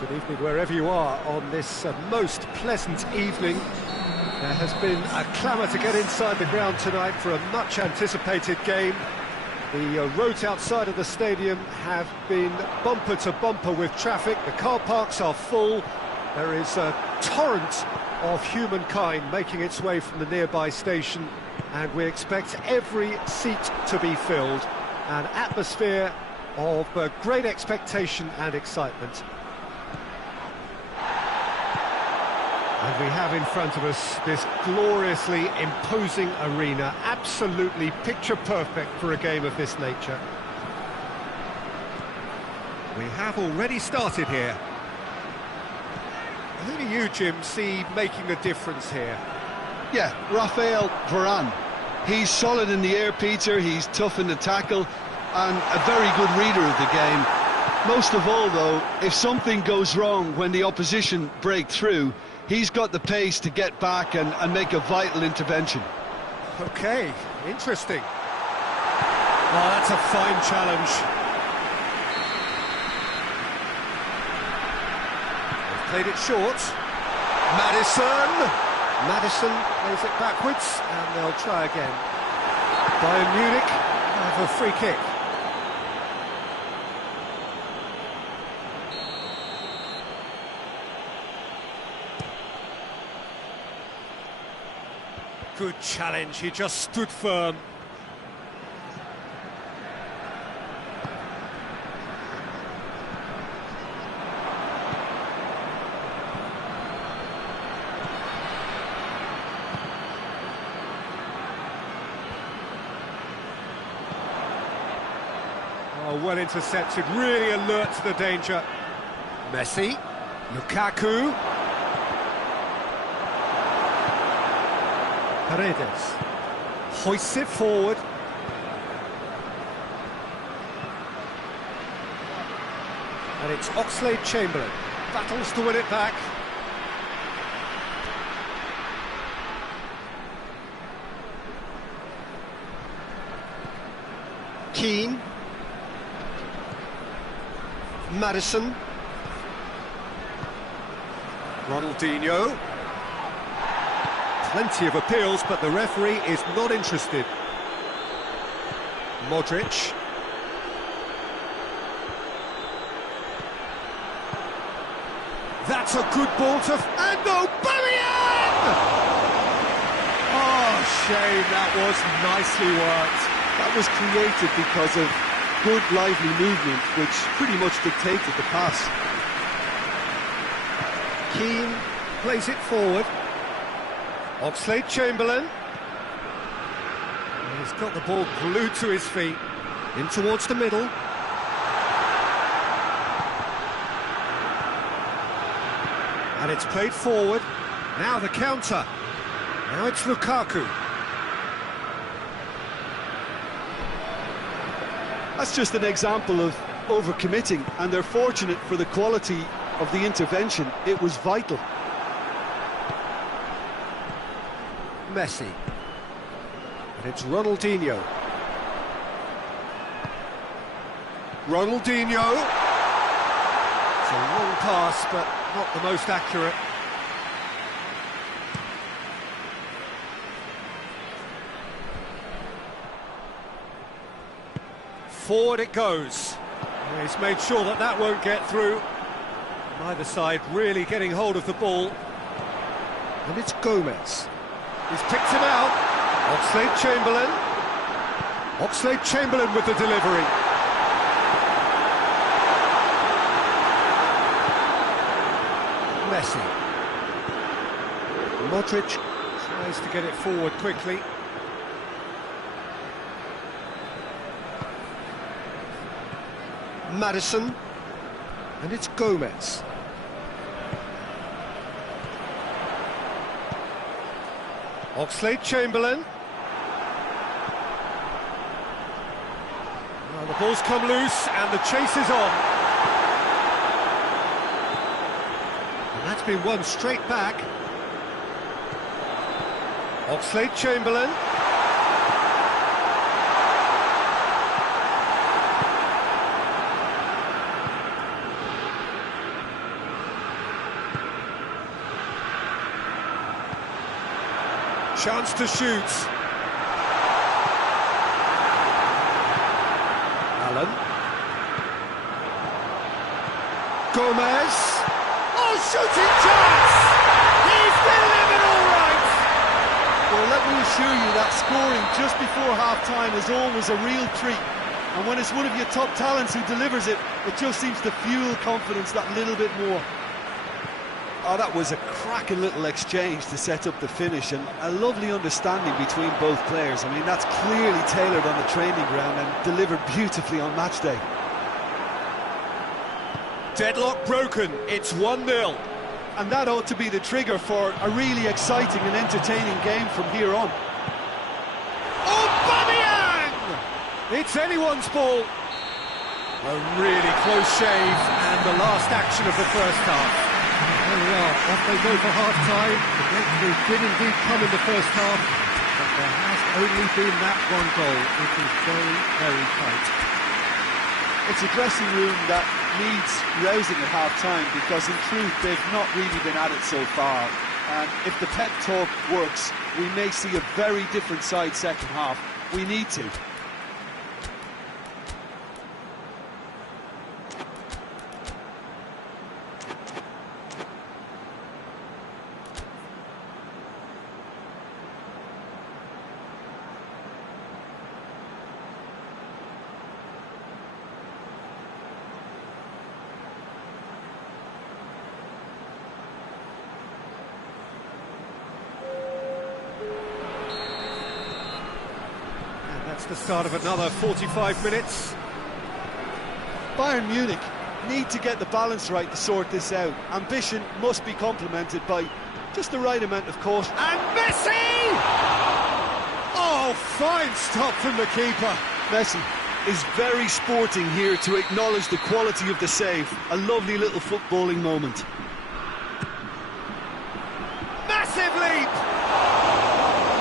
Good evening wherever you are on this most pleasant evening. There has been a clamour to get inside the ground tonight for a much anticipated game. The roads outside of the stadium have been bumper to bumper with traffic. The car parks are full. There is a torrent of humankind making its way from the nearby station, and we expect every seat to be filled. An atmosphere of great expectation and excitement. And we have in front of us this gloriously imposing arena, absolutely picture perfect for a game of this nature. We have already started here. Who do you, Jim, see making a difference here? Yeah, Rafael Varane. He's solid in the air, Peter, he's tough in the tackle, and a very good reader of the game. Most of all, though, if something goes wrong when the opposition break through, he's got the pace to get back and make a vital intervention. OK, interesting. Oh, that's a fine challenge. They've played it short. Maddison plays it backwards, and they'll try again. Bayern Munich have a free kick. Good challenge, he just stood firm. Oh, well intercepted, really alert to the danger. Messi, Lukaku. Paredes hoists it forward. And it's Oxlade-Chamberlain. Battles to win it back. Keane. Maddison. Ronaldinho. Plenty of appeals, but the referee is not interested. Modric. That's a good ball to... And Aubameyang! Oh, shame, that was nicely worked. That was created because of good, lively movement, which pretty much dictated the pass. Keane plays it forward. Oxlade-Chamberlain. He's got the ball glued to his feet. In towards the middle. And it's played forward. Now the counter. Now it's Lukaku. That's just an example of overcommitting, and they're fortunate for the quality of the intervention. It was vital. Messi. And it's Ronaldinho. Ronaldinho. It's a long pass, but not the most accurate. Forward it goes. He's made sure that that won't get through. Neither side really getting hold of the ball. And it's Gomez. He's picked him out. Oxlade-Chamberlain. Oxlade-Chamberlain with the delivery. Messi. Modric tries to get it forward quickly. Maddison. And it's Gomez. Oxlade-Chamberlain. Well, the ball's come loose and the chase is on. And that's been won straight back. Oxlade-Chamberlain. Chance to shoot. Allen. Gomez. Oh, shooting chance! He's delivered all right! Well, let me assure you that scoring just before half-time is always a real treat. And when it's one of your top talents who delivers it, it just seems to fuel confidence that little bit more. Oh, that was a cracking little exchange to set up the finish, and a lovely understanding between both players. I mean, that's clearly tailored on the training ground and delivered beautifully on match day. Deadlock broken, it's 1-0. And that ought to be the trigger for a really exciting and entertaining game from here on. Aubameyang! It's anyone's ball. A really close shave, and the last action of the first half. There we are, off they go for half-time. The breakthrough did indeed come in the first half, but there has only been that one goal. It is very, very tight. It's a dressing room that needs rousing at half-time, because in truth they've not really been at it so far. And if the pep talk works, we may see a very different side second half. We need to. That's the start of another 45 minutes. Bayern Munich need to get the balance right to sort this out. Ambition must be complemented by just the right amount of caution. And Messi! Oh, fine stop from the keeper. Messi is very sporting here to acknowledge the quality of the save. A lovely little footballing moment. Massive leap!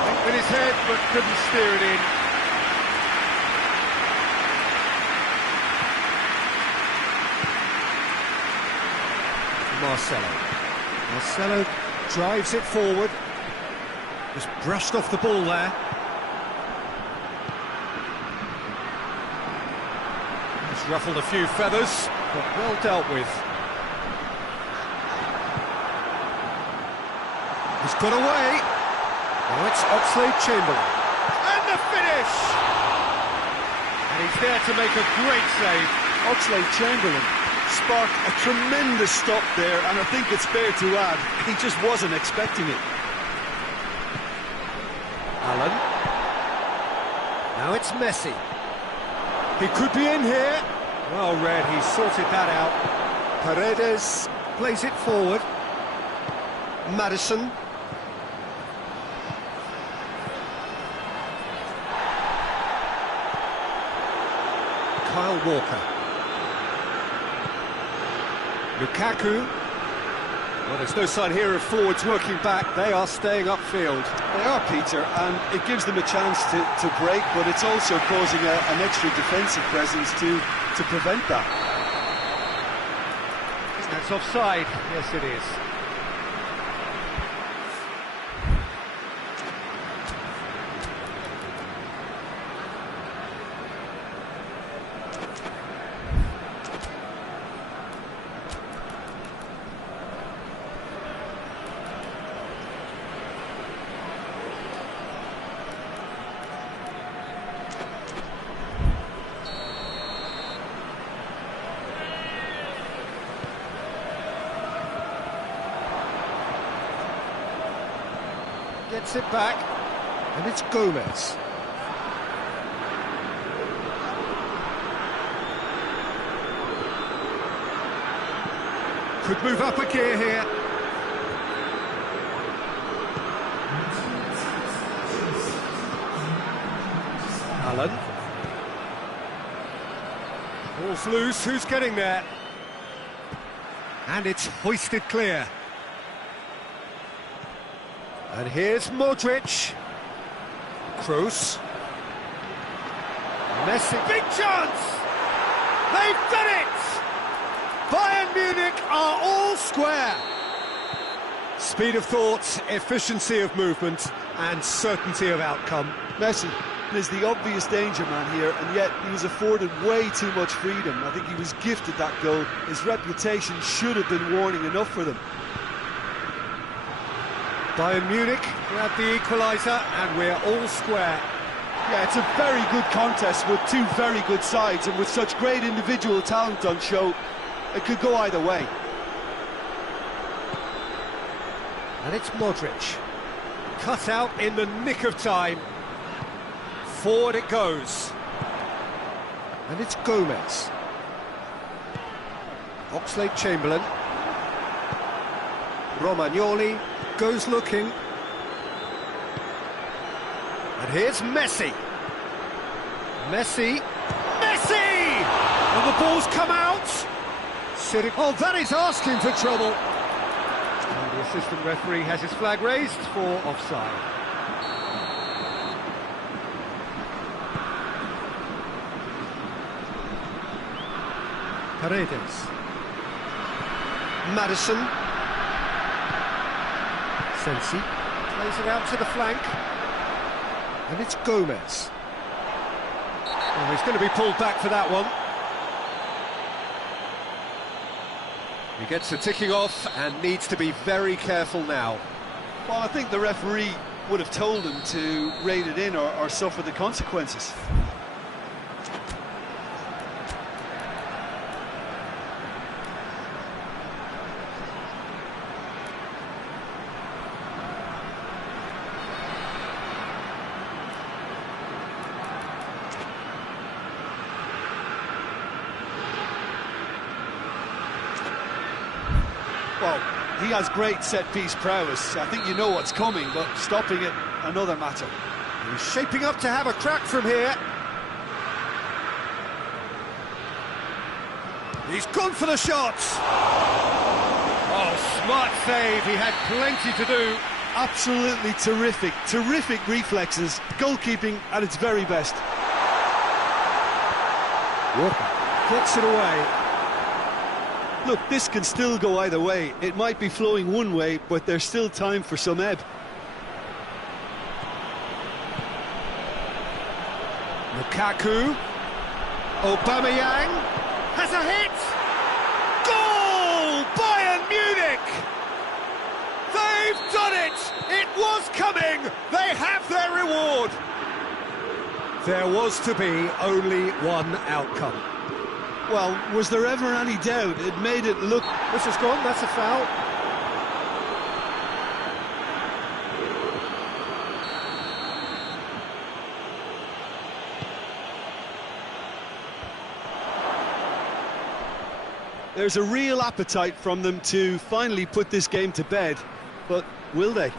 Went with his head, but couldn't steer it in. Marcelo drives it forward. Just brushed off the ball there. He's ruffled a few feathers, but well dealt with. He's got away. Now it's Oxlade-Chamberlain. And the finish! And he's there to make a great save. Oxlade-Chamberlain sparked a tremendous stop there, and I think it's fair to add, he just wasn't expecting it. Allen. Now it's Messi. He could be in here. Well read, he sorted that out. Paredes plays it forward. Maddison. Kyle Walker. Lukaku. Well, there's no sign here of forwards working back. They are staying upfield. They are, Peter, and it gives them a chance to break, but it's also causing an extra defensive presence to prevent that. That's offside. Yes, it is. Gets it back, and it's Gomez. Could move up a gear here. Allen. Ball's loose, who's getting there? And it's hoisted clear. And here's Modric. Kroos. Messi. Big chance! They've done it! Bayern Munich are all square. Speed of thought, efficiency of movement, and certainty of outcome. Messi is the obvious danger man here, and yet he was afforded way too much freedom. I think he was gifted that goal. His reputation should have been warning enough for them. Bayern Munich grab the equaliser, and we're all square. Yeah, it's a very good contest with two very good sides, and with such great individual talent on show, it could go either way. And it's Modric, cut out in the nick of time. Forward it goes. And it's Gomez. Oxlade-Chamberlain. Romagnoli goes looking. And here's Messi. Messi! And the ball's come out! Oh, that is asking for trouble. And the assistant referee has his flag raised for offside. Paredes. Maddison. Sensi plays it out to the flank. And it's Gomez. Oh, he's going to be pulled back for that one. He gets the ticking off and needs to be very careful now. Well, I think the referee would have told him to rein it in or suffer the consequences. Well, he has great set-piece prowess. I think you know what's coming, but stopping it, another matter. He's shaping up to have a crack from here. He's gone for the shot. Oh, smart save. He had plenty to do. Absolutely terrific reflexes. Goalkeeping at its very best. Walker gets it away. Look, this can still go either way. It might be flowing one way, but there's still time for some ebb. Lukaku. Aubameyang has a hit. Goal! Bayern Munich! They've done it! It was coming! They have their reward! There was to be only one outcome. Well, was there ever any doubt? It made it look... This is gone, that's a foul. There's a real appetite from them to finally put this game to bed, but will they?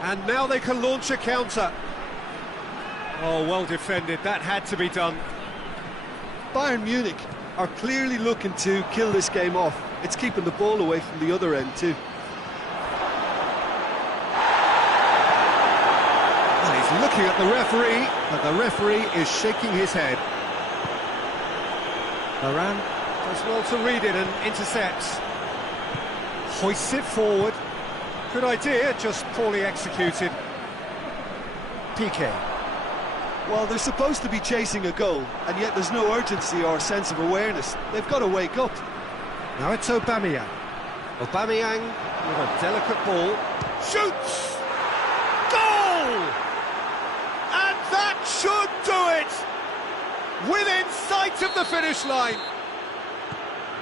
And now they can launch a counter. Oh, well defended, that had to be done. Bayern Munich are clearly looking to kill this game off. It's keeping the ball away from the other end too. And he's looking at the referee, but the referee is shaking his head. Varane does well to read it and intercepts. Hoists it forward. Good idea, just poorly executed. Piqué. Well, they're supposed to be chasing a goal, and yet there's no urgency or sense of awareness. They've got to wake up. Now it's Aubameyang. Aubameyang with a delicate ball. Shoots! Goal! And that should do it! Within sight of the finish line.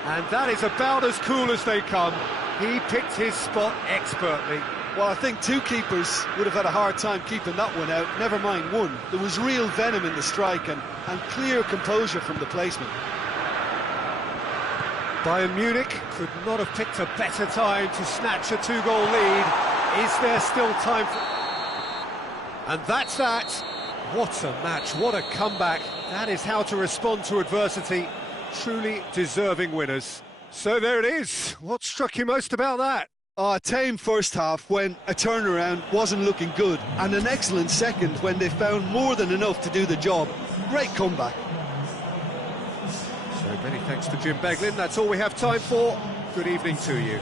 And that is about as cool as they come. He picked his spot expertly. Well, I think two keepers would have had a hard time keeping that one out, never mind one. There was real venom in the strike and clear composure from the placement. Bayern Munich could not have picked a better time to snatch a two-goal lead. Is there still time for... And that's that. What a match, what a comeback. That is how to respond to adversity. Truly deserving winners. So there it is. What struck you most about that? A tame first half when a turnaround wasn't looking good, and an excellent second when they found more than enough to do the job. Great comeback. So many thanks to Jim Beglin. That's all we have time for. Good evening to you.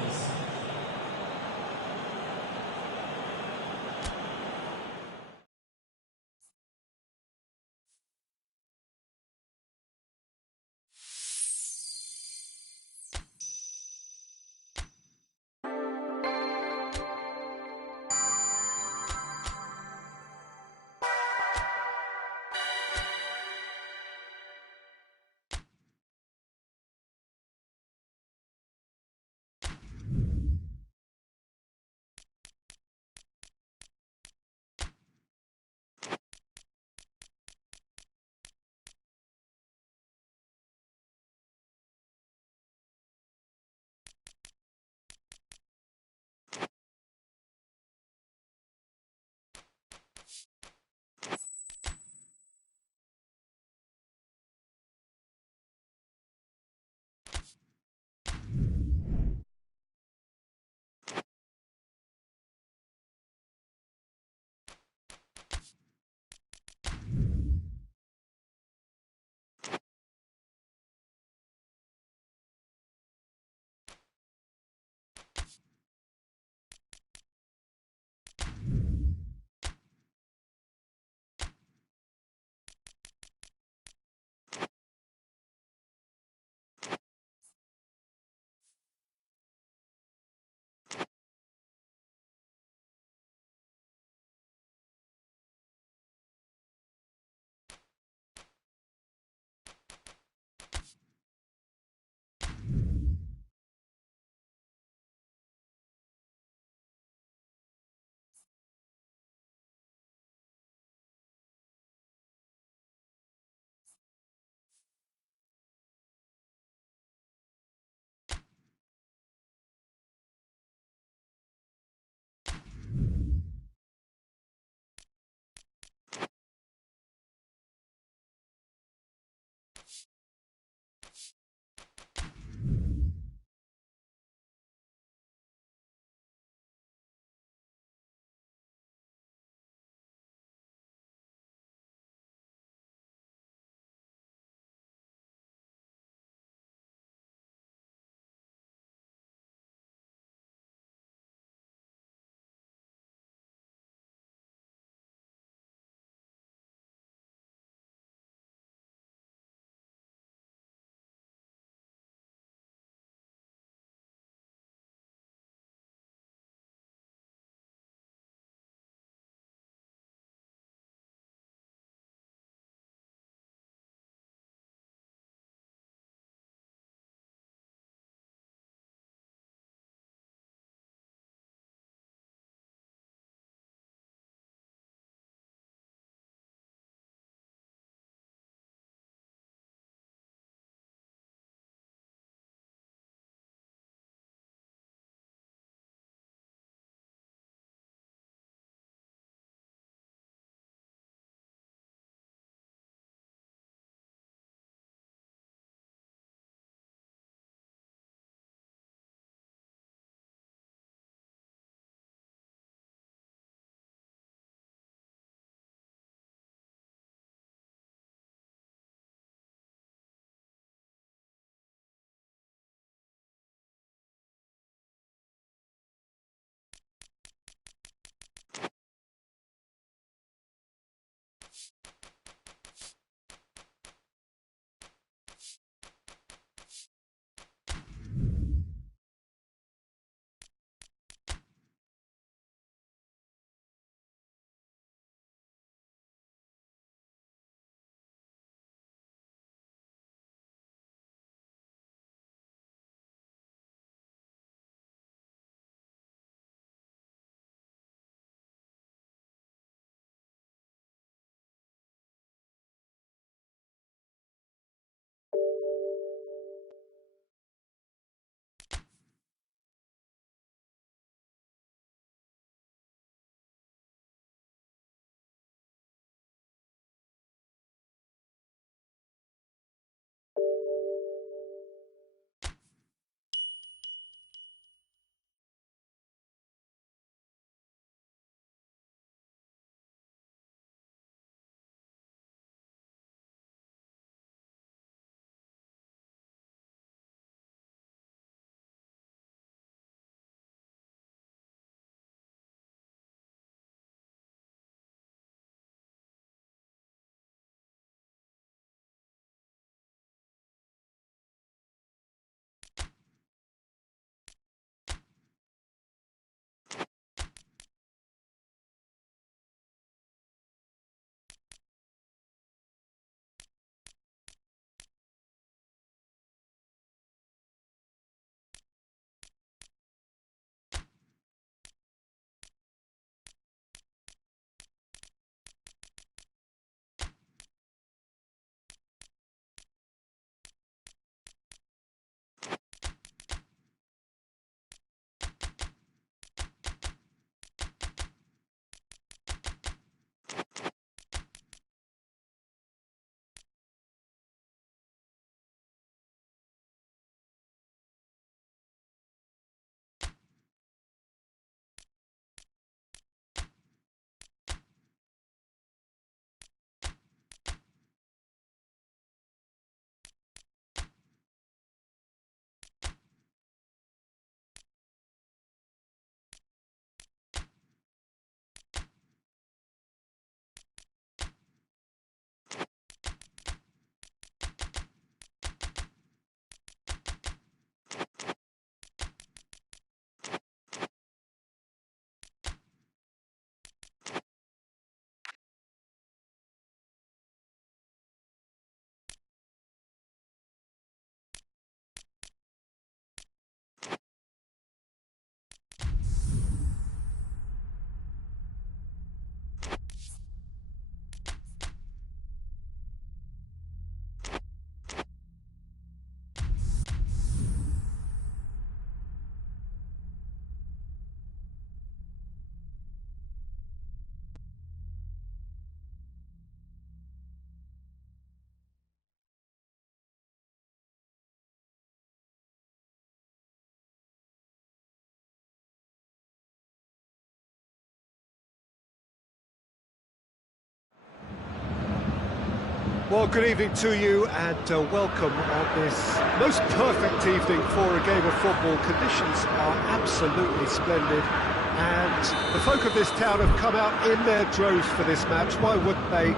Well, good evening to you and welcome on this most perfect evening for a game of football. Conditions are absolutely splendid and the folk of this town have come out in their droves for this match. Why wouldn't they?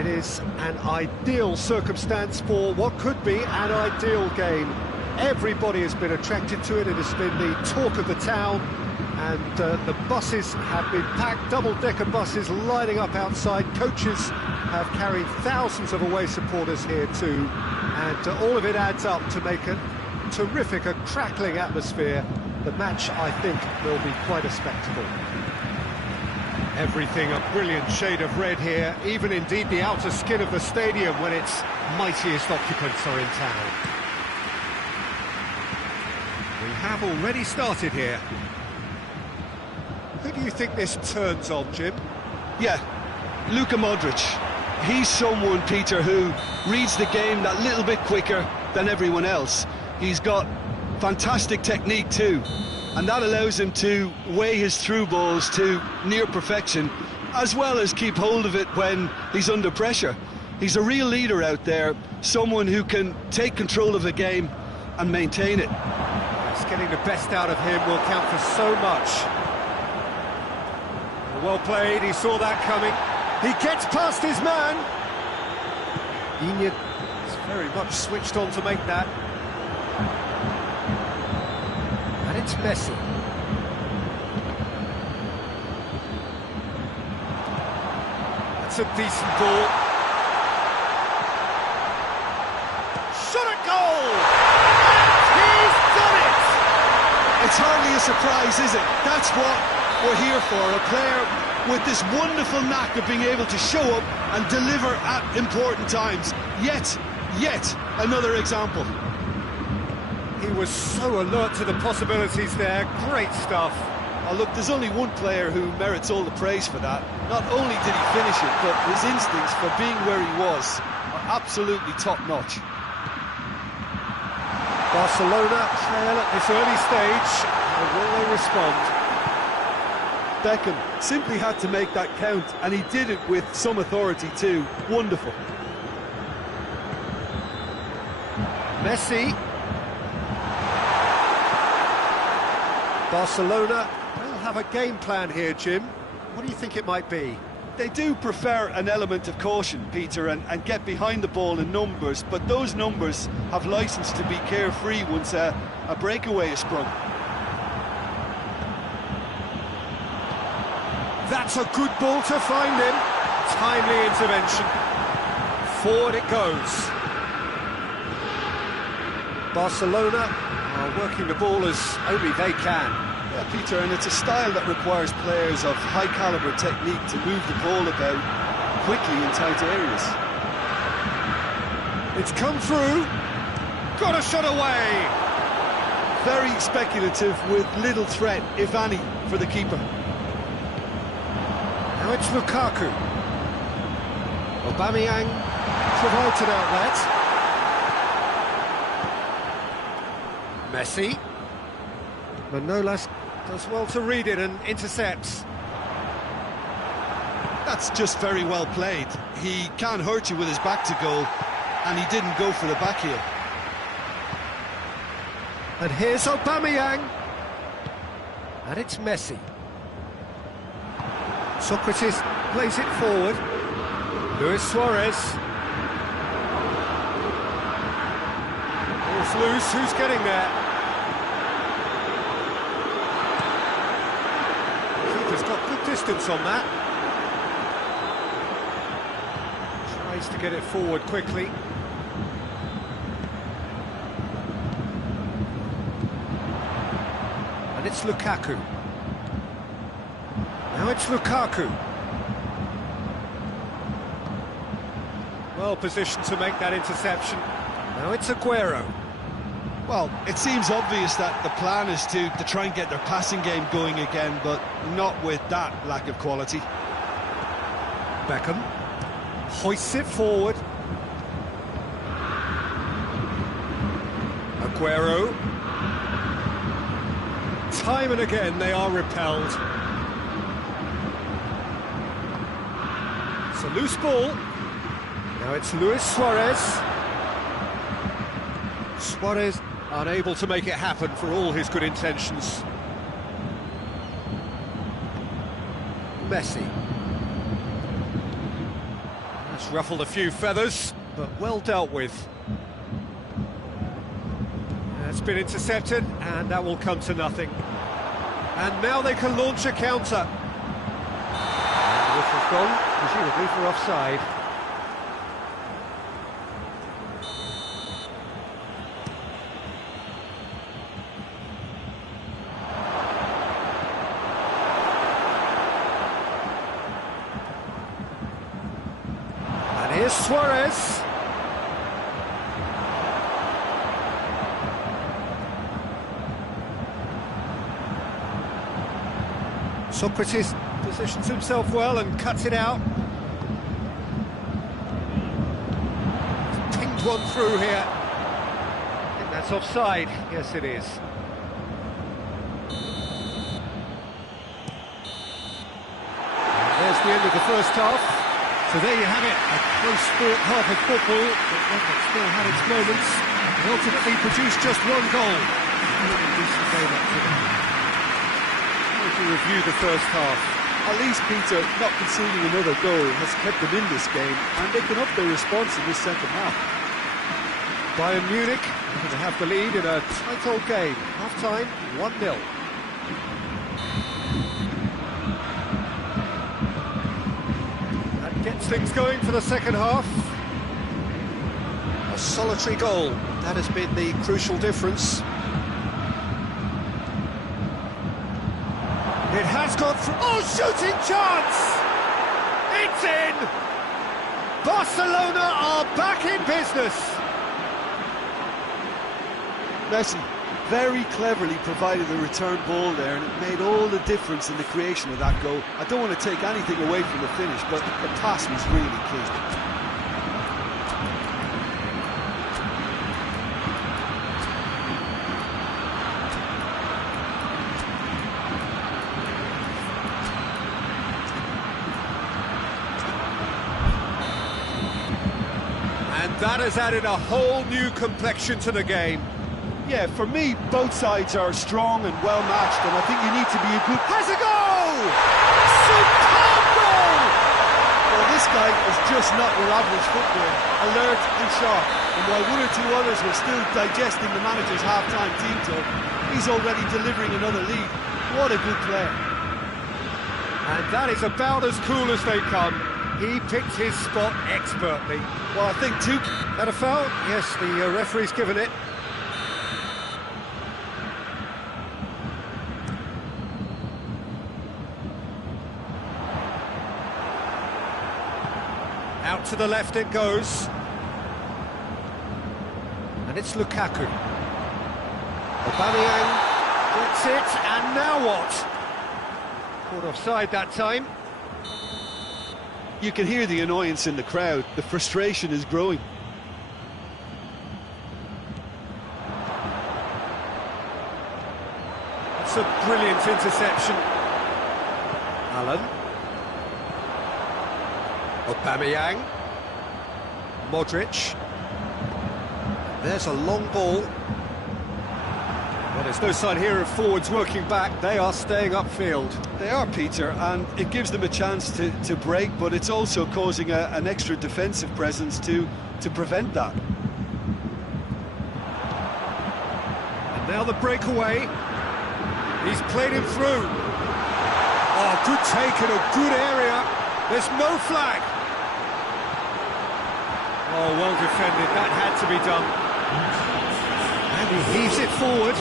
It is an ideal circumstance for what could be an ideal game. Everybody has been attracted to it. It has been the talk of the town. And the buses have been packed, double-decker buses lining up outside. Coaches have carried thousands of away supporters here too. And all of it adds up to make a terrific, a crackling atmosphere. The match, I think, will be quite a spectacle. Everything a brilliant shade of red here, even indeed the outer skin of the stadium when its mightiest occupants are in town. We have already started here. Who do you think this turns on, Jim? Yeah, Luka Modric. He's someone, Peter, who reads the game that little bit quicker than everyone else. He's got fantastic technique too, and that allows him to weigh his through balls to near perfection, as well as keep hold of it when he's under pressure. He's a real leader out there, someone who can take control of the game and maintain it. Yes, getting the best out of him will count for so much. Well played, he saw that coming. He gets past his man. Iñigo is very much switched on to make that. And it's Messi. That's a decent ball. Shot at goal! And he's done it! It's hardly a surprise, is it? That's what we're here for, a player with this wonderful knack of being able to show up and deliver at important times. Yet another example. He was so alert to the possibilities there. Great stuff. Oh, look, there's only one player who merits all the praise for that. Not only did he finish it, but his instincts for being where he was are absolutely top-notch. Barcelona trail at this early stage. How will they respond? Beckham simply had to make that count, and he did it with some authority too. Wonderful. Messi. Barcelona, they'll have a game plan here, Jim. What do you think it might be? They do prefer an element of caution, Peter, and get behind the ball in numbers, but those numbers have licence to be carefree once a breakaway is sprung. That's a good ball to find him. Timely intervention. Forward it goes. Barcelona are working the ball as only they can. Yeah, Peter, and it's a style that requires players of high-caliber technique to move the ball about quickly in tight areas. It's come through. Got a shot away. Very speculative with little threat, if any, for the keeper. Now it's Lukaku. Aubameyang provides an outlet. Messi. Manolas does well to read it and intercepts. That's just very well played. He can hurt you with his back to goal, and he didn't go for the back heel. And here's Aubameyang. And it's Messi. Socrates plays it forward. Luis Suarez. Ball's loose, who's getting there? Keeper's got good distance on that. Tries to get it forward quickly. And it's Lukaku. Now it's Lukaku. Well positioned to make that interception. Now it's Aguero. Well, it seems obvious that the plan is to try and get their passing game going again, but not with that lack of quality. Beckham hoists it forward. Aguero. Time and again they are repelled. It's a loose ball. Now it's Luis Suarez. Suarez unable to make it happen for all his good intentions. Messi. That's ruffled a few feathers, but well dealt with. That's been intercepted, and that will come to nothing. And now they can launch a counter. And the whistle's gone, presumably for offside. And here's Suarez. Socrates positions himself well and cuts it out. He's pinged one through here. I think that's offside. Yes, it is. And there's the end of the first half. So there you have it, a close-fought half of football, but one that still had its moments, and ultimately produced just one goal. Really decent game up to them. To review the first half. At least, Peter, not conceding another goal has kept them in this game, and they can up their response in this second half. Bayern Munich going to have the lead in a tight old game. Half-time, 1-0. That gets things going for the second half. A solitary goal, that has been the crucial difference. It has gone through. Oh, shooting chance! It's in! Barcelona are back in business! Messi very cleverly provided the return ball there, and it made all the difference in the creation of that goal. I don't want to take anything away from the finish, but the pass was really key. That has added a whole new complexion to the game. Yeah, for me, both sides are strong and well matched, and I think you need to be a good... Has a goal! Superb goal! Well, this guy is just not your average footballer, alert and sharp. And while one or two others were still digesting the manager's half-time team talk, he's already delivering another lead. What a good player. And that is about as cool as they come. He picked his spot expertly. Well, I think too... That a foul? Yes, the referee's given it. Out to the left it goes. And it's Lukaku. Aubameyang gets it, and now what? Caught offside that time. You can hear the annoyance in the crowd. The frustration is growing. It's a brilliant interception. Allen. Aubameyang. Modric. There's a long ball. Well, there's no sign here of forwards working back. They are staying upfield. They are, Peter, and it gives them a chance to break, but it's also causing an extra defensive presence to prevent that. And now the breakaway. He's played him through. Oh, good take in a good area. There's no flag. Oh, well defended. That had to be done. And he heaves it forward.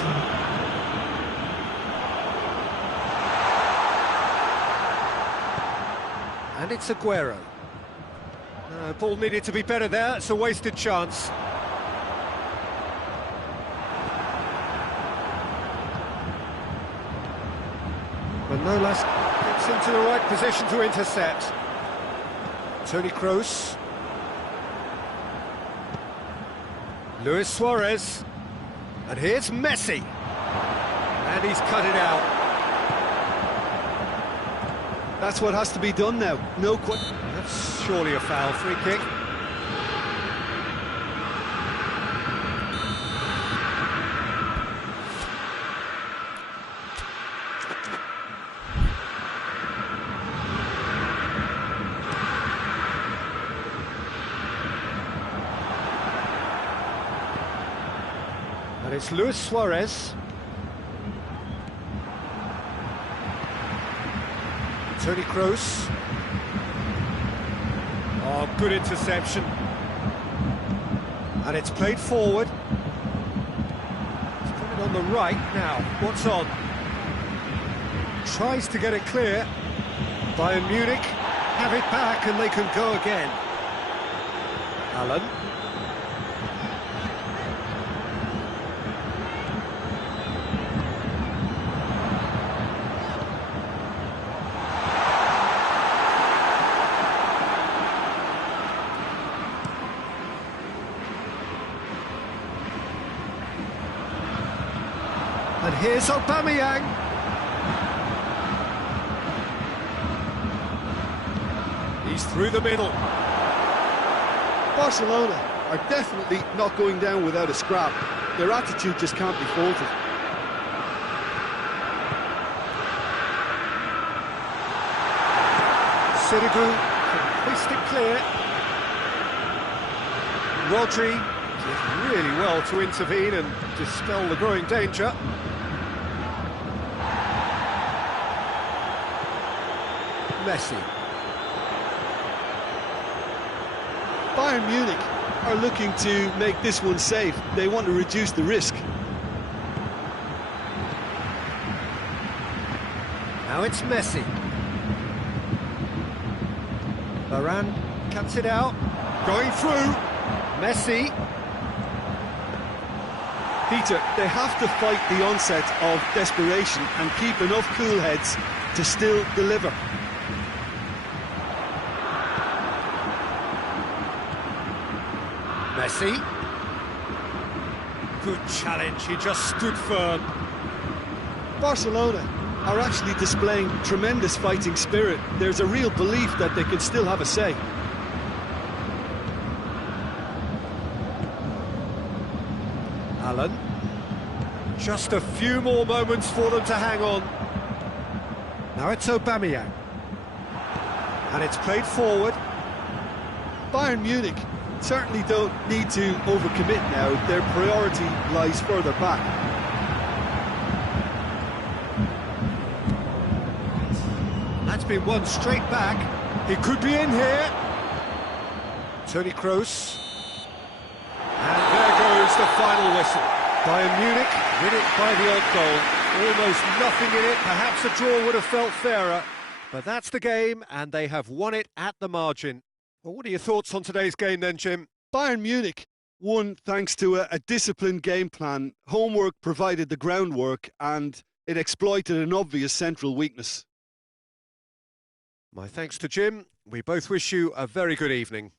And it's Aguero. Ball needed to be better there. It's a wasted chance. Manolas gets into the right position to intercept. Toni Kroos. Luis Suarez. And here's Messi. And he's cut it out. That's what has to be done now. No question. That's surely a foul. Free kick. it's Luis Suarez. Toni Kroos. Oh, good interception. And it's played forward. It's coming on the right now. What's on? Tries to get it clear. Bayern Munich have it back and they can go again. Allen. And here's Aubameyang. He's through the middle. Barcelona are definitely not going down without a scrap. Their attitude just can't be faulted. Sirigu can hoist it clear. Rodri did really well to intervene and dispel the growing danger. Messi. Bayern Munich are looking to make this one safe. They want to reduce the risk. Now it's Messi. Varane cuts it out. Going through. Messi. Peter, they have to fight the onset of desperation and keep enough cool heads to still deliver. Messi. Good challenge, he just stood firm. Barcelona are actually displaying tremendous fighting spirit. There's a real belief that they can still have a say. Allen. Just a few more moments for them to hang on. Now it's Aubameyang. And it's played forward. Bayern Munich certainly don't need to overcommit now. Their priority lies further back. That's been won straight back. He could be in here. Toni Kroos. And there goes the final whistle. Bayern Munich win it by the odd goal. Almost nothing in it. Perhaps a draw would have felt fairer. But that's the game, and they have won it at the margin. Well, what are your thoughts on today's game then, Jim? Bayern Munich won thanks to a disciplined game plan. Homework provided the groundwork, and it exploited an obvious central weakness. My thanks to Jim. We both wish you a very good evening.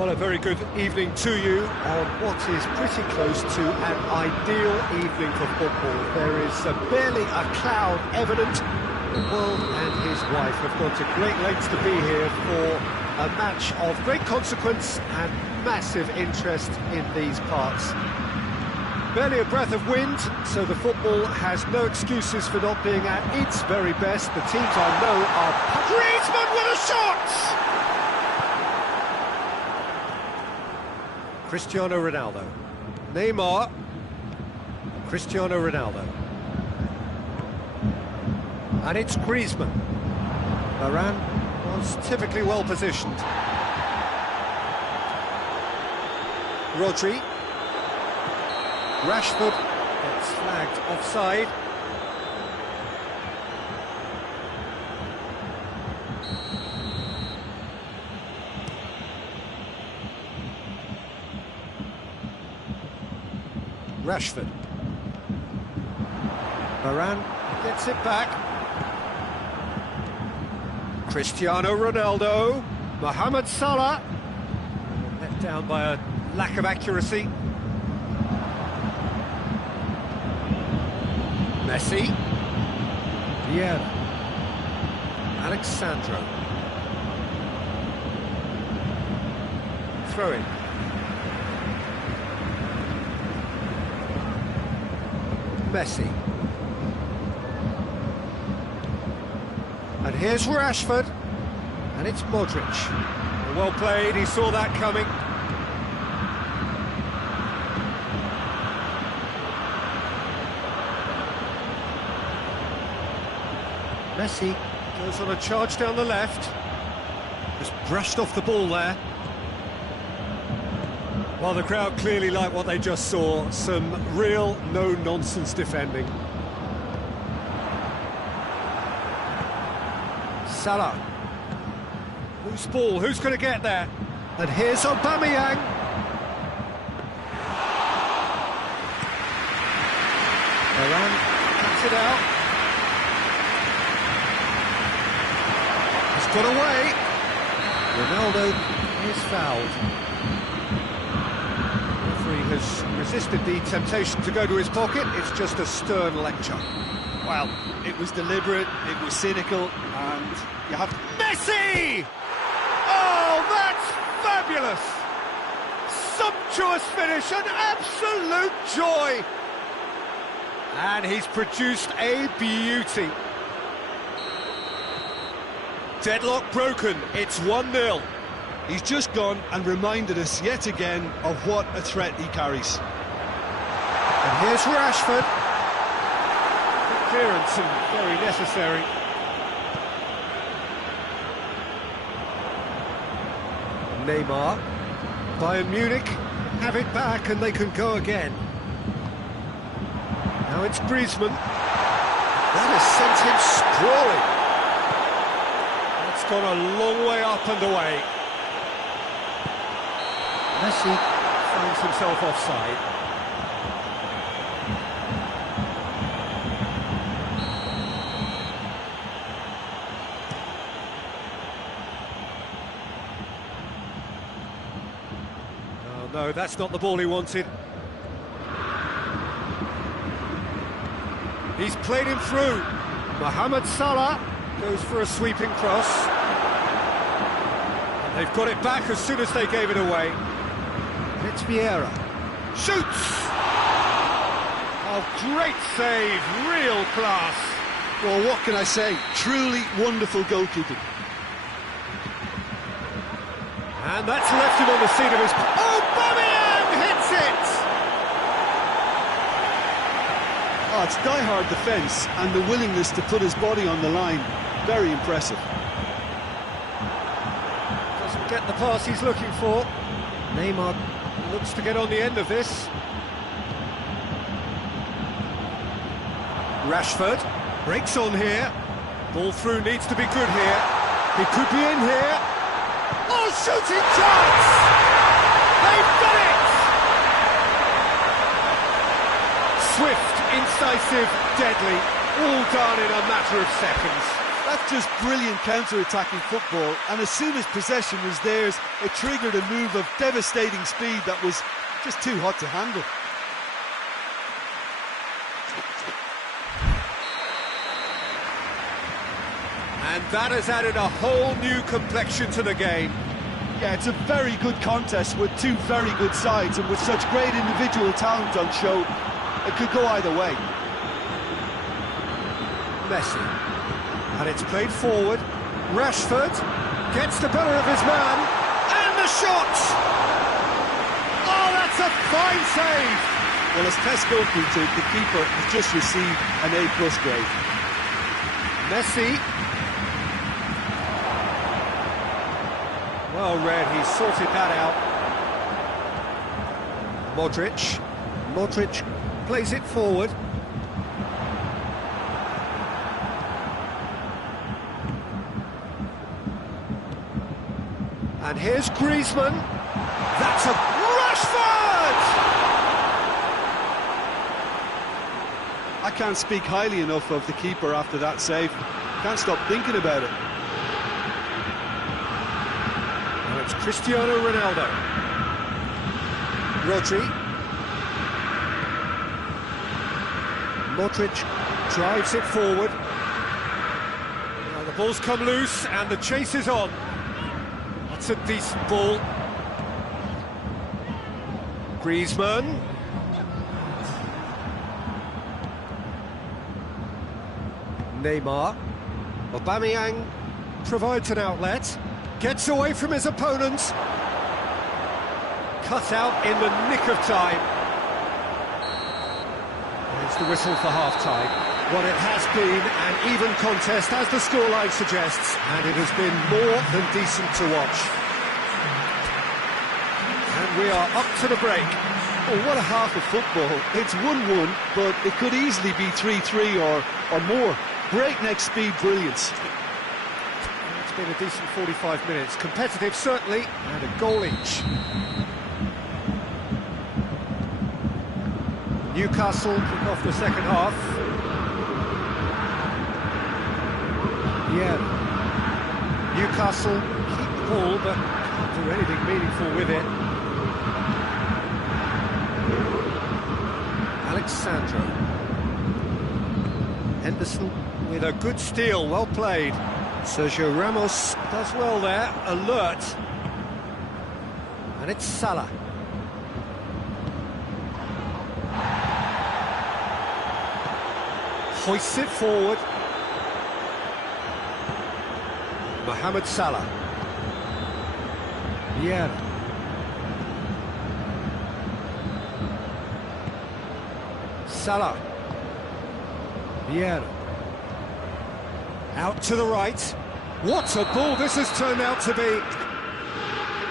Well, a very good evening to you on what is pretty close to an ideal evening for football. There is barely a cloud evident. The world and his wife have gone to great lengths to be here for a match of great consequence and massive interest in these parts. Barely a breath of wind, so the football has no excuses for not being at its very best. The teams I know are... Griezmann with a shot! Cristiano Ronaldo. Neymar. Cristiano Ronaldo. And it's Griezmann. Varane was typically well positioned. Rodri. Rashford gets flagged offside. Rashford. Varane gets it back. Cristiano Ronaldo. Mohamed Salah. Let down by a lack of accuracy. Messi. Vieira. Alexandro. Throw in. Messi. And here's Rashford. And it's Modric. Well played, he saw that coming. Messi goes on a charge down the left. Just brushed off the ball there. Well, the crowd clearly like what they just saw. Some real no-nonsense defending. Salah. Loose ball, who's going to get there? And here's Aubameyang. Varane cuts it out. He's got away. Ronaldo is fouled. Has resisted the temptation to go to his pocket. It's just a stern lecture. Well, it was deliberate, it was cynical, and you have... Messi! Oh, that's fabulous! Sumptuous finish, an absolute joy! And he's produced a beauty. Deadlock broken, it's 1-0. He's just gone and reminded us yet again of what a threat he carries. And here's Rashford. Good clearance and very necessary. Neymar. Bayern Munich have it back and they can go again. Now it's Griezmann. That has sent him sprawling. That's gone a long way up and away. Messi finds himself offside. Oh no, that's not the ball he wanted. He's played him through. Mohamed Salah goes for a sweeping cross. They've got it back as soon as they gave it away. It's Vieira. Shoots! Oh, great save, real class. Well, what can I say? Truly wonderful goalkeeping. And that's left him on the seat of his... Aubameyang hits it! Oh, it's die-hard defence and the willingness to put his body on the line. Very impressive. Doesn't get the pass he's looking for. Neymar looks to get on the end of this. Rashford breaks on here. Ball through needs to be good here. He could be in here. Oh, shooting chance! They've done it! Swift, incisive, deadly, all done in a matter of seconds. That's just brilliant counter-attacking football, and as soon as possession was theirs, it triggered a move of devastating speed that was just too hot to handle. And that has added a whole new complexion to the game. Yeah, it's a very good contest with two very good sides, and with such great individual talent on show, it could go either way. Messi. And it's played forward. Rashford gets the better of his man. And the shot! Oh, that's a fine save! Well, as test goalkeeper, the keeper has just received an A+ grade. Messi. Well read, he sorted that out. Modric plays it forward. And here's Griezmann. That's a Rashford! I can't speak highly enough of the keeper after that save. Can't stop thinking about it. Now it's Cristiano Ronaldo. Rodri. Modric drives it forward. Now the ball's come loose and the chase is on. That's a decent ball. Griezmann. Neymar. Aubameyang provides an outlet. Gets away from his opponents. Cut out in the nick of time. There's the whistle for half-time. Well, it has been an even contest, as the scoreline suggests, and it has been more than decent to watch. And we are up to the break. Oh, what a half of football. It's 1-1, but it could easily be 3-3 or more. Breakneck speed brilliance. It's been a decent 45 minutes. Competitive, certainly, and a goal each. Newcastle kick off the second half. Yeah. Newcastle keep the ball, but can't do anything meaningful with it. Alexandro. Henderson with a good steal, well played. Sergio Ramos does well there, alert. And it's Salah. Hoists it forward. Mohamed Salah. Vieira. Salah. Vieira. Out to the right. What a ball this has turned out to be.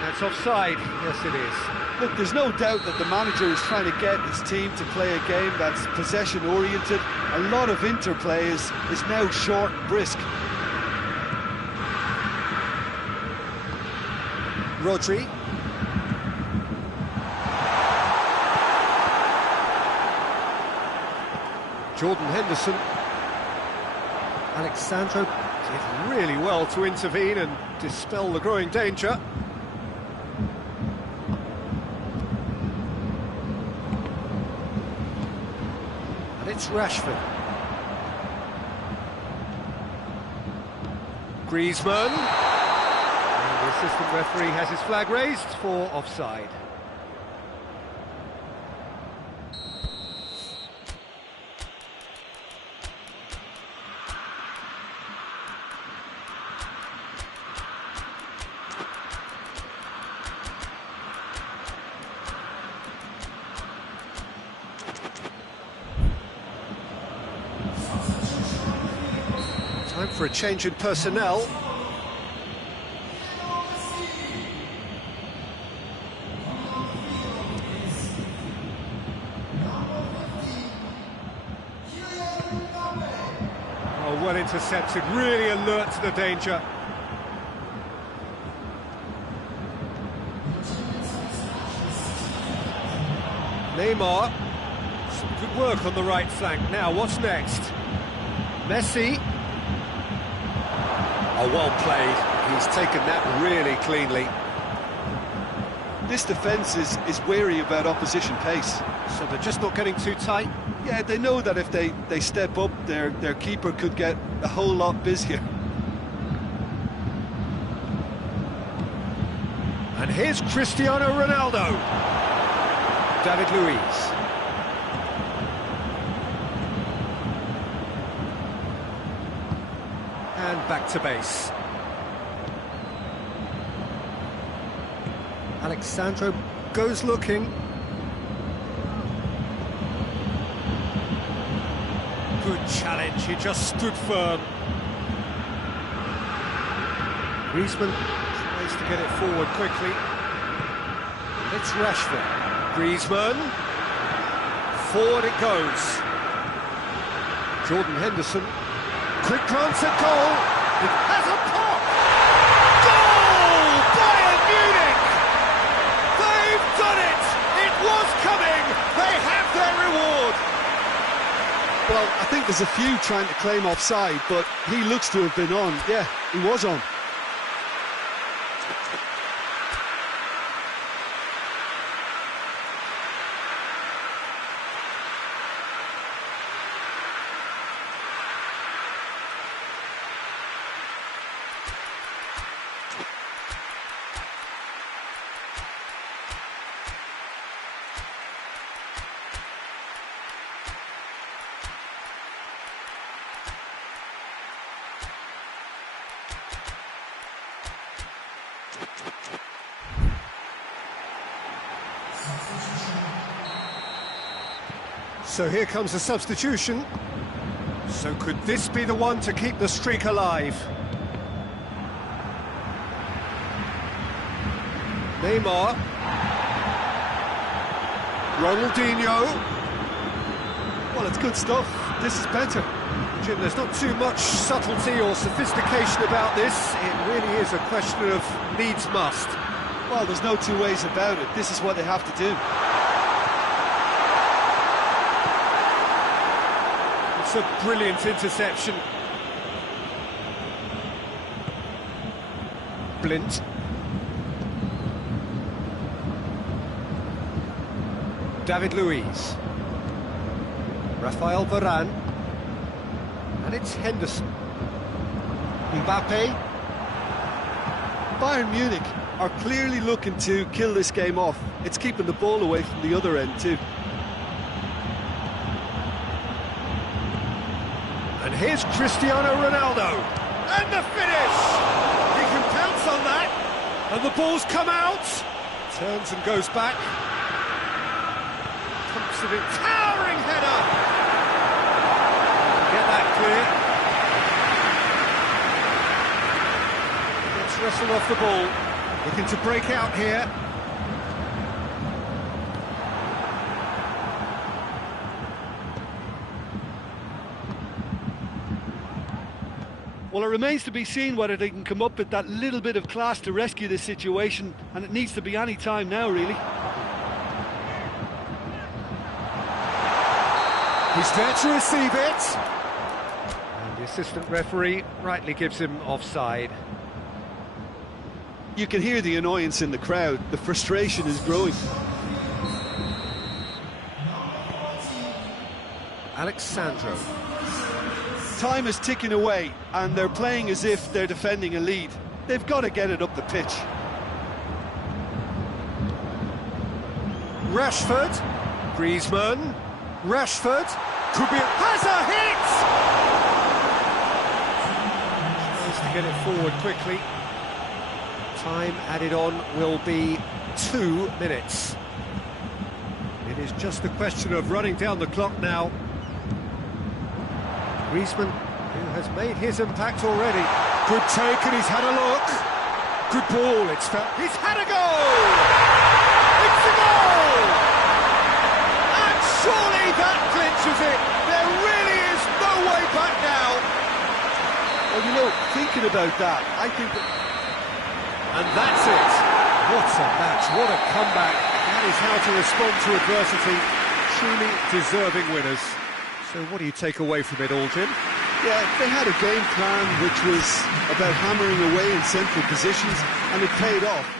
That's offside. Yes, it is. Look, there's no doubt that the manager is trying to get his team to play a game that's possession-oriented. A lot of interplay is now short and brisk. Rodri. Jordan Henderson. Alexandro did really well to intervene and dispel the growing danger. And it's Rashford. Griezmann. And the assistant referee has his flag raised for offside. Time for a change in personnel. Oh, well intercepted, really alert to the danger. Neymar, some good work on the right flank. Now, what's next? Messi. Oh, well played. He's taken that really cleanly. This defence is wary about opposition pace. So they're just not getting too tight? Yeah, they know that if they step up, their keeper could get a whole lot busier. And here's Cristiano Ronaldo. David Luiz. And back to base. Alexandro goes looking. Good challenge, he just stood firm. Griezmann tries to get it forward quickly. It's Rashford. Griezmann. Forward it goes. Jordan Henderson. Quick glance at goal. It has a pop. Goal! Bayern Munich! They've done it! It was coming! They have their reward! Well, I think there's a few trying to claim offside, but he looks to have been on. Yeah, he was on. So here comes a substitution. So could this be the one to keep the streak alive? Neymar. Ronaldinho. Well, it's good stuff. This is better. Jim, there's not too much subtlety or sophistication about this. It really is a question of needs must. Well, there's no two ways about it. This is what they have to do. It's a brilliant interception. Blint. David Luiz. Rafael Varane. And it's Henderson. Mbappe. Bayern Munich are clearly looking to kill this game off. It's keeping the ball away from the other end too. And here's Cristiano Ronaldo. And the finish! He can pounce on that. And the ball's come out. Turns and goes back. Pumps it in. Towering header! Get that clear. Gets wrestled off the ball. Looking to break out here. Well, it remains to be seen whether they can come up with that little bit of class to rescue this situation, and it needs to be any time now, really. He's there to receive it. And the assistant referee rightly gives him offside. You can hear the annoyance in the crowd. The frustration is growing. Alexandro. Time is ticking away, and they're playing as if they're defending a lead. They've got to get it up the pitch. Rashford. Griezmann. Rashford. Could be... Has a hit! Tries to get it forward quickly. Time added on will be 2 minutes. It is just a question of running down the clock now. Griezmann, who has made his impact already. Good take, and he's had a look. Good ball, it's felt. He's had a goal! It's a goal! And surely that clinches it. There really is no way back now. Well, you know, thinking about that, I think that... And that's it. What a match, what a comeback. That is how to respond to adversity. Truly deserving winners. So what do you take away from it all, Jim? Yeah, they had a game plan which was about hammering away in central positions, and it paid off.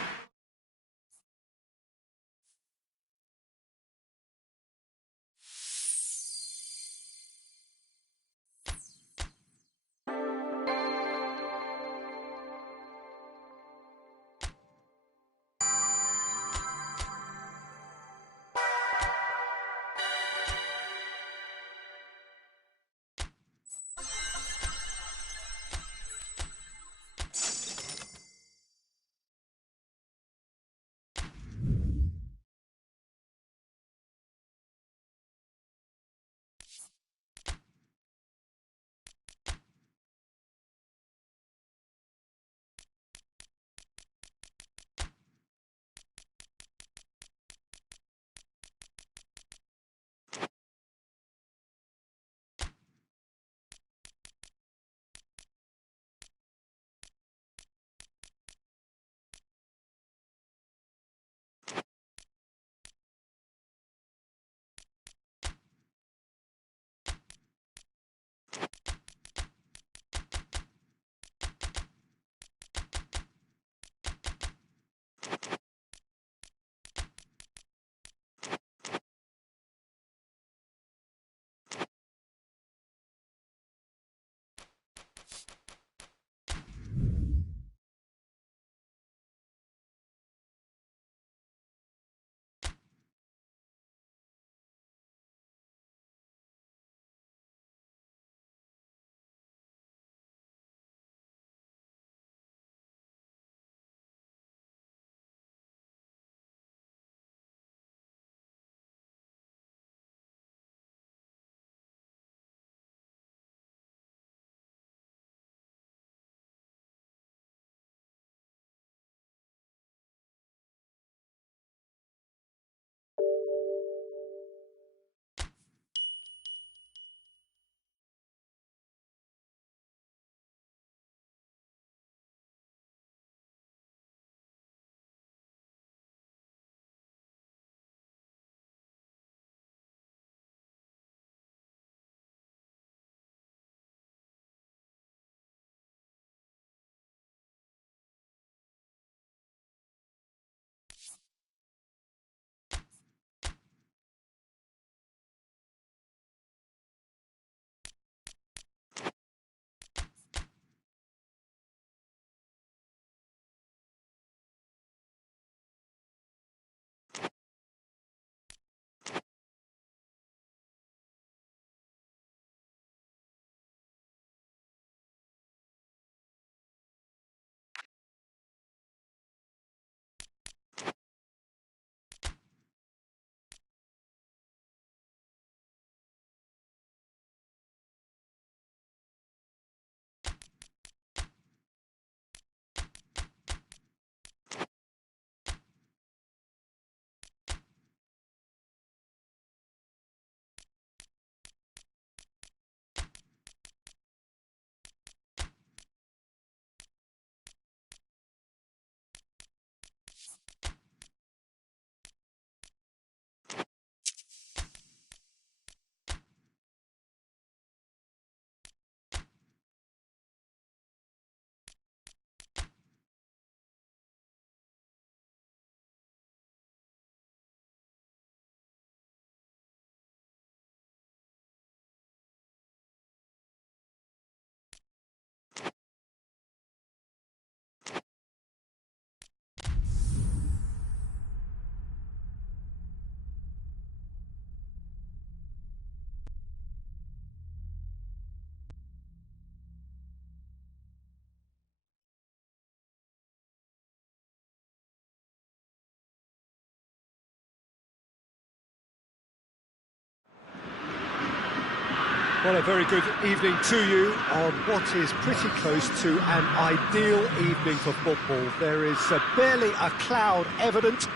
Well, a very good evening to you on what is pretty close to an ideal evening for football. There is barely a cloud evident.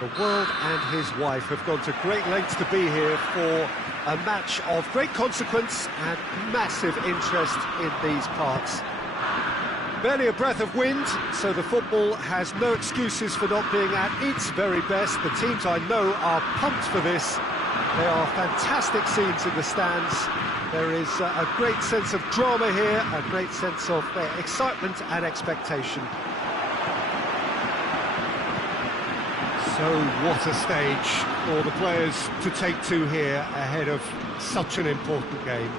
The world and his wife have gone to great lengths to be here for a match of great consequence and massive interest in these parts. Barely a breath of wind, so the football has no excuses for not being at its very best. The teams I know are pumped for this. They are fantastic scenes in the stands. There is a great sense of drama here, a great sense of excitement and expectation. So what a stage for the players to take to here ahead of such an important game.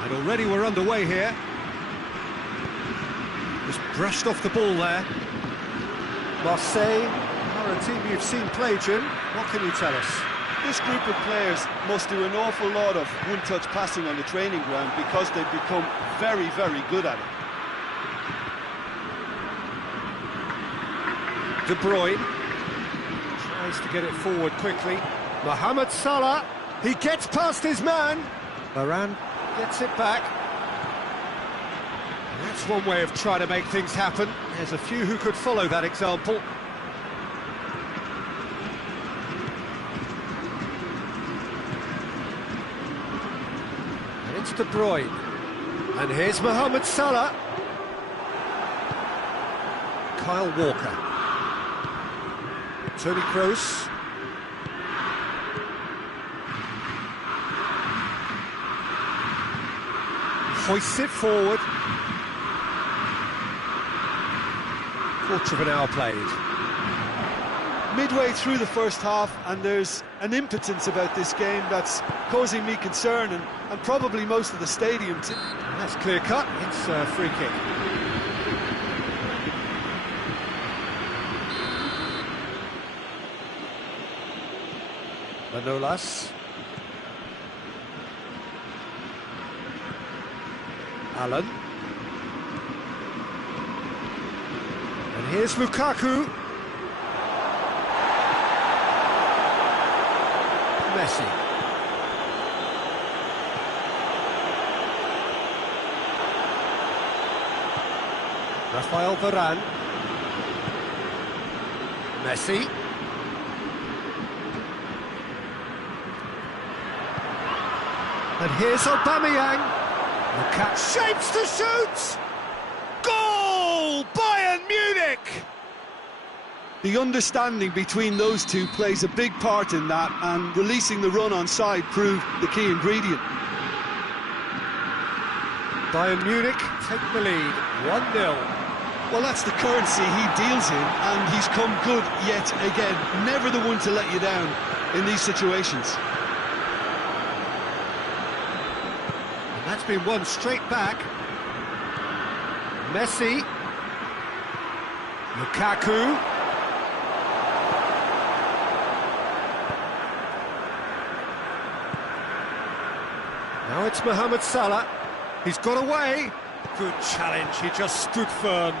And already we're underway here. Just brushed off the ball there. Marseille are a team you've seen play, Jim. What can you tell us? This group of players must do an awful lot of one-touch passing on the training ground because they've become very, very good at it. De Bruyne tries to get it forward quickly. Mohamed Salah, he gets past his man. Varane gets it back. And that's one way of trying to make things happen. There's a few who could follow that example. And it's De Bruyne. And here's Mohamed Salah. Kyle Walker. Toni Kroos. Hoists it forward. Quarter of an hour played. Midway through the first half, and there's an impotence about this game that's causing me concern, and probably most of the stadium too. That's clear cut. It's a free kick. Manolas. Allen. And here's Lukaku. Messi. Rafael Varane. Messi. And here's Aubameyang. Lukaku shapes to shoot! Goal! Bayern Munich! The understanding between those two plays a big part in that, and releasing the run on side proved the key ingredient. Bayern Munich take the lead, 1-0. Well, that's the currency he deals in, and he's come good yet again. Never the one to let you down in these situations. That's been won straight back. Messi. Lukaku. Now it's Mohamed Salah. He's got away. Good challenge, he just stood firm.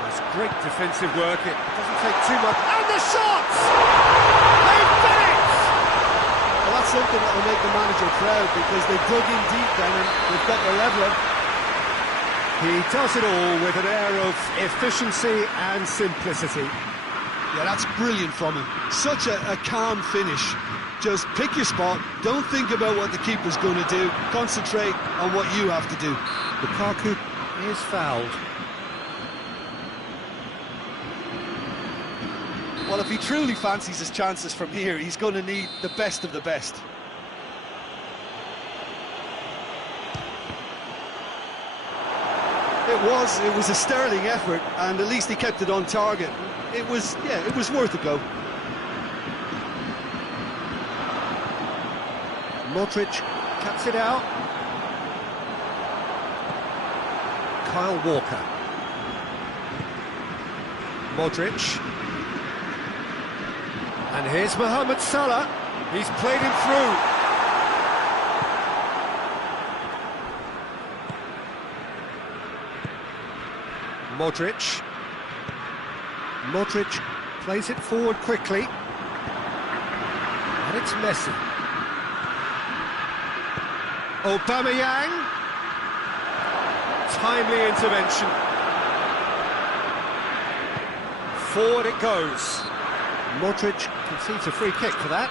That's great defensive work, it doesn't take too much. And the shots! They've done it! Well, that's something that will make the manager proud, because they've dug in deep then and they've got their leveller. He does it all with an air of efficiency and simplicity. Yeah, that's brilliant from him. Such a calm finish. Just pick your spot, don't think about what the keeper's going to do, concentrate on what you have to do. Lukaku is fouled. Well, if he truly fancies his chances from here, he's going to need the best of the best. It was a sterling effort, and at least he kept it on target. It was worth a go. Modric cuts it out. Kyle Walker. Modric. And here's Mohamed Salah. He's played him through. Modric. Modric plays it forward quickly. And it's Messi. Aubameyang. Timely intervention. Forward it goes. Modric concedes a free kick for that.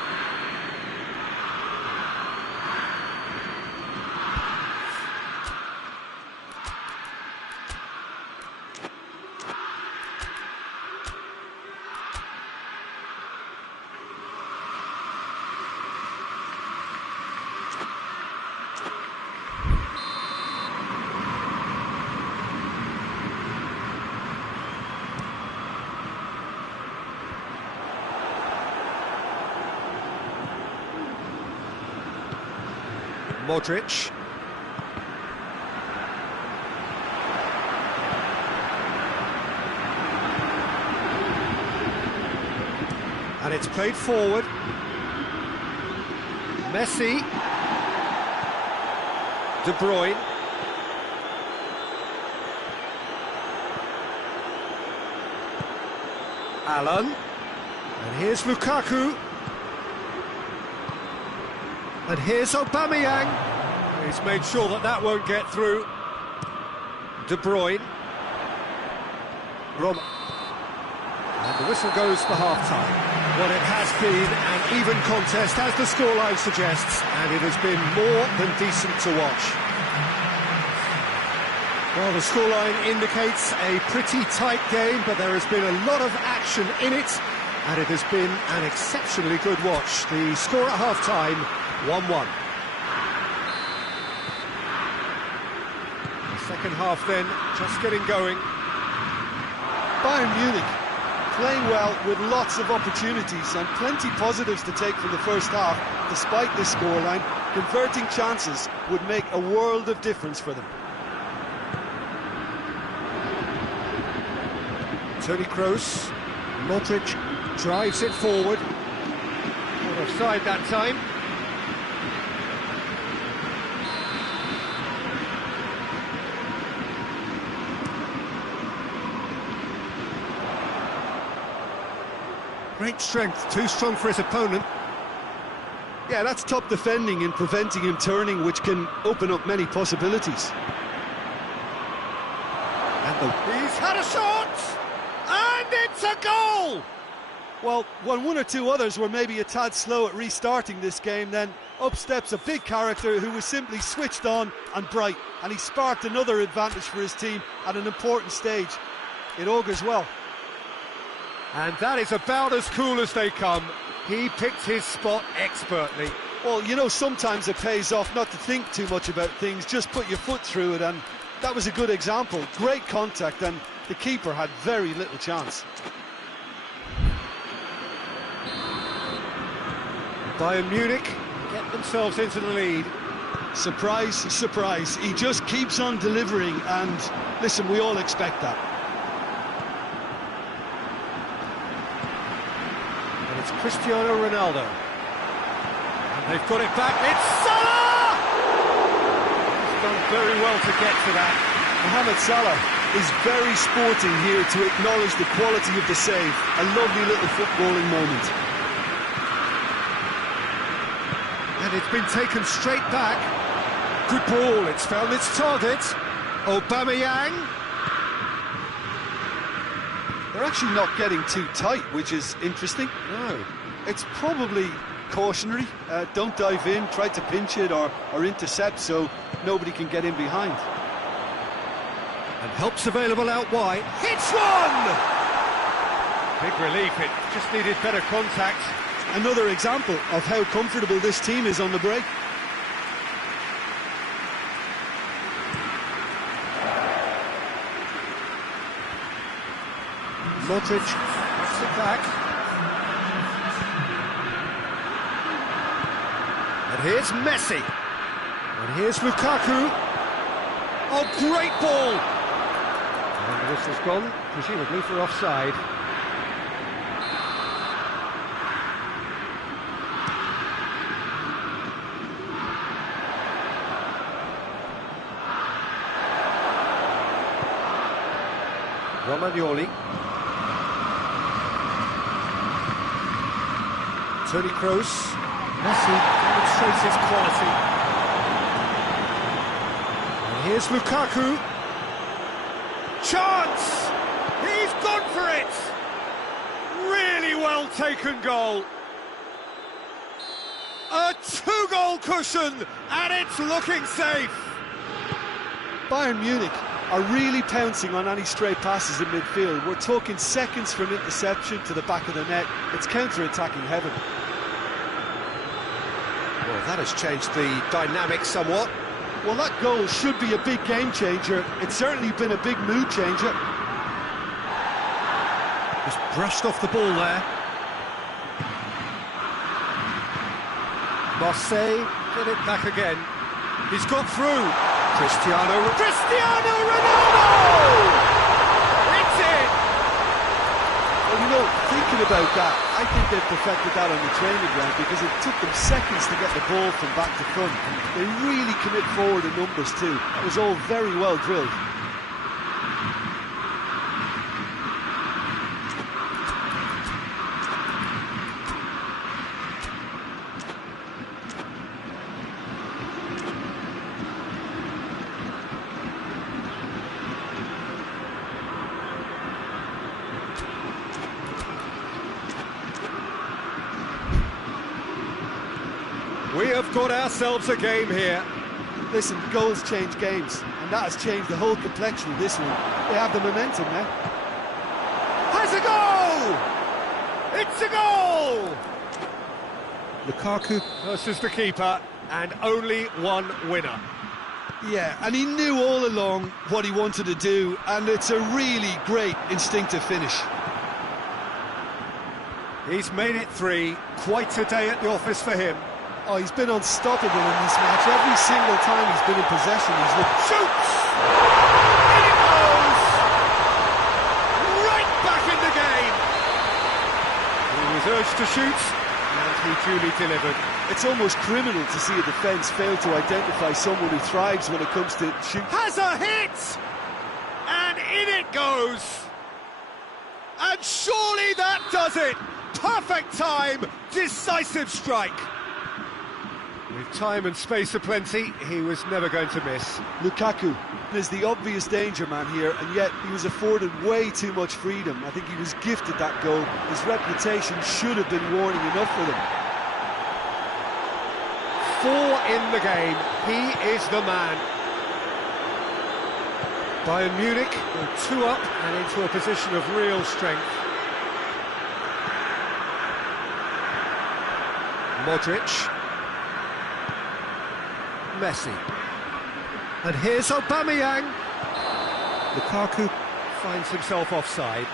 Modric. And it's played forward. Messi. De Bruyne. Allen. And here's Lukaku. And here's Aubameyang. He's made sure that that won't get through. De Bruyne. Rom. And the whistle goes for half-time. Well, it has been an even contest, as the scoreline suggests, and it has been more than decent to watch. Well, the scoreline indicates a pretty tight game, but there has been a lot of action in it, and it has been an exceptionally good watch. The score at half-time, 1-1. The second half then, just getting going. Bayern Munich playing well with lots of opportunities and plenty positives to take from the first half. Despite this scoreline, converting chances would make a world of difference for them. Toni Kroos. Modric drives it forward. Not offside that time. Great strength, too strong for his opponent. Yeah, that's top defending and preventing him turning, which can open up many possibilities. And he's had a shot! And it's a goal! Well, when one or two others were maybe a tad slow at restarting this game, then up steps a big character who was simply switched on and bright, and he sparked another advantage for his team at an important stage. It augurs well. And that is about as cool as they come. He picked his spot expertly. Well, you know, sometimes it pays off not to think too much about things, just put your foot through it, and that was a good example. Great contact, and the keeper had very little chance. Bayern Munich get themselves into the lead. Surprise, surprise. He just keeps on delivering, and listen, we all expect that. It's Cristiano Ronaldo. And they've got it back. It's Salah! He's done very well to get to that. Mohamed Salah is very sporting here to acknowledge the quality of the save. A lovely little footballing moment. And it's been taken straight back. Good ball, it's found its target. Aubameyang. They're actually not getting too tight, which is interesting. No. It's probably cautionary. Don't dive in, try to pinch it or intercept so nobody can get in behind. And help's available out wide. Hits one! Big relief, it just needed better contact. Another example of how comfortable this team is on the break. Modric puts it back. And here's Messi. And here's Lukaku. Oh, great ball! And the whistle's gone, presumably for offside. Romagnoli. Toni Kroos. Messi demonstrates his quality. And here's Lukaku. Chance! He's gone for it! Really well taken goal. A two-goal cushion, and it's looking safe. Bayern Munich are really pouncing on any stray passes in midfield. We're talking seconds from interception to the back of the net. It's counter-attacking heaven. Well, that has changed the dynamic somewhat. Well, that goal should be a big game changer. It's certainly been a big mood changer. Just brushed off the ball there. Marseille get it back again. He's got through. Cristiano Ronaldo! It's in! Well, you know, thinking about that, I think they've perfected that on the training ground because it took them seconds to get the ball from back to front. They really commit forward in numbers too. That was all very well drilled. We have got ourselves a game here. Listen, goals change games, and that has changed the whole complexion of this one. They have the momentum now. Has a goal! It's a goal! Lukaku versus the keeper, and only one winner. Yeah, and he knew all along what he wanted to do, and it's a really great instinctive finish. He's made it 3, quite a day at the office for him. Oh, he's been unstoppable in this match. Every single time he's been in possession, he's looked... Shoots! In it goes! Right back in the game! He was urged to shoot, and he duly delivered. It's almost criminal to see a defence fail to identify someone who thrives when it comes to shoot. Has a hit! And in it goes! And surely that does it! Perfect time, decisive strike! With time and space aplenty, he was never going to miss. Lukaku is the obvious danger man here, and yet he was afforded way too much freedom. I think he was gifted that goal. His reputation should have been warning enough for them. 4 in the game, he is the man. Bayern Munich go 2 up and into a position of real strength. Modric. Messi. And here's Aubameyang. Lukaku finds himself offside.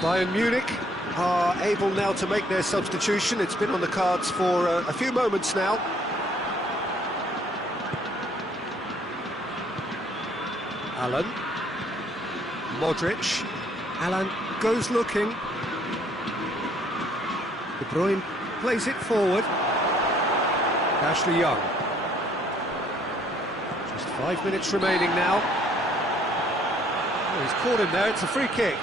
Bayern Munich are able now to make their substitution. It's been on the cards for a few moments now. Alan. Modric. Alan goes looking. De Bruyne plays it forward. Ashley Young. Just 5 minutes remaining now. Oh, he's caught him there, it's a free kick.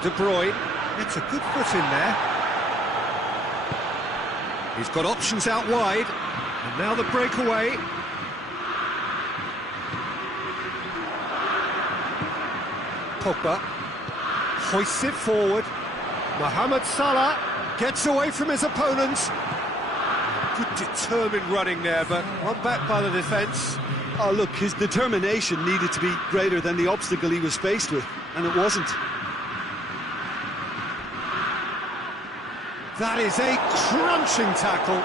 De Bruyne gets a good foot in there. He's got options out wide, and now the breakaway. Pogba hoists it forward. Mohamed Salah gets away from his opponents. Good determined running there, but run back by the defence. Oh look, his determination needed to be greater than the obstacle he was faced with, and it wasn't. That is a crunching tackle.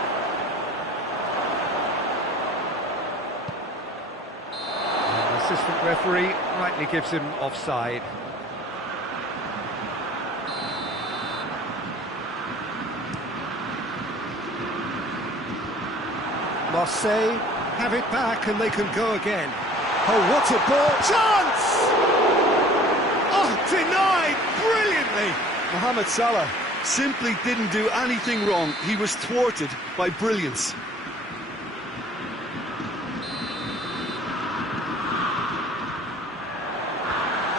And the assistant referee rightly gives him offside. Marseille have it back and they can go again. Oh, what a ball! Chance! Oh, denied brilliantly! Mohamed Salah simply didn't do anything wrong. He was thwarted by brilliance.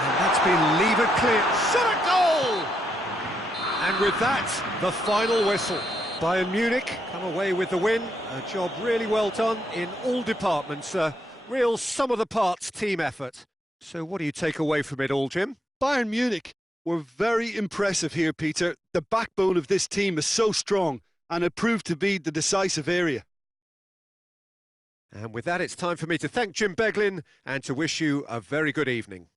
And that's been levered clear. Shot a goal! And with that, the final whistle. Bayern Munich come away with the win. A job really well done in all departments. Real sum-of-the-parts team effort. So what do you take away from it all, Jim? Bayern Munich were very impressive here, Peter. The backbone of this team is so strong, and it proved to be the decisive area. And with that, it's time for me to thank Jim Beglin and to wish you a very good evening.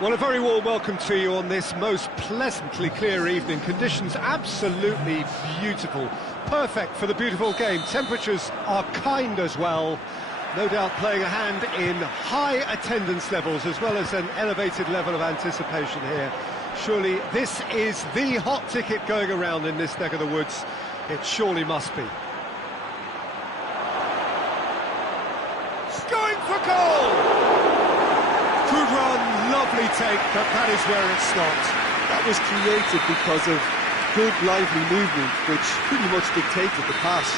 Well, a very warm welcome to you on this most pleasantly clear evening. Conditions absolutely beautiful. Perfect for the beautiful game. Temperatures are kind as well. No doubt playing a hand in high attendance levels as well as an elevated level of anticipation here. Surely this is the hot ticket going around in this neck of the woods. It surely must be. Going for goal! Good run, lovely take, but that is where it stopped. That was created because of good, lively movement, which pretty much dictated the pass.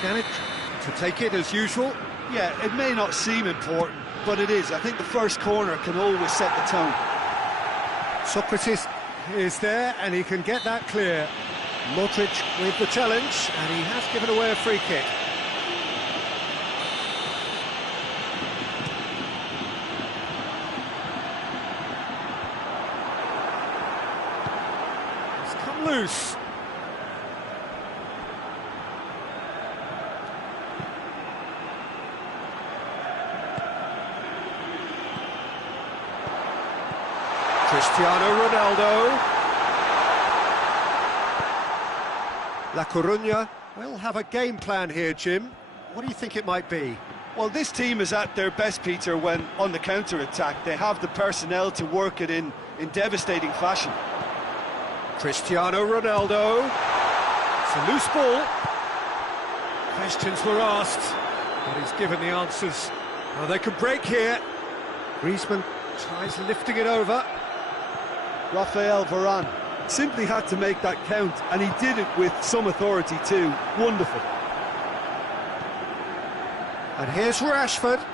Can it to take it as usual? Yeah, it may not seem important, but it is. I think the first corner can always set the tone. Socrates is there, and he can get that clear. Modric with the challenge, and he has given away a free kick. Loose. Cristiano Ronaldo. La Coruña will have a game plan here, Jim. What do you think it might be? Well, this team is at their best, Peter, when on the counter-attack. They have the personnel to work it in devastating fashion. Cristiano Ronaldo. It's a loose ball. Questions were asked, but he's given the answers. Well, they could break here. Griezmann tries lifting it over. Rafael Varane simply had to make that count, and he did it with some authority too. Wonderful. And here's Rashford.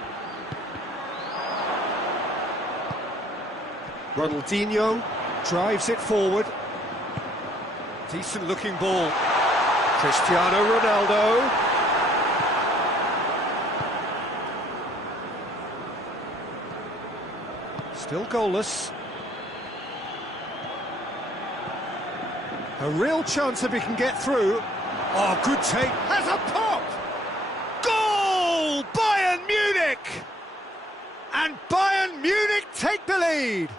Ronaldinho drives it forward. Decent looking ball. Cristiano Ronaldo. Still goalless. A real chance if he can get through. Oh, good take. Has a pop! Goal! Bayern Munich! And Bayern Munich take the lead.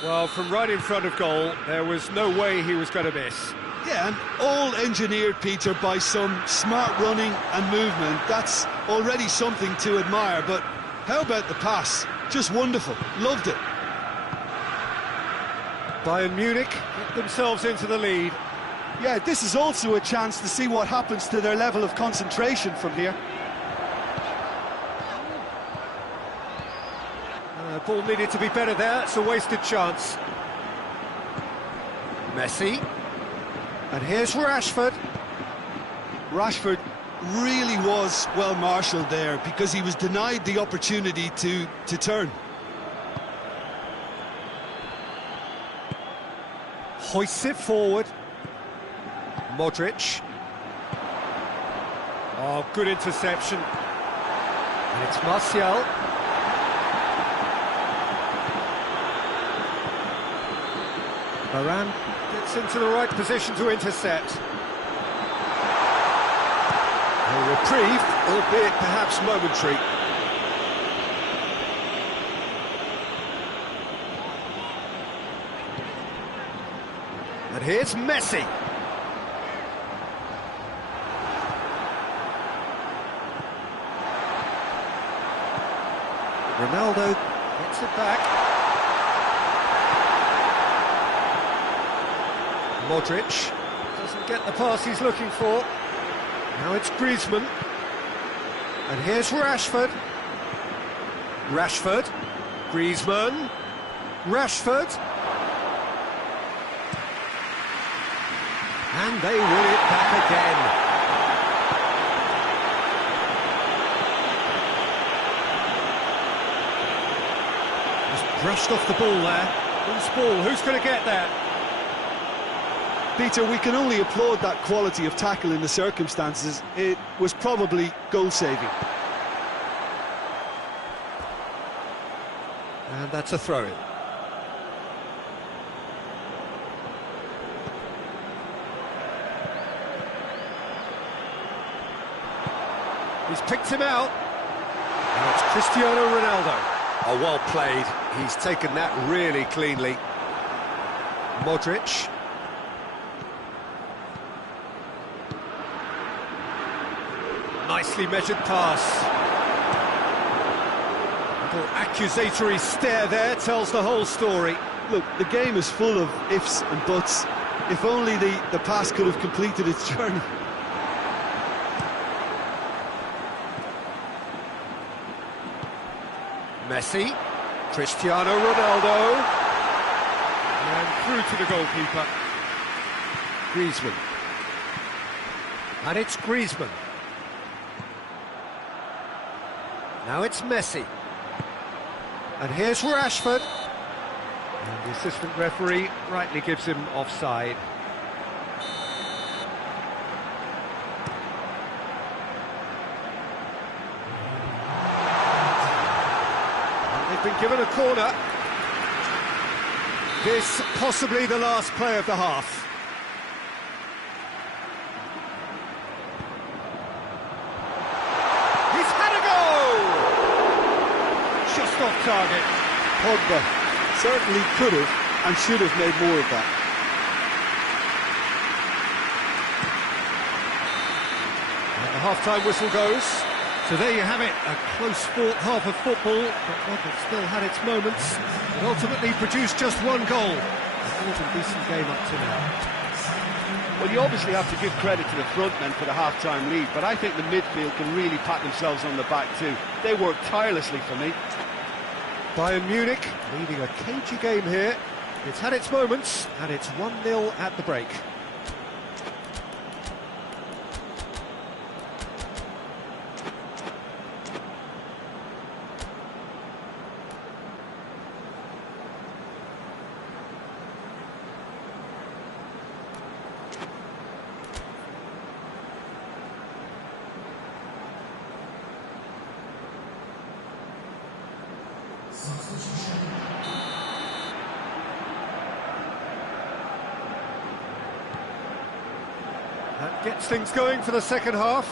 Well, from right in front of goal, there was no way he was going to miss. Yeah, and all engineered, Peter, by some smart running and movement. That's already something to admire, but how about the pass? Just wonderful. Loved it. Bayern Munich get themselves into the lead. Yeah, this is also a chance to see what happens to their level of concentration from here. Ball needed to be better there, it's a wasted chance. Messi. And here's Rashford. Rashford really was well marshalled there because he was denied the opportunity to turn. Hoists it forward. Modric. Oh, good interception. And it's Martial. Varane gets into the right position to intercept. A reprieve, albeit perhaps momentary. And here's Messi. Ronaldo gets it back. Modric doesn't get the pass he's looking for. Now it's Griezmann. And here's Rashford. Rashford. Griezmann. Rashford. And they win it back again. Just brushed off the ball there. Loose ball, who's going to get that? Peter, we can only applaud that quality of tackle in the circumstances. It was probably goal-saving. And that's a throw-in. He's picked him out. And it's Cristiano Ronaldo. Oh, well played. He's taken that really cleanly. Modric. Nicely measured pass. Little accusatory stare there tells the whole story. Look, the game is full of ifs and buts. If only the pass could have completed its journey. Messi, Cristiano Ronaldo, and through to the goalkeeper. Griezmann. And it's Griezmann. Now it's Messi. And here's Rashford. And the assistant referee rightly gives him offside. Been given a corner. This possibly the last play of the half. He's had a go! Just off target. Pogba certainly could have and should have made more of that. And the half-time whistle goes. So there you have it, a close-fought half of football, but one that still had its moments, and ultimately produced just one goal. A more than decent game up to now. Well, you obviously have to give credit to the front men for the half-time lead, but I think the midfield can really pat themselves on the back too. They worked tirelessly for me. Bayern Munich leading a cagey game here. It's had its moments, and it's 1-0 at the break. That gets things going for the second half.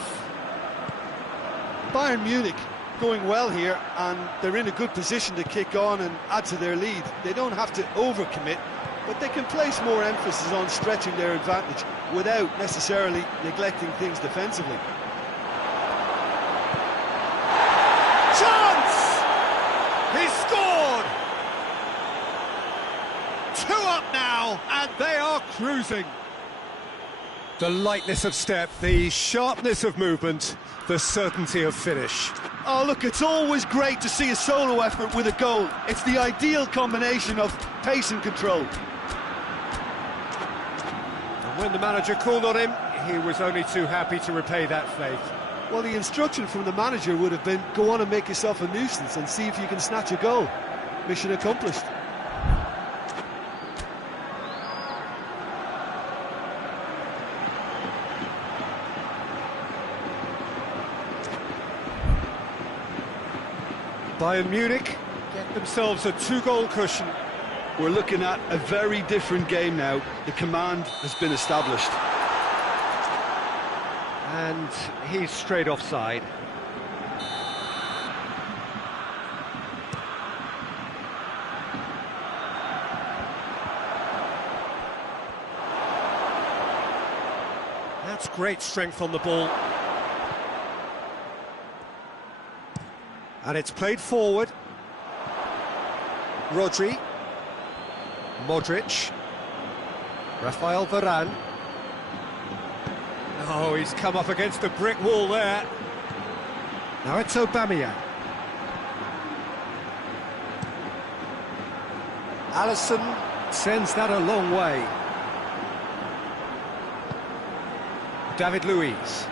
Bayern Munich going well here, and they're in a good position to kick on and add to their lead. They don't have to overcommit, but they can place more emphasis on stretching their advantage without necessarily neglecting things defensively. Chance! He scored! 2 up now, and they are cruising. The lightness of step, the sharpness of movement, the certainty of finish. Oh, look, it's always great to see a solo effort with a goal. It's the ideal combination of pace and control. And when the manager called on him, he was only too happy to repay that faith. Well, the instruction from the manager would have been, go on and make yourself a nuisance and see if you can snatch a goal. Mission accomplished. Bayern Munich get themselves a 2-goal cushion. We're looking at a very different game now. The command has been established. And he's straight offside. That's great strength on the ball. And it's played forward. Rodri. Modric. Rafael Varane. Oh, he's come up against a brick wall there. Now it's Aubameyang. Alisson sends that a long way. David Luiz.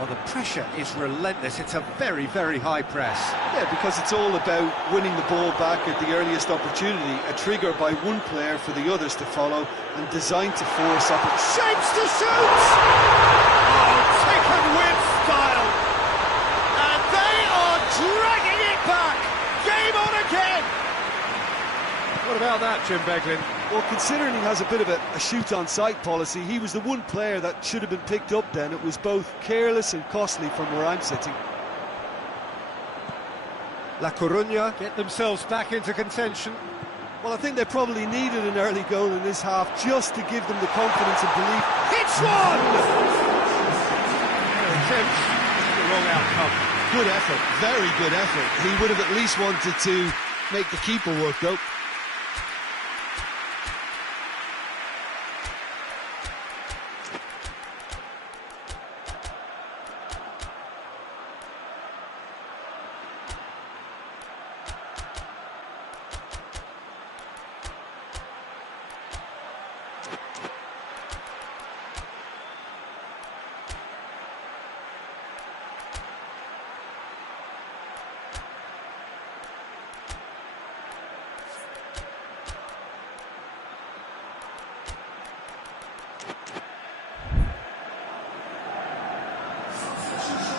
Oh, the pressure is relentless. It's a very, very high press. Yeah, because it's all about winning the ball back at the earliest opportunity, a trigger by one player for the others to follow, and designed to force up. Shapes to shoot! Oh, taken with style! And they are dragging it back! Game on again! What about that, Jim Beglin? Well, considering he has a bit of a shoot-on-sight policy, he was the one player that should have been picked up then. It was both careless and costly from where I'm sitting. La Coruña get themselves back into contention. Well, I think they probably needed an early goal in this half just to give them the confidence and belief. Hits one! Attempt, the wrong outcome. Good effort, very good effort. He would have at least wanted to make the keeper work, though.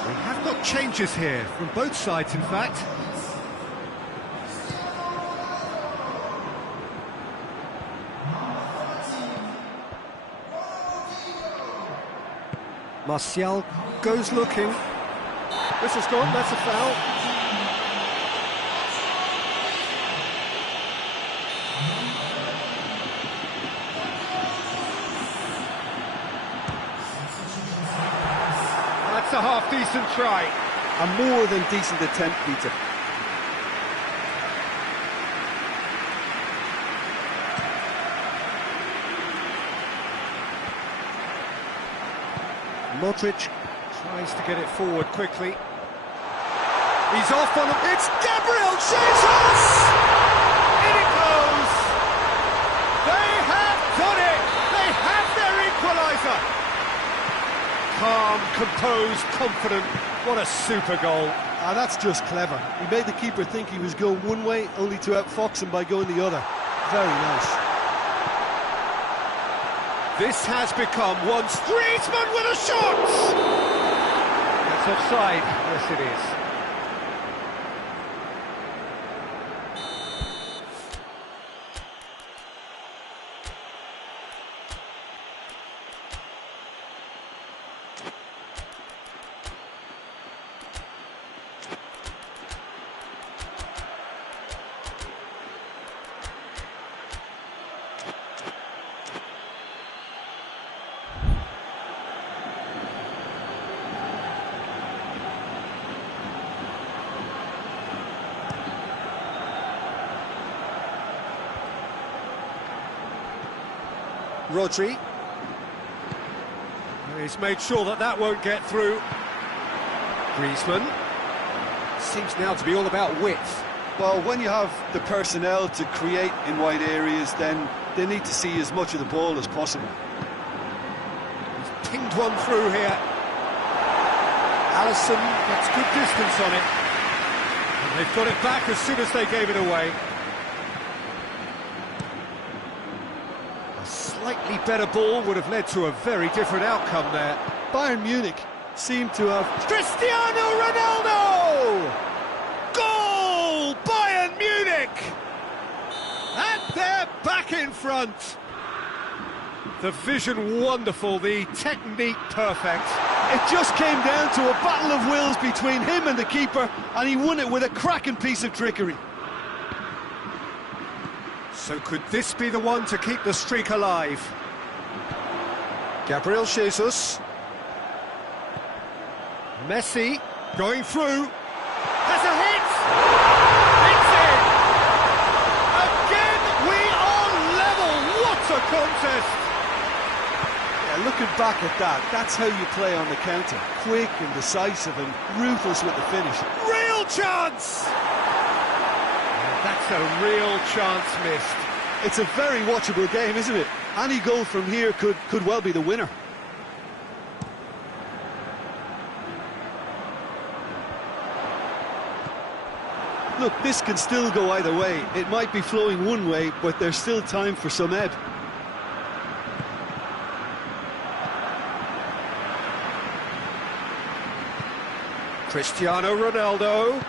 We have got changes here, from both sides in fact. Martial goes looking. Whistle's gone, that's a foul. That's a half-decent try. A more than decent attempt, Peter. Modric tries to get it forward quickly. He's off on him. It's Gabriel Jesus! In it goes! They have done it! They have their equaliser! Calm, composed, confident. What a super goal. Ah, that's just clever. He made the keeper think he was going one way, only to outfox him by going the other. Very nice. This has become once Griezmann with a shot! That's offside. Yes, it is. Rodri. He's made sure that that won't get through. Griezmann. Seems now to be all about width. Well, when you have the personnel to create in wide areas, then they need to see as much of the ball as possible. He's pinged one through here. Alisson gets good distance on it. And they've got it back as soon as they gave it away. Slightly better ball would have led to a very different outcome there. Bayern Munich seem to have... Cristiano Ronaldo! Goal! Bayern Munich! And they're back in front. The vision wonderful, the technique perfect. It just came down to a battle of wills between him and the keeper, and he won it with a cracking piece of trickery. So could this be the one to keep the streak alive? Gabriel Jesus. Messi going through. Has a hit! It's in! Again, we are level! What a contest! Yeah, looking back at that, that's how you play on the counter. Quick and decisive and ruthless with the finish. Real chance! That's a real chance missed. It's a very watchable game, isn't it? Any goal from here could well be the winner. Look, this can still go either way. It might be flowing one way, but there's still time for some ebb. Cristiano Ronaldo.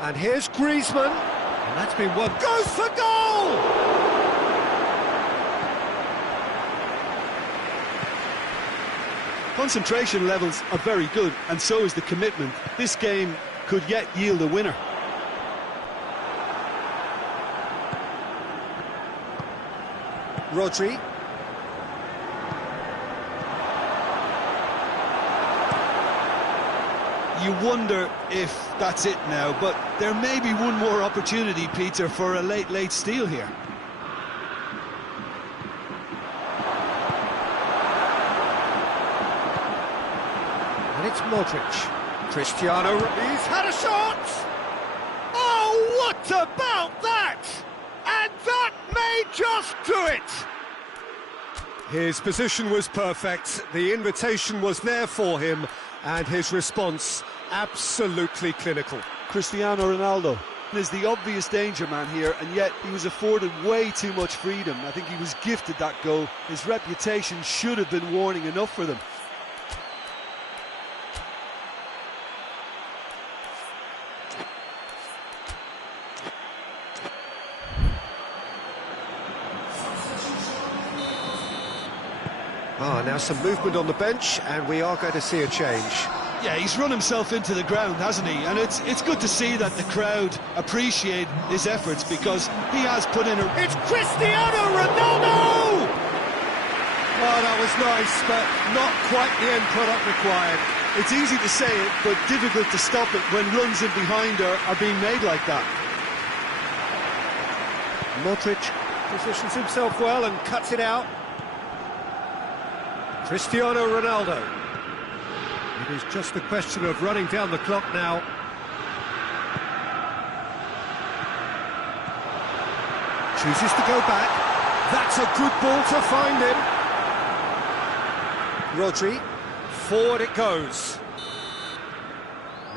And here's Griezmann. And that's been one. Goes for goal! Concentration levels are very good, and so is the commitment. This game could yet yield a winner. Rodri. You wonder if that's it now, but there may be one more opportunity, Peter, for a late steal here. And it's Modric. Cristiano, he's had a shot! Oh, what about that? And that may just do it! His position was perfect, the invitation was there for him, and his response absolutely clinical. Cristiano Ronaldo is the obvious danger man here, and yet he was afforded way too much freedom. I think he was gifted that goal. His reputation should have been warning enough for them. Now some movement on the bench, and we are going to see a change. Yeah, he's run himself into the ground, hasn't he? And it's good to see that the crowd appreciate his efforts, because he has put in a... It's Cristiano Ronaldo! Oh, that was nice, but not quite the end product required. It's easy to say it, but difficult to stop it when runs in behind are being made like that. Modric positions himself well and cuts it out. Cristiano Ronaldo. It is just a question of running down the clock now. Chooses to go back. That's a good ball to find him. Rodri. Forward it goes.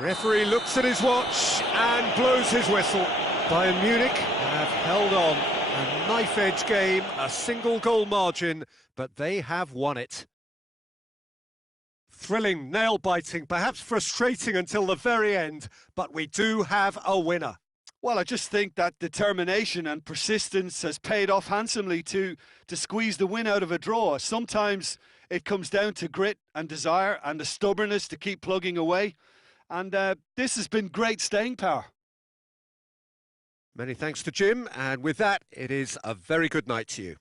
Referee looks at his watch and blows his whistle. Bayern Munich have held on. A knife-edge game, a single goal margin, but they have won it. Thrilling, nail-biting, perhaps frustrating until the very end, but we do have a winner. Well, I just think that determination and persistence has paid off handsomely to squeeze the win out of a draw. Sometimes it comes down to grit and desire and the stubbornness to keep plugging away. And this has been great staying power. Many thanks to Jim, and with that, it is a very good night to you.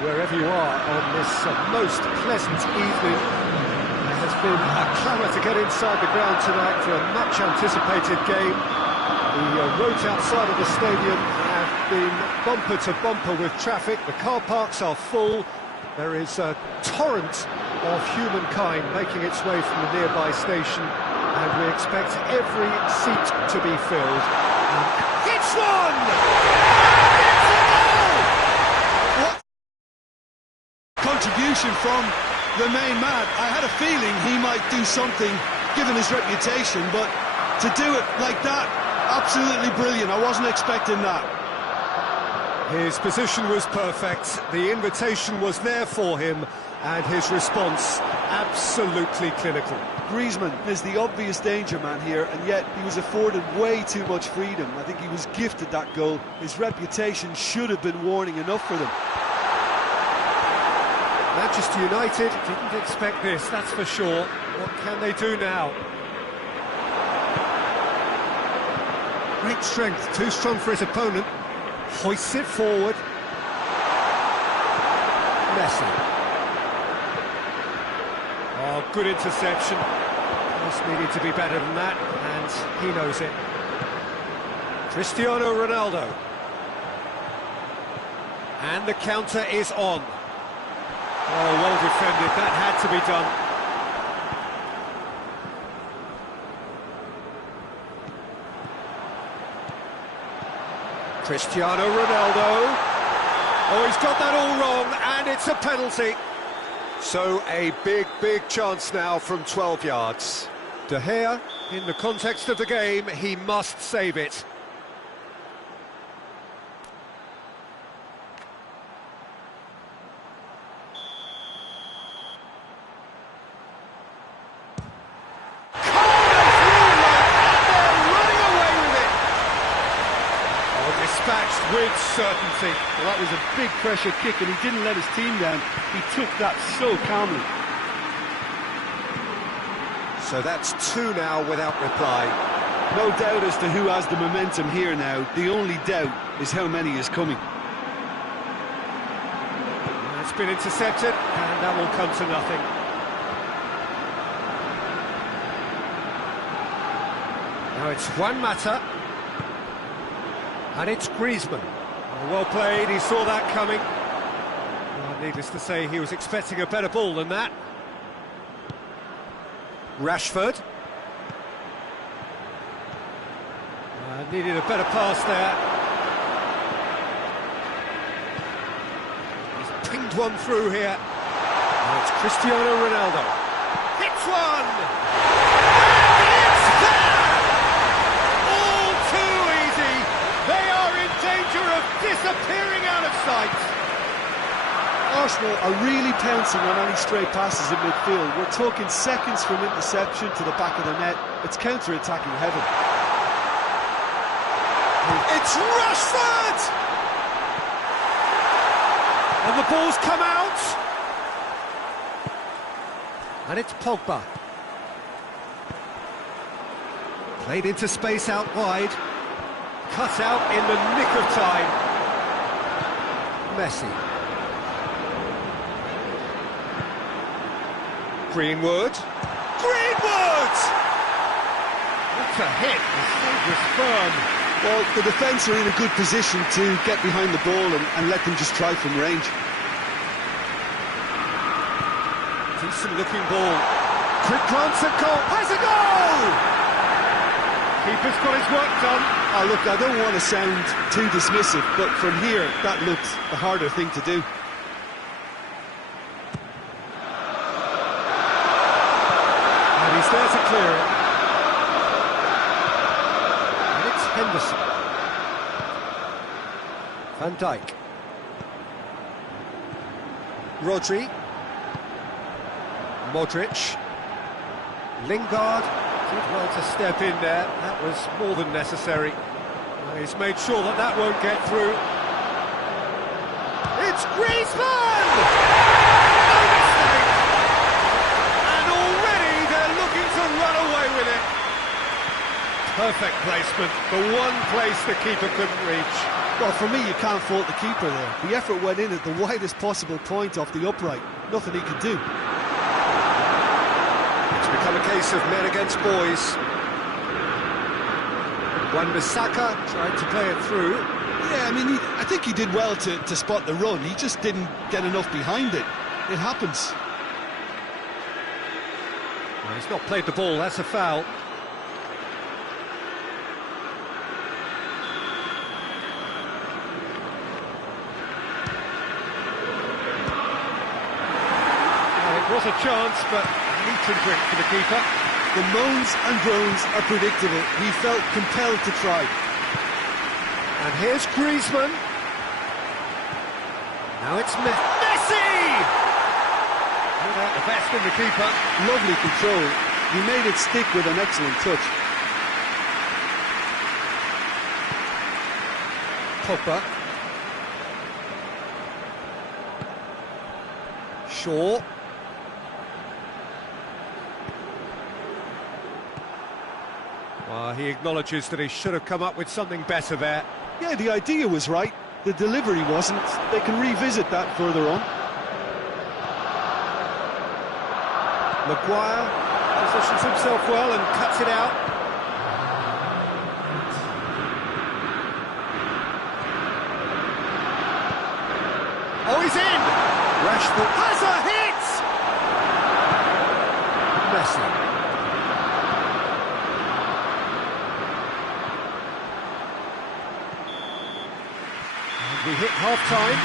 wherever you are on this most pleasant evening. There has been a clamour to get inside the ground tonight for a much-anticipated game. The roads outside of the stadium have been bumper to bumper with traffic. The car parks are full. There is a torrent of humankind making its way from the nearby station, and we expect every seat to be filled. It's one! It's a goal! What contribution from the main man. I had a feeling he might do something given his reputation, but to do it like that, absolutely brilliant. I wasn't expecting that. His position was perfect, the invitation was there for him, and his response absolutely clinical. Griezmann is the obvious danger man here, and yet he was afforded way too much freedom. I think he was gifted that goal. His reputation should have been warning enough for them. Manchester United didn't expect this, that's for sure. What can they do now? Great strength, too strong for his opponent. Hoists it forward. Messi. Oh, good interception. Just needed to be better than that, and he knows it. Cristiano Ronaldo. And the counter is on. Oh, well defended, that had to be done. Cristiano Ronaldo. Oh, he's got that all wrong, and it's a penalty. So a big chance now from 12 yards. De Gea, in the context of the game, he must save it. Dispatched with certainty. Well, that was a big pressure kick, and he didn't let his team down. He took that so calmly. So that's two now without reply. No doubt as to who has the momentum here now. The only doubt is how many is coming. It's been intercepted, and that will come to nothing. Now it's Juan Mata. And it's Griezmann. Well played, he saw that coming. Well, needless to say, he was expecting a better ball than that. Rashford. Needed a better pass there. He's pinged one through here. And it's Cristiano Ronaldo. Hits one! Disappearing out of sight. Arsenal are really pouncing on any stray passes in midfield. We're talking seconds from interception to the back of the net. It's counter-attacking heaven. It's Rashford! And the ball's come out. And it's Pogba. Played into space out wide. Cut out in the nick of time. Messi. Greenwood. Greenwood! What a hit, the save was firm. Well, the defence are in a good position to get behind the ball and let them just try from range. Decent looking ball. Quick glance at goal. Has a goal! Keeper's got his work done. Oh, look, I don't want to sound too dismissive, but from here, that looked the harder thing to do. And he's there to clear it. And it's Henderson. Van Dijk. Rodri. Modric. Lingard. Did well to step in there, that was more than necessary. He's made sure that that won't get through. It's Griezmann! No mistake! And already they're looking to run away with it. Perfect placement, the one place the keeper couldn't reach. Well, for me, you can't fault the keeper there. The effort went in at the widest possible point off the upright. Nothing he could do. It's become a case of men against boys. Wan-Bissaka tried to play it through. Yeah, I mean, I think he did well to spot the run. He just didn't get enough behind it. It happens. Well, he's not played the ball, that's a foul. Well, it was a chance, but meat and drink for the keeper. The moans and groans are predictable. He felt compelled to try. And here's Griezmann. Now it's Messi! Without the best in the keeper. Lovely control. He made it stick with an excellent touch. Pogba. Shaw. Well, he acknowledges that he should have come up with something better there. Yeah, the idea was right. The delivery wasn't. They can revisit that further on. Maguire positions himself well and cuts it out. Oh, he's in! Rashford has a hit! Messi. We hit half-time.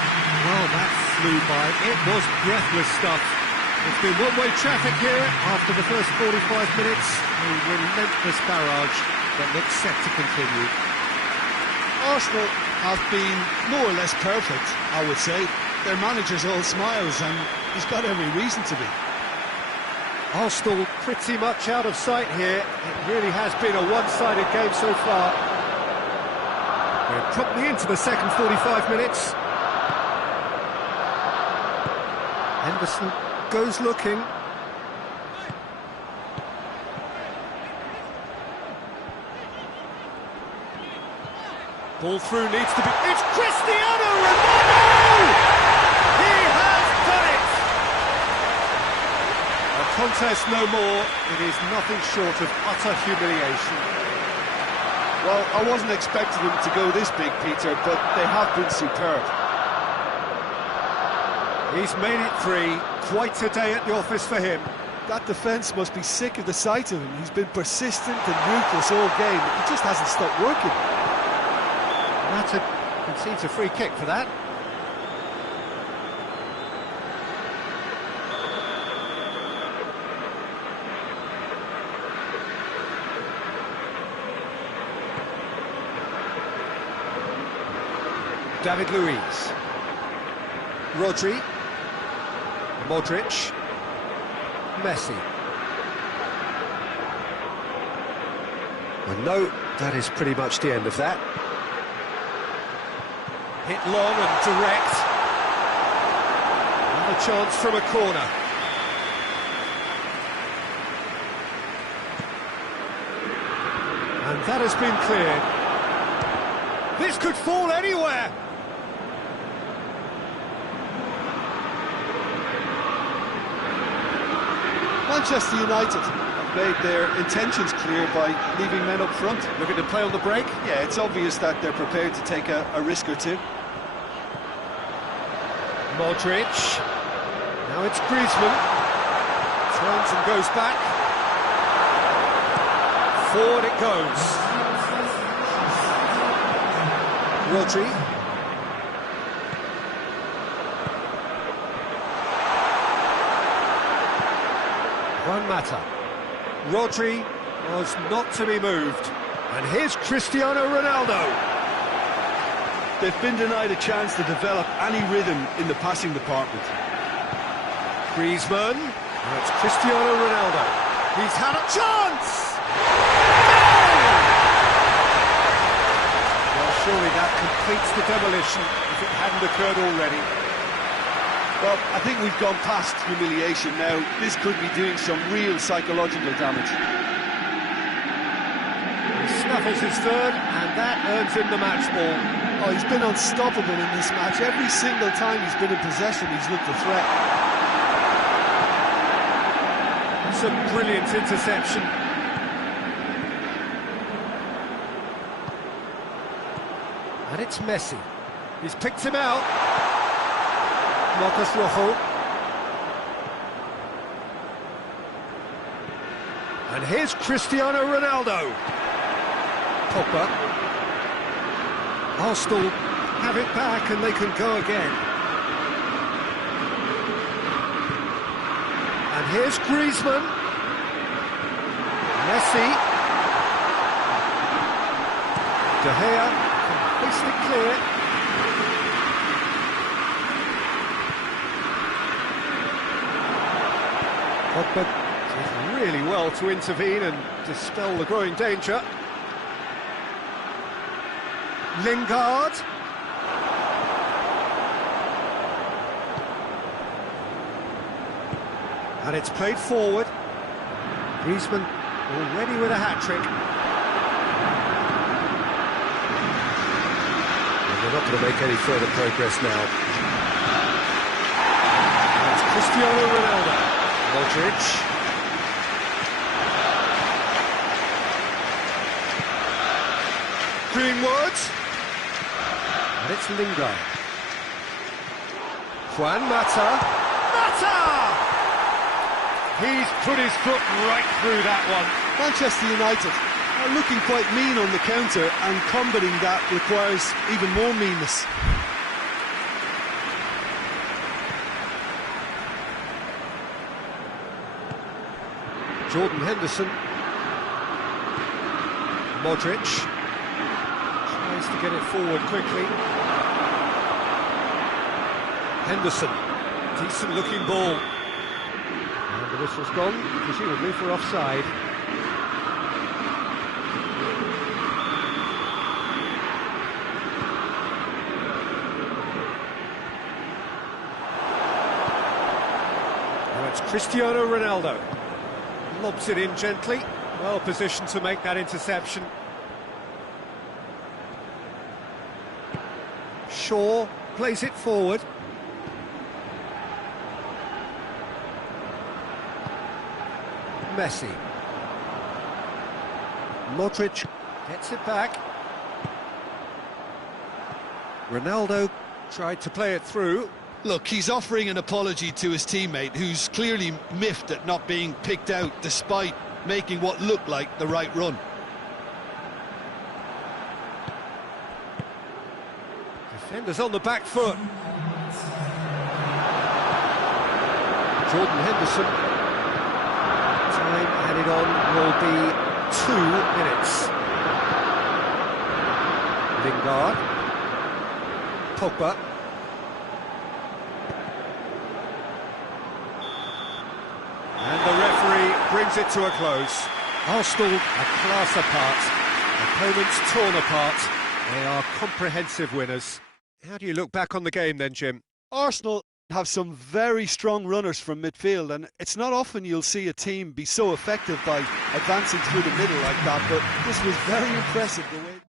Well, that flew by. It was breathless stuff. It's been one-way traffic here after the first 45 minutes. A relentless barrage that looks set to continue. Arsenal have been more or less perfect, I would say. Their manager's all smiles, and he's got every reason to be. Arsenal pretty much out of sight here. It really has been a one-sided game so far. We're promptly into the second 45 minutes. Henderson goes looking. Ball through needs to be... It's Cristiano Ronaldo! He has done it! A contest no more. It is nothing short of utter humiliation. Well, I wasn't expecting them to go this big, Peter, but they have been superb. He's made it three. Quite a day at the office for him. That defence must be sick of the sight of him. He's been persistent and ruthless all game. He just hasn't stopped working. Mata concedes a free kick for that. David Luiz. Rodri. Modric. Messi. Well, no, that is pretty much the end of that. Hit long and direct. Another chance from a corner. And that has been cleared. This could fall anywhere. Manchester United have made their intentions clear by leaving men up front. Looking to play on the break? Yeah, it's obvious that they're prepared to take a risk or two. Modric. Now it's Griezmann. Turns and goes back. Forward it goes. Rodri. Mata. Rodri was not to be moved. And here's Cristiano Ronaldo. They've been denied a chance to develop any rhythm in the passing department. Griezmann. Now it's Cristiano Ronaldo. He's had a chance! Well, surely that completes the demolition if it hadn't occurred already. Well, I think we've gone past humiliation now. This could be doing some real psychological damage. Snaffles his third, and that earns him the match ball. Oh, he's been unstoppable in this match. Every single time he's been in possession, he's looked a threat. It's a brilliant interception. And it's Messi. He's picked him out. Marcus Rojo. And here's Cristiano Ronaldo. Pogba. Arsenal have it back and they can go again. And here's Griezmann. Messi. De Gea. Completely clear. Pogba did really well to intervene and dispel the growing danger. Lingard. And it's played forward. Griezmann already with a hat-trick. And they're not going to make any further progress now. That's Cristiano Ronaldo. Modric. Greenwood. And it's Lingard. Juan Mata. Mata! He's put his foot right through that one. Manchester United are looking quite mean on the counter, and combating that requires even more meanness. Jordan Henderson. Modric. Tries to get it forward quickly. Henderson. Decent looking ball. And the whistle's gone, presumably for offside. Now it's Cristiano Ronaldo. Lobs it in gently, well positioned to make that interception. Shaw plays it forward. Messi. Modric gets it back. Ronaldo tried to play it through. Look, he's offering an apology to his teammate, who's clearly miffed at not being picked out despite making what looked like the right run. Defenders on the back foot. Jordan Henderson. Time added on will be 2 minutes. Lingard. Pogba. And the referee brings it to a close. Arsenal a class apart. Opponents torn apart. They are comprehensive winners. How do you look back on the game then, Jim? Arsenal have some very strong runners from midfield, and it's not often you'll see a team be so effective by advancing through the middle like that, but this was very impressive the way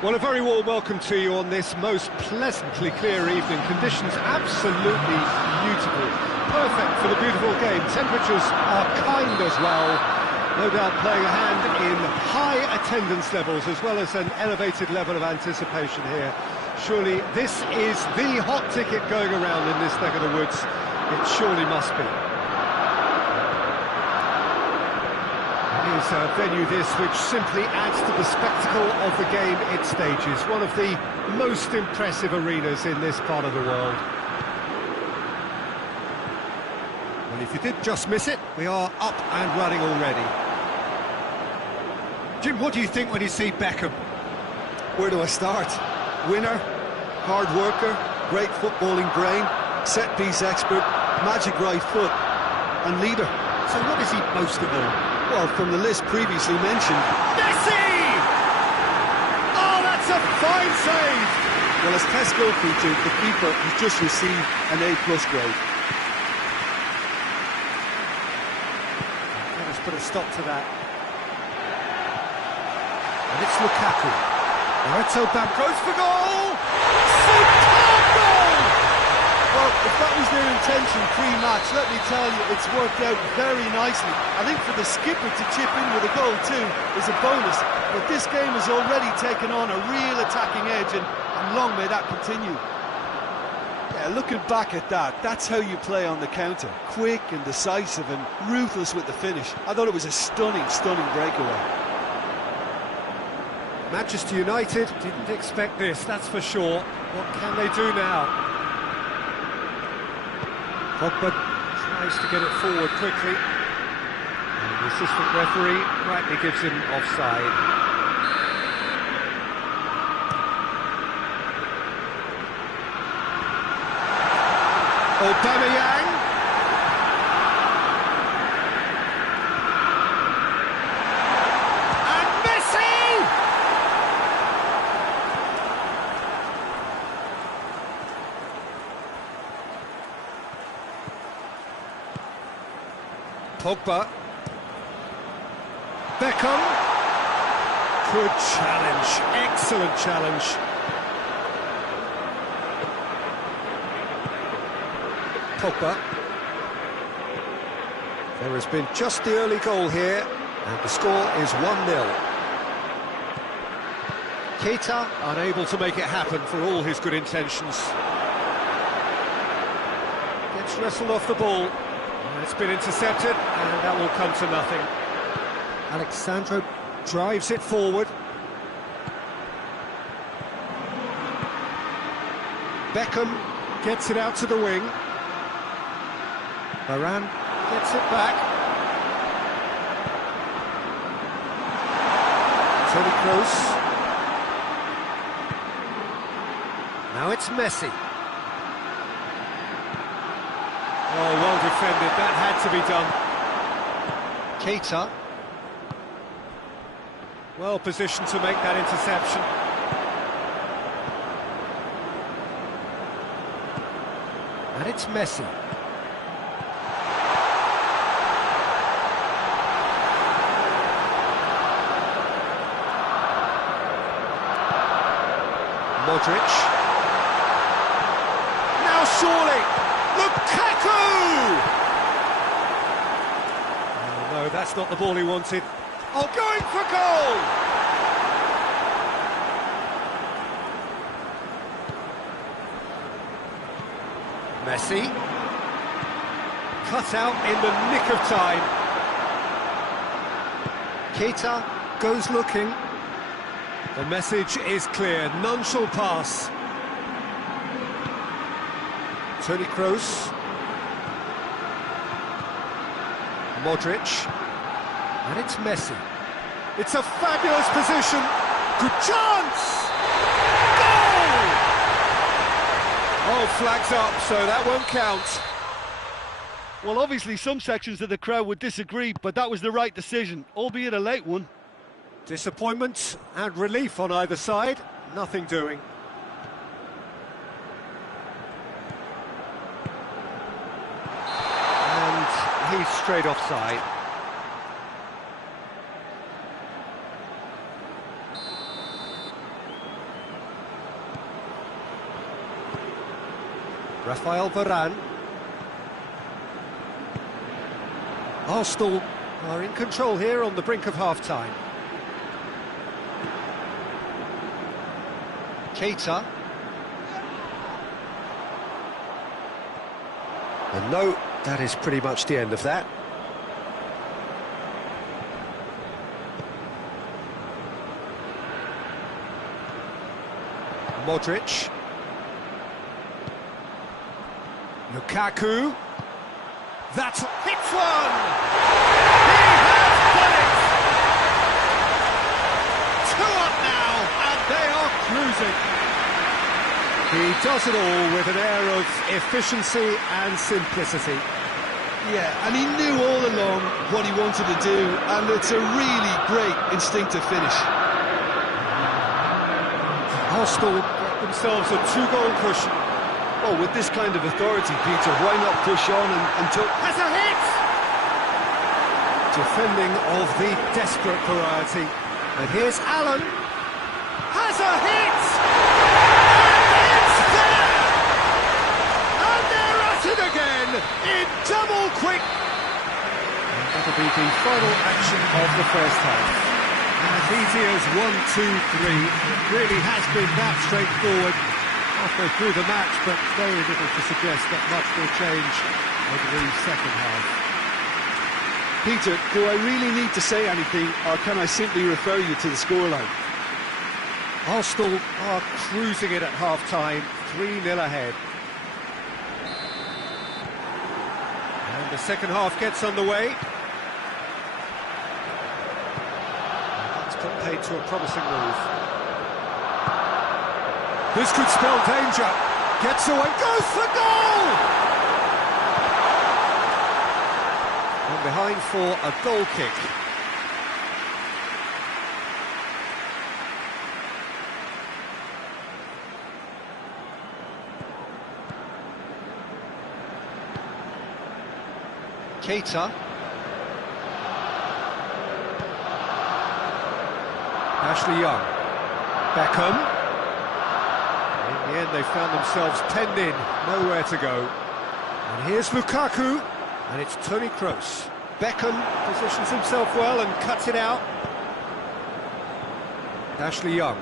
Well, a very warm welcome to you on this most pleasantly clear evening. Conditions absolutely beautiful. Perfect for the beautiful game. Temperatures are kind as well. No doubt playing a hand in high attendance levels as well as an elevated level of anticipation here. Surely this is the hot ticket going around in this neck of the woods. It surely must be. It is a venue this which simply adds to the spectacle of the game it stages. One of the most impressive arenas in this part of the world. Well, if you did just miss it, we are up and running already. Jim, what do you think when you see Beckham? Where do I start? Winner, hard worker, great footballing brain, set-piece expert, magic right foot, and leader. So what is he most of all? Well, from the list previously mentioned... Messi! Oh, that's a fine save! Well, as test goal feature, the keeper has just received an A+ grade. Let us put a stop to that. And it's Lukaku. Lorenzo goes for goal! Superb goal! Well, if that was their intention pre-match, let me tell you, it's worked out very nicely. I think for the skipper to chip in with a goal too is a bonus, but this game has already taken on a real attacking edge, and long may that continue. Yeah, looking back at that, that's how you play on the counter. Quick and decisive and ruthless with the finish. I thought it was a stunning breakaway. Manchester United didn't expect this, that's for sure. What can they do now? Pogba tries to get it forward quickly. And the assistant referee rightly gives him offside. Aubameyang. And Messi! Pogba. Beckham. Good challenge. Excellent challenge. Pogba. There has been just the early goal here, and the score is 1-0. Keita unable to make it happen for all his good intentions. Gets wrestled off the ball. It's been intercepted, and that will come to nothing. Alexandro drives it forward. Beckham gets it out to the wing. Varane gets it back. Toni Kroos. Now it's Messi. Oh, well defended, that had to be done. Keita. Well positioned to make that interception. And it's Messi. Modric. Now surely, Lukaku! Oh, no, that's not the ball he wanted. Oh, going for goal! Messi. Cut out in the nick of time. Keita goes looking. The message is clear, none shall pass. Toni Kroos. Modric. And it's Messi. It's a fabulous position. Good chance! Goal! Oh, flags up, so that won't count. Well, obviously some sections of the crowd would disagree, but that was the right decision, albeit a late one. Disappointment and relief on either side, nothing doing. And he's straight offside. Rafael Varane. Arsenal are in control here on the brink of half-time. Keita. And no, that is pretty much the end of that. Modric. Lukaku. That's hits one! He has done it! 2 up now, and they are cruising. He does it all with an air of efficiency and simplicity. Yeah, and he knew all along what he wanted to do, and it's a really great instinctive finish. Arsenal get themselves a 2-goal cushion. Oh, with this kind of authority, Peter, why not push on until... Has a hit! Defending of the desperate variety. And here's Allen. Has a hit! And it's there! And they're at it again in double quick. And that'll be the final action of the first half. As easy as 1, 2, 3. It really has been that straightforward. Halfway through the match, but very little to suggest that much will change over the second half. Peter, do I really need to say anything, or can I simply refer you to the scoreline? Arsenal are cruising it at half-time, 3-0 ahead. And the second half gets underway. That's put paid to a promising move. This could spell danger. Gets away, goes for goal! And behind for a goal kick. Keita. Ashley Young. Beckham. In the end, they found themselves penned in, nowhere to go. And here's Lukaku, and it's Toni Kroos. Beckham positions himself well and cuts it out. Ashley Young.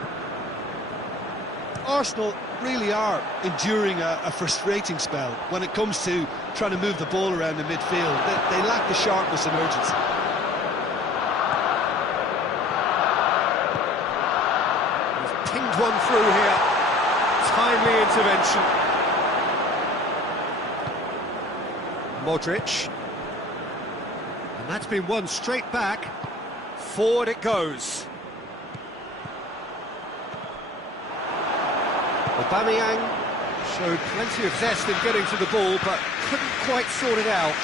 Arsenal really are enduring a frustrating spell when it comes to trying to move the ball around the midfield. They lack the sharpness and urgency. He's pinged one through here. Timely intervention. Modric. And that's been won straight back. Forward it goes. Aubameyang showed plenty of zest in getting to the ball, but couldn't quite sort it out.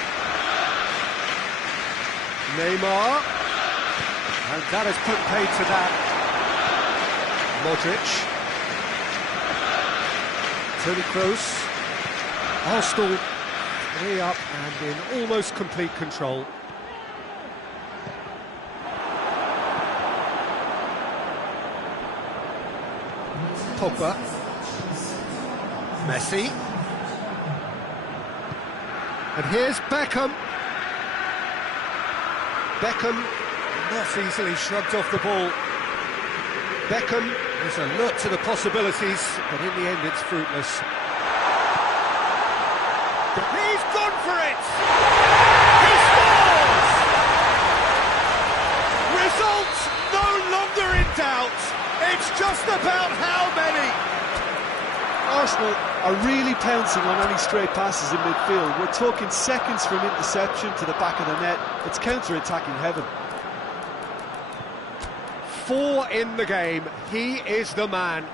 Neymar. And that has put paid to that. Modric. Toni Kroos. Arsenal 3 up and in almost complete control. Pogba. Messi. And here's Beckham. Beckham not easily shrugged off the ball. Beckham is alert to the possibilities, but in the end it's fruitless. He's gone for it! He scores! Result no longer in doubt. It's just about how many. Arsenal are really pouncing on any stray passes in midfield. We're talking seconds from interception to the back of the net. It's counter-attacking heaven. 4 in the game. He is the man.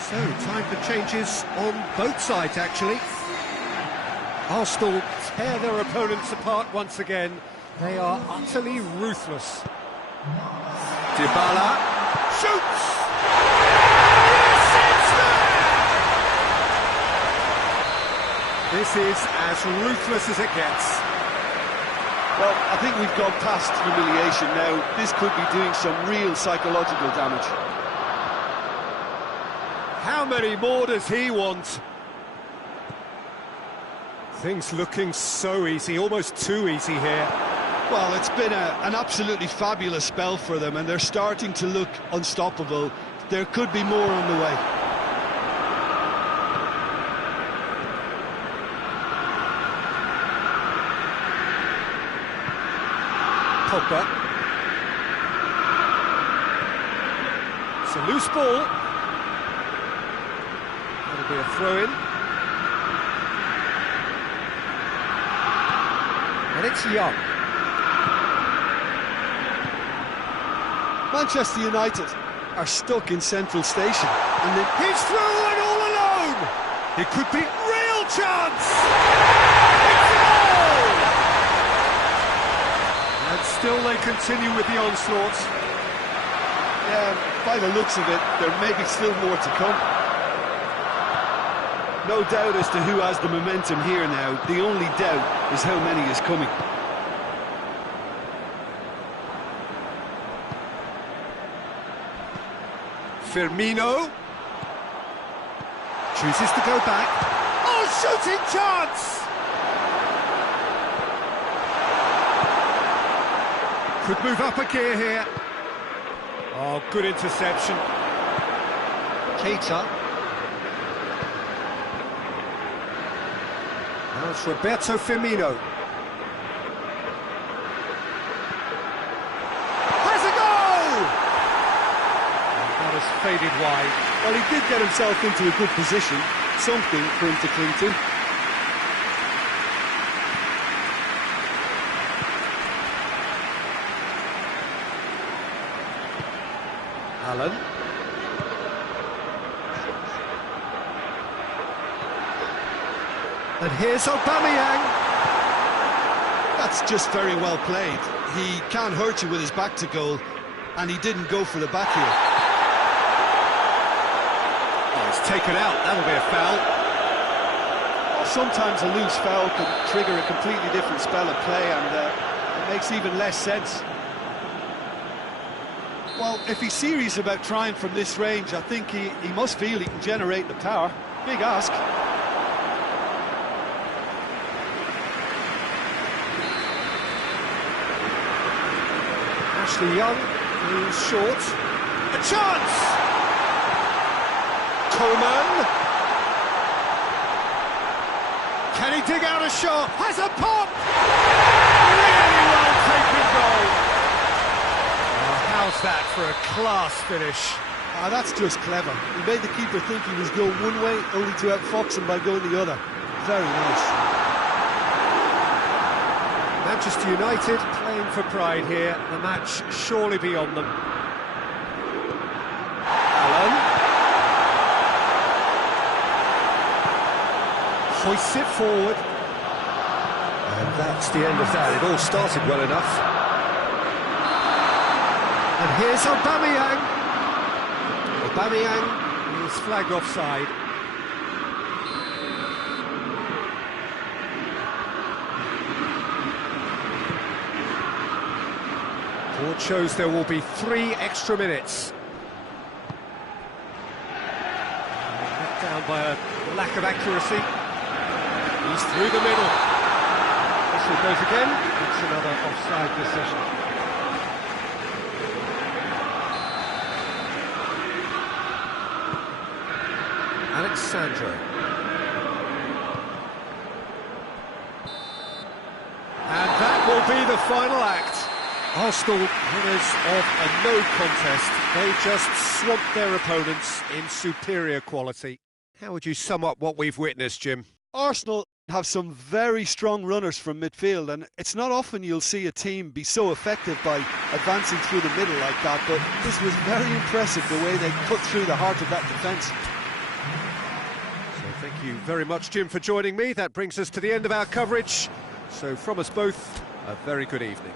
So, time for changes on both sides, actually. Arsenal tear their opponents apart once again. They are utterly ruthless. Dybala shoots! Yes, it's there! This is as ruthless as it gets. Well, I think we've gone past humiliation now. This could be doing some real psychological damage. How many more does he want? Things looking so easy, almost too easy here. Well, it's been an absolutely fabulous spell for them, and they're starting to look unstoppable. There could be more on the way. Pogba. It's a loose ball. That'll be a throw-in. And it's Young. Manchester United are stuck in Central Station. And He's through and all alone! It could be real chance! It's a goal! And still they continue with the onslaught. yeah, by the looks of it, there may be still more to come. No doubt as to who has the momentum here now. The only doubt is how many is coming. Firmino chooses to go back. Oh, shooting chance! Could move up a gear here. Oh, good interception. Keita. Now it's Roberto Firmino. Has a goal! That has faded wide. Well, he did get himself into a good position, something for him to cling to. Allen. And here's Aubameyang. That's just very well played. He can't hurt you with his back to goal, and he didn't go for the back here. Oh, it's taken out. That'll be a foul. Sometimes a loose foul can trigger a completely different spell of play, and it makes even less sense. Well, if he's serious about trying from this range, I think he must feel he can generate the power. Big ask. Ashley Young, who's short. A chance! Coleman. Can he dig out a shot? Has a pop! Really well taken goal. Oh, how's that for a class finish? That's just clever. He made the keeper think he was going one way, only to outfox him by going the other. Very nice. Manchester United playing for pride here. The match surely beyond them. Allen. Hoists it forward. And that's the end of that. It all started well enough. And here's Aubameyang. Aubameyang is flagged offside. Board shows there will be 3 extra minutes. Let down by a lack of accuracy. He's through the middle. Whistle goes again. It's another offside decision. Alexandro. And that will be the final act. Arsenal, winners of a no contest. They just swamped their opponents in superior quality. How would you sum up what we've witnessed, Jim? Arsenal have some very strong runners from midfield, and it's not often you'll see a team be so effective by advancing through the middle like that, but this was very impressive the way they cut through the heart of that defence. So thank you very much, Jim, for joining me. That brings us to the end of our coverage. So from us both, a very good evening.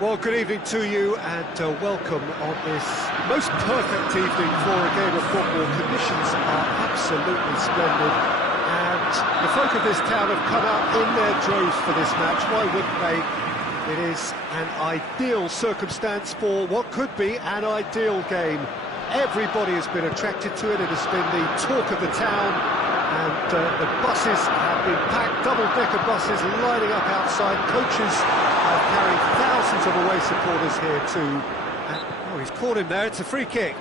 Well, good evening to you and welcome on this most perfect evening for a game of football. Conditions are absolutely splendid and the folk of this town have come out in their droves for this match. Why wouldn't they? It is an ideal circumstance for what could be an ideal game. Everybody has been attracted to it. It has been the talk of the town, and the buses have been packed, double-decker buses lining up outside. Coaches have carried thousands of away supporters here too. And, oh, he's caught him there. It's a free kick.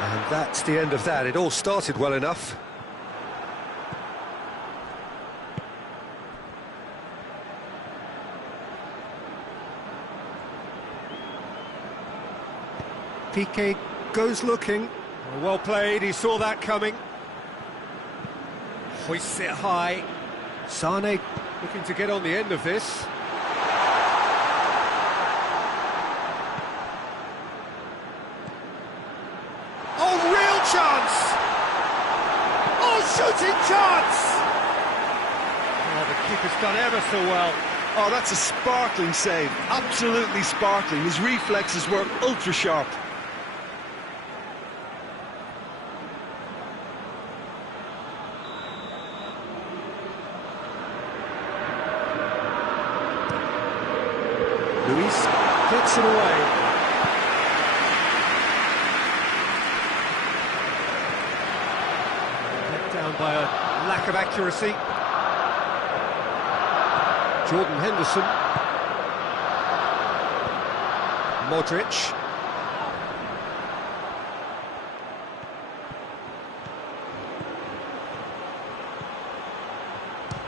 And that's the end of that. It all started well enough. Piqué goes looking. Well played, he saw that coming. Hoists it high. Sane looking to get on the end of this. Oh, real chance! Oh, shooting chance! Oh, the keeper's done ever so well. Oh, that's a sparkling save. Absolutely sparkling. His reflexes were ultra sharp. Luis gets it away. Let down by a lack of accuracy. Jordan Henderson. Modric.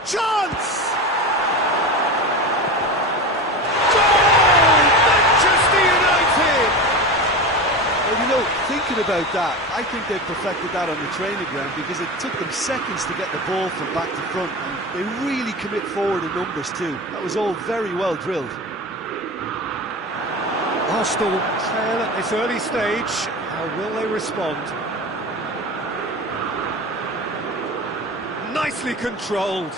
Chance! Thinking about that, I think they perfected that on the training ground because it took them seconds to get the ball from back to front, and they really commit forward in numbers too. That was all very well drilled. Arsenal trail at this early stage. How will they respond? Nicely controlled.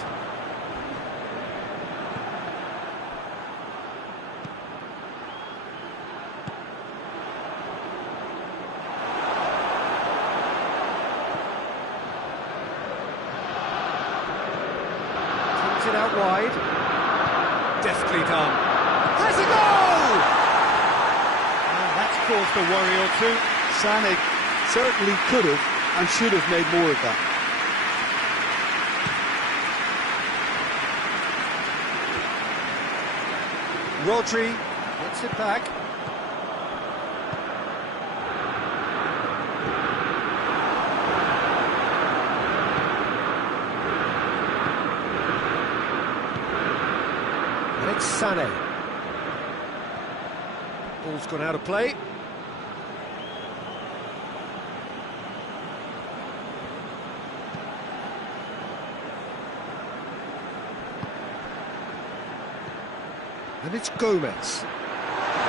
It out wide. Deftly done. Has a goal! And that's caused a worry or two. Sané certainly could have and should have made more of that. Rodri gets it back. It's Sané. Ball's gone out of play. And it's Gomez.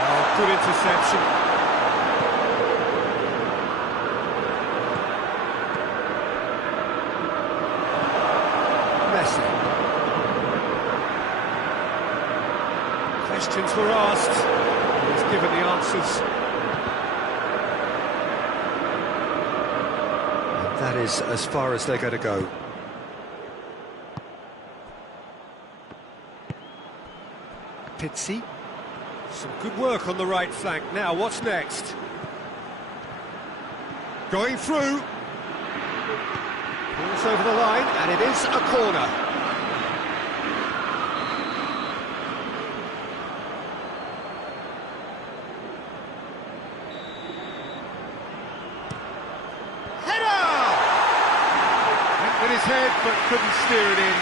Oh, good interception. Messi. Questions were asked, he's given the answers. And that is as far as they're going to go. Pizzi. Some good work on the right flank. Now, what's next? Going through. Balls over the line, and it is a corner. With his head, but couldn't steer it in.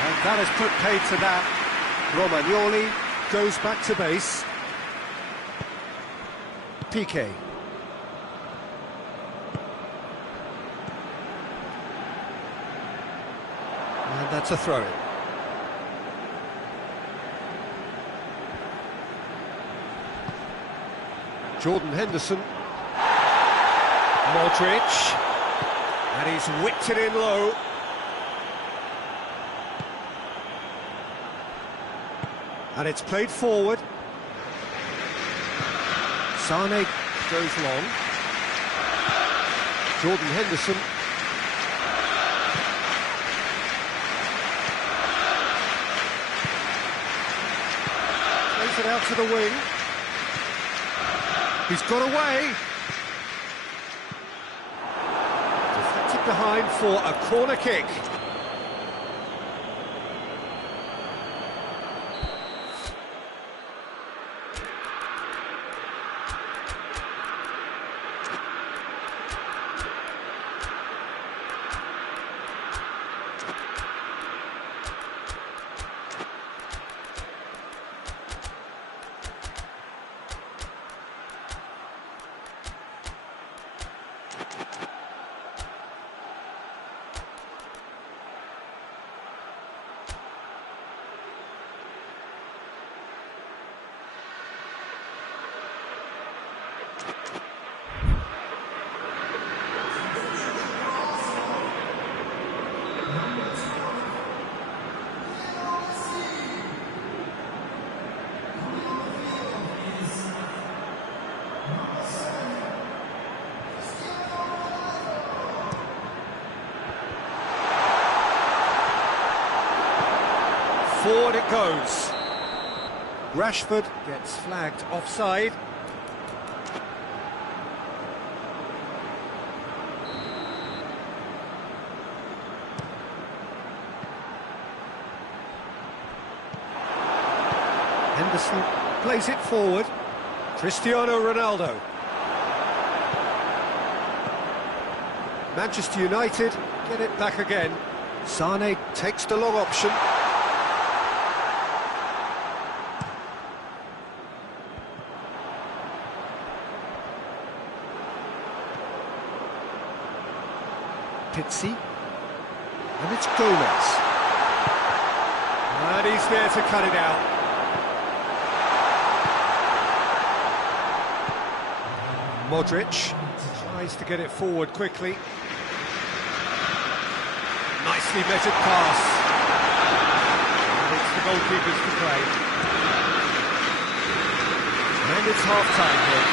And that has put paid to that. Romagnoli goes back to base. Piqué. And that's a throw-in. Jordan Henderson. Modric. And he's whipped it in low. And it's played forward. Sane goes long. Jordan Henderson. Plays it out to the wing. He's got away. Deflected behind for a corner kick. Forward it goes. Rashford gets flagged offside. Henderson plays it forward. Cristiano Ronaldo. Manchester United get it back again. Sane takes the long option. Pizzi, and it's Gomez, and he's there to cut it out. Modric tries to get it forward quickly. Nicely measured pass, and it's the goalkeepers to play. And it's half-time here.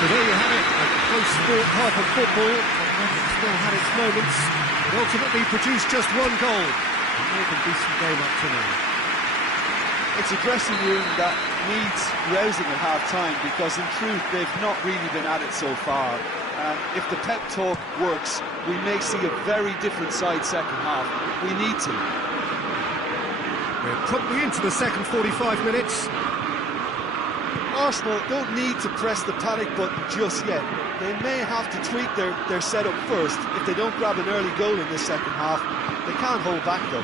So there you have it, a close sport half of football. It's still had its moments, but ultimately produced just one goal. A more than decent game up to now. It's a dressing room that needs rousing at half-time, because in truth they've not really been at it so far. If the pep talk works, we may see a very different side second half. We need to. We're probably into the second 45 minutes. Arsenal don't need to press the panic button just yet. They may have to tweak their setup first. If they don't grab an early goal in this second half, they can't hold back though.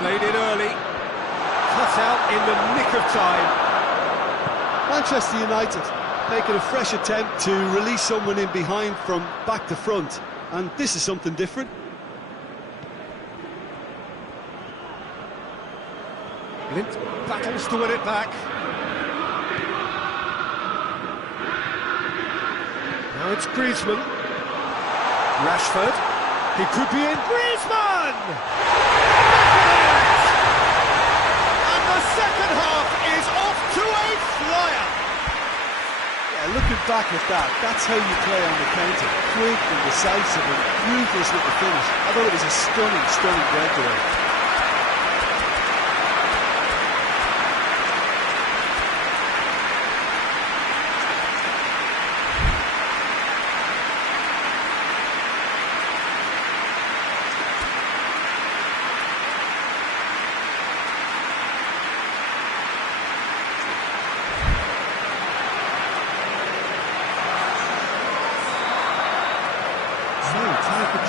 Played it early, cut out in the nick of time. Manchester United making a fresh attempt to release someone in behind from back to front, and this is something different. Blind battles to win it back. Now it's Griezmann. Rashford. He could be in. Griezmann! And the second half is off to a flyer. Yeah, looking back at that, that's how you play on the counter. Quick and decisive and ruthless with the finish. I thought it was a stunning breakaway.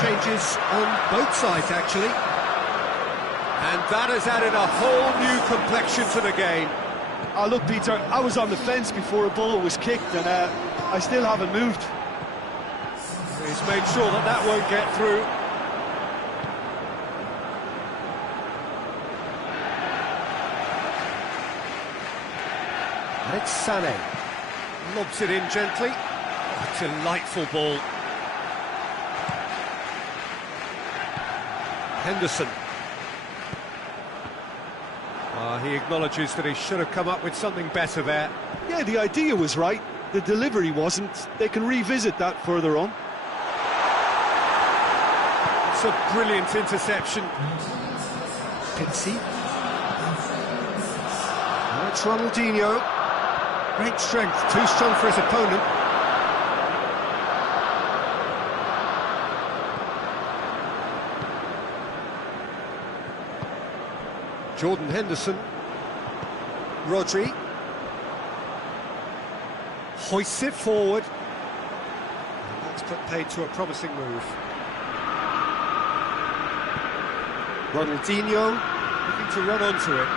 Changes on both sides, actually. And that has added a whole new complexion to the game. Oh, look, Peter, I was on the fence before a ball was kicked, and I still haven't moved. He's made sure that that won't get through. And it's Sané. Lobs it in gently. Oh, delightful ball. Henderson. He acknowledges that he should have come up with something better there. Yeah, the idea was right. The delivery wasn't. They can revisit that further on. It's a brilliant interception. Pitsy. Now it's Ronaldinho. Great strength, too strong for his opponent. Jordan Henderson. Rodri. Hoists it forward. And that's put paid to a promising move. Ronaldinho looking to run onto it.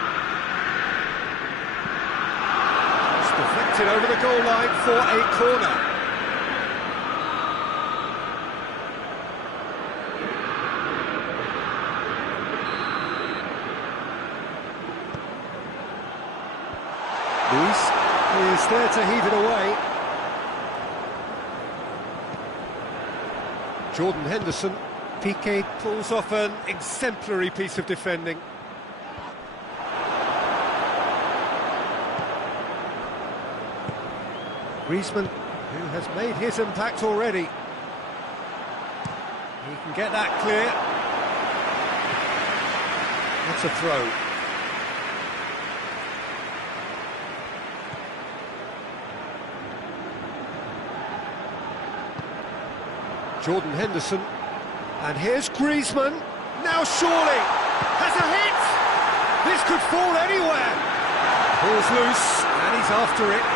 It's deflected over the goal line for a corner. Luis is there to heave it away. Jordan Henderson. Piqué pulls off an exemplary piece of defending. Griezmann, who has made his impact already. He can get that clear. That's a throw. Jordan Henderson, and here's Griezmann, now surely, has a hit! This could fall anywhere! Ball's loose, and he's after it.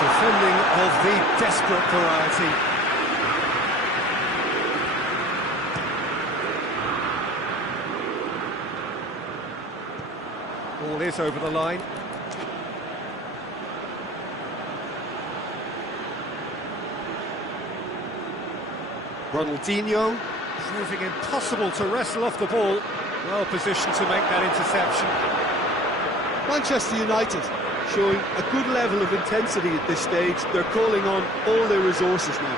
Defending of the desperate variety. Ball is over the line. Ronaldinho, proving impossible to wrestle off the ball. Well positioned to make that interception. Manchester United showing a good level of intensity at this stage. They're calling on all their resources now.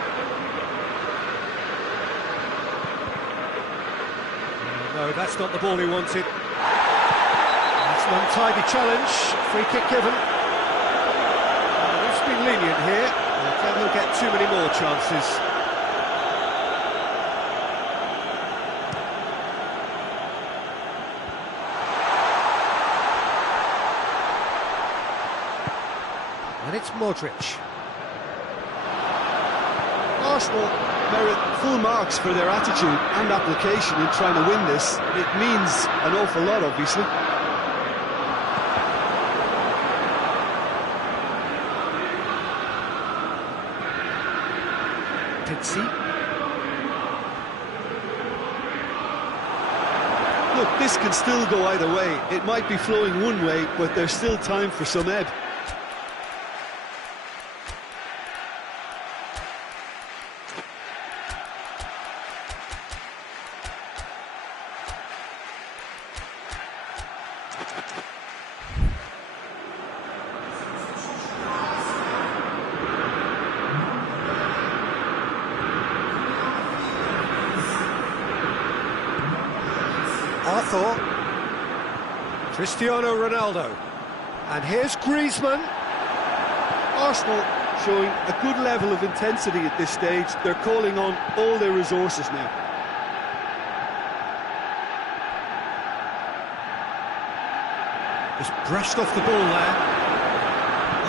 No, that's not the ball he wanted. That's an untidy challenge. Free kick given. It's been lenient here. Can he get too many more chances? And it's Modric. Arsenal merit full marks for their attitude and application in trying to win this. It means an awful lot, obviously. Pitsy. Look, this can still go either way. It might be flowing one way, but there's still time for some ebb. Arthur. Cristiano Ronaldo. And here's Griezmann. Arsenal showing a good level of intensity at this stage. They're calling on all their resources now. Just brushed off the ball there.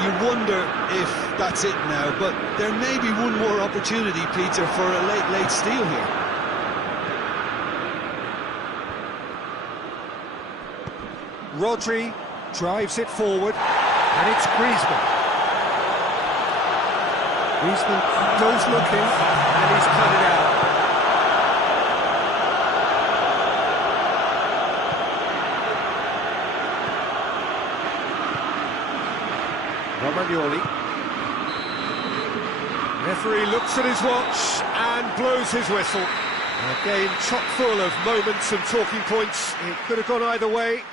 You wonder if that's it now, but there may be one more opportunity, Peter, for a late steal here. Rodri drives it forward, and it's Griezmann. Griezmann goes looking, and he's cut it out. Romagnoli. Referee looks at his watch and blows his whistle. A game chock full of moments and talking points. It could have gone either way,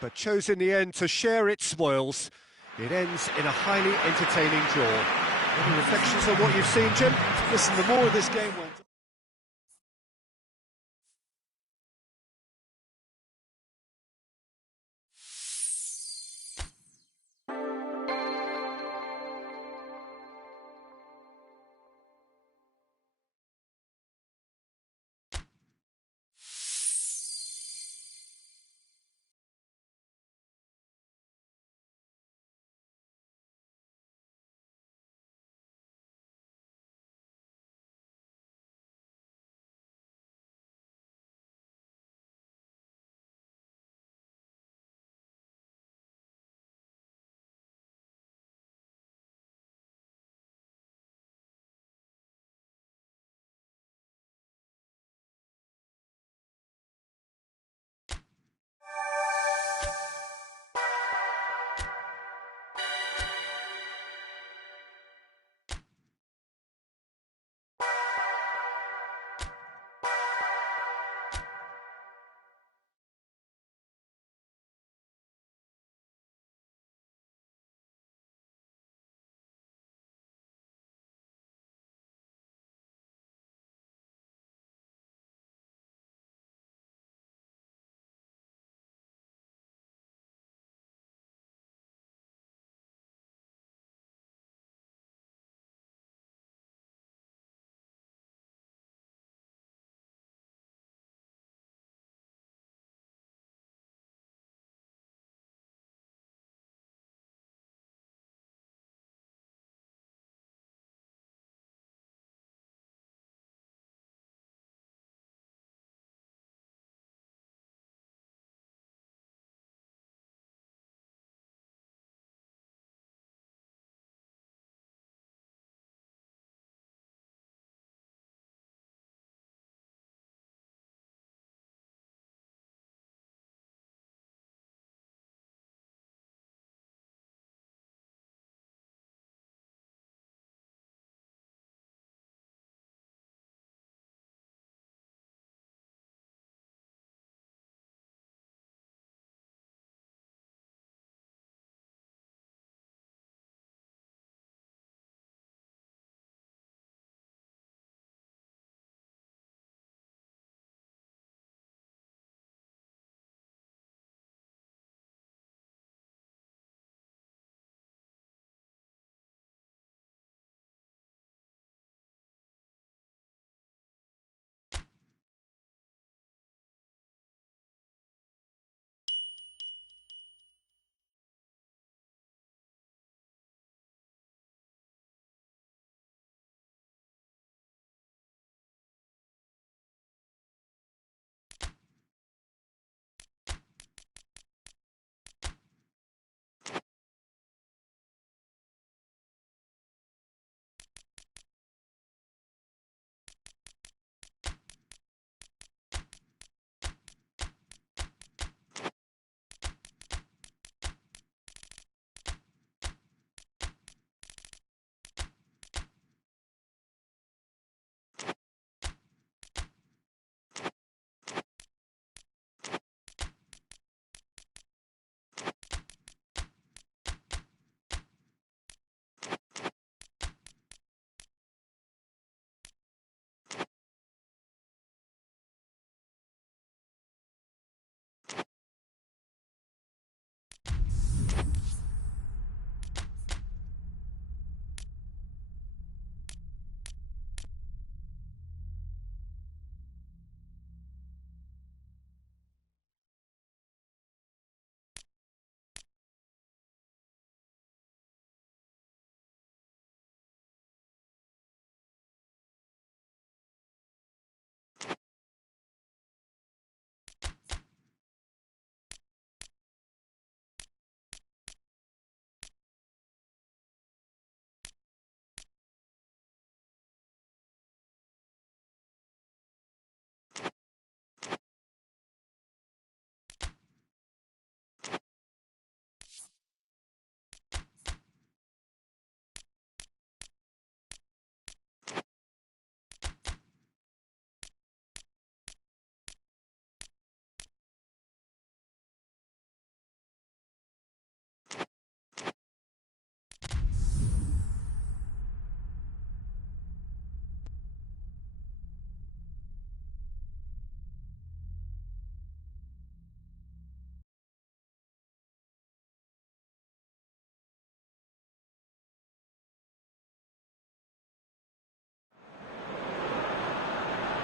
but chose in the end to share its spoils. It ends in a highly entertaining draw. Any reflections on what you've seen, Jim? Listen, the more this game went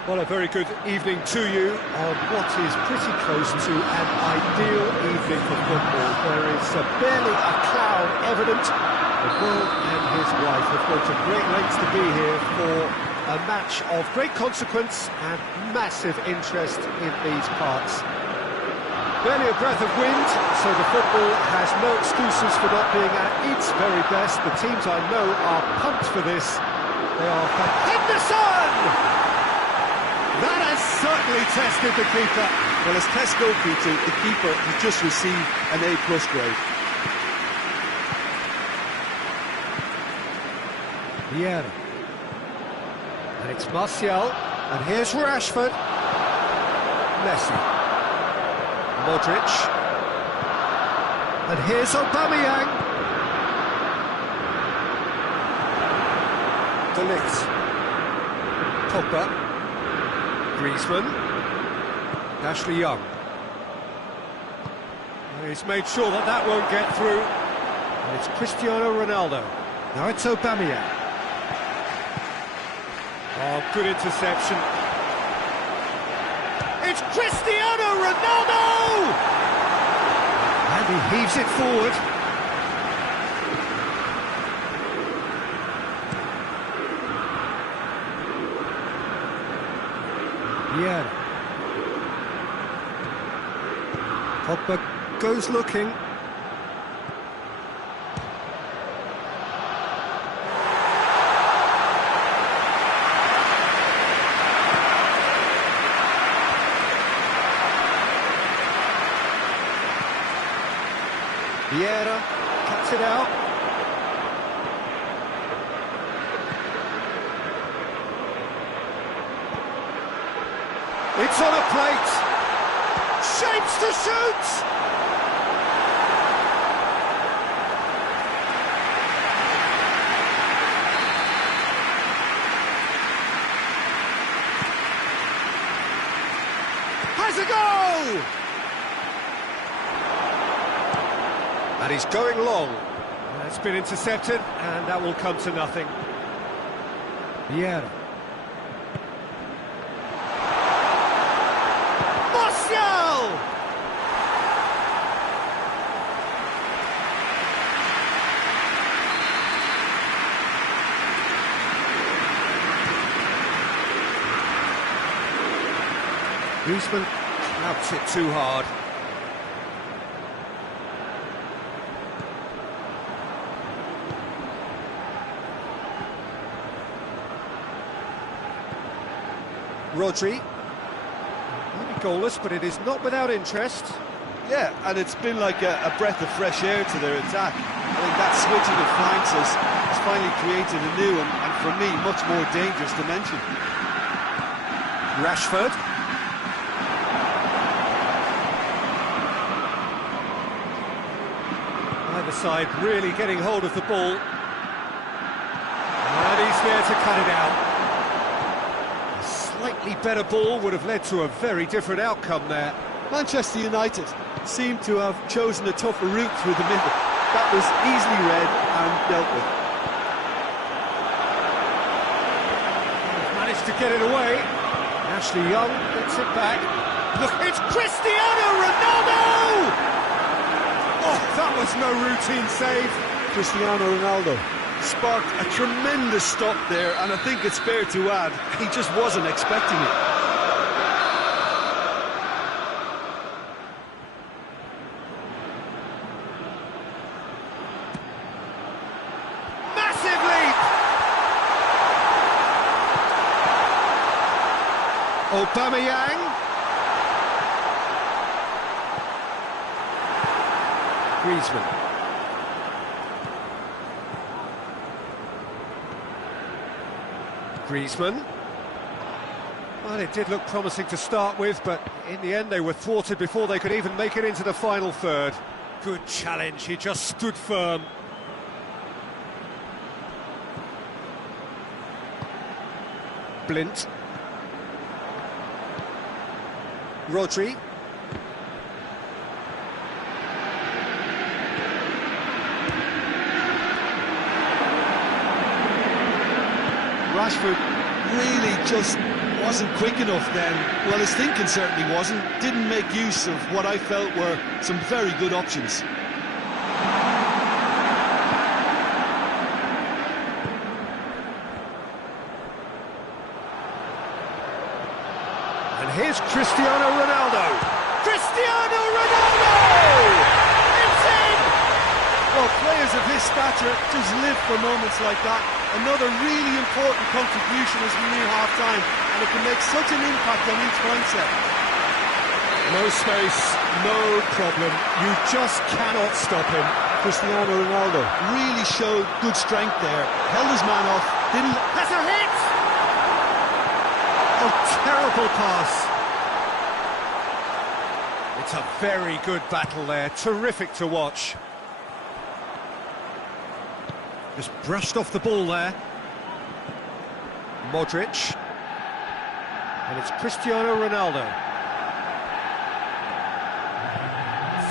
Well, a very good evening to you on what is pretty close to an ideal evening for football. There is barely a cloud evident. The world and his wife have gone to great lengths to be here for a match of great consequence and massive interest in these parts. Barely a breath of wind, so the football has no excuses for not being at its very best. The teams I know are pumped for this. They are for Henderson! That has certainly tested the keeper. Well, as test goalkeeper, the keeper has just received an A+ grade. Vieira. And it's Martial. And here's Rashford. Messi. Modric. And here's Aubameyang. De Ligt. Pogba. Griezmann. Ashley Young. He's made sure that that won't get through. And it's Cristiano Ronaldo. Now it's Aubameyang. Oh, good interception. It's Cristiano Ronaldo! And he heaves it forward. Yeah. Pogba goes looking. Vieira cuts it out. It's on a plate. Shapes to shoot. Has a go. And he's going long. That's been intercepted, and that will come to nothing. Vieira. Griezmann clouts it too hard. Rodri. Only goalless, but it is not without interest. Yeah, and it's been like a breath of fresh air to their attack. I think that switching of flanks has finally created a new and for me, much more dangerous dimension. Rashford. Either side really getting hold of the ball. And he's there to cut it out. A slightly better ball would have led to a very different outcome there. Manchester United seem to have chosen a tougher route through the middle. That was easily read and dealt with. He's managed to get it away. Ashley Young gets it back. Look, it's Cristiano Ronaldo! Oh, that was no routine save. Cristiano Ronaldo sparked a tremendous stop there, and I think it's fair to add, he just wasn't expecting it. Massive leap! Aubameyang. Griezmann. Griezmann. Well, it did look promising to start with, but in the end they were thwarted before they could even make it into the final third. Good challenge, he just stood firm. Blint. Rodri. Rashford really just Wasn't quick enough then. Well, his thinking certainly wasn't. Didn't make use of what I felt were some very good options. And here's Cristiano Ronaldo. Cristiano Ronaldo! It's in! Well, players of his stature just live for moments like that. Another really important contribution as we near half-time, and it can make such an impact on each mindset. No space, no problem. You just cannot stop him. Cristiano Ronaldo really showed good strength there. Held his man off, didn't... That's a hit! Oh, terrible pass. It's a very good battle there. Terrific to watch. Just brushed off the ball there. Modric. And it's Cristiano Ronaldo.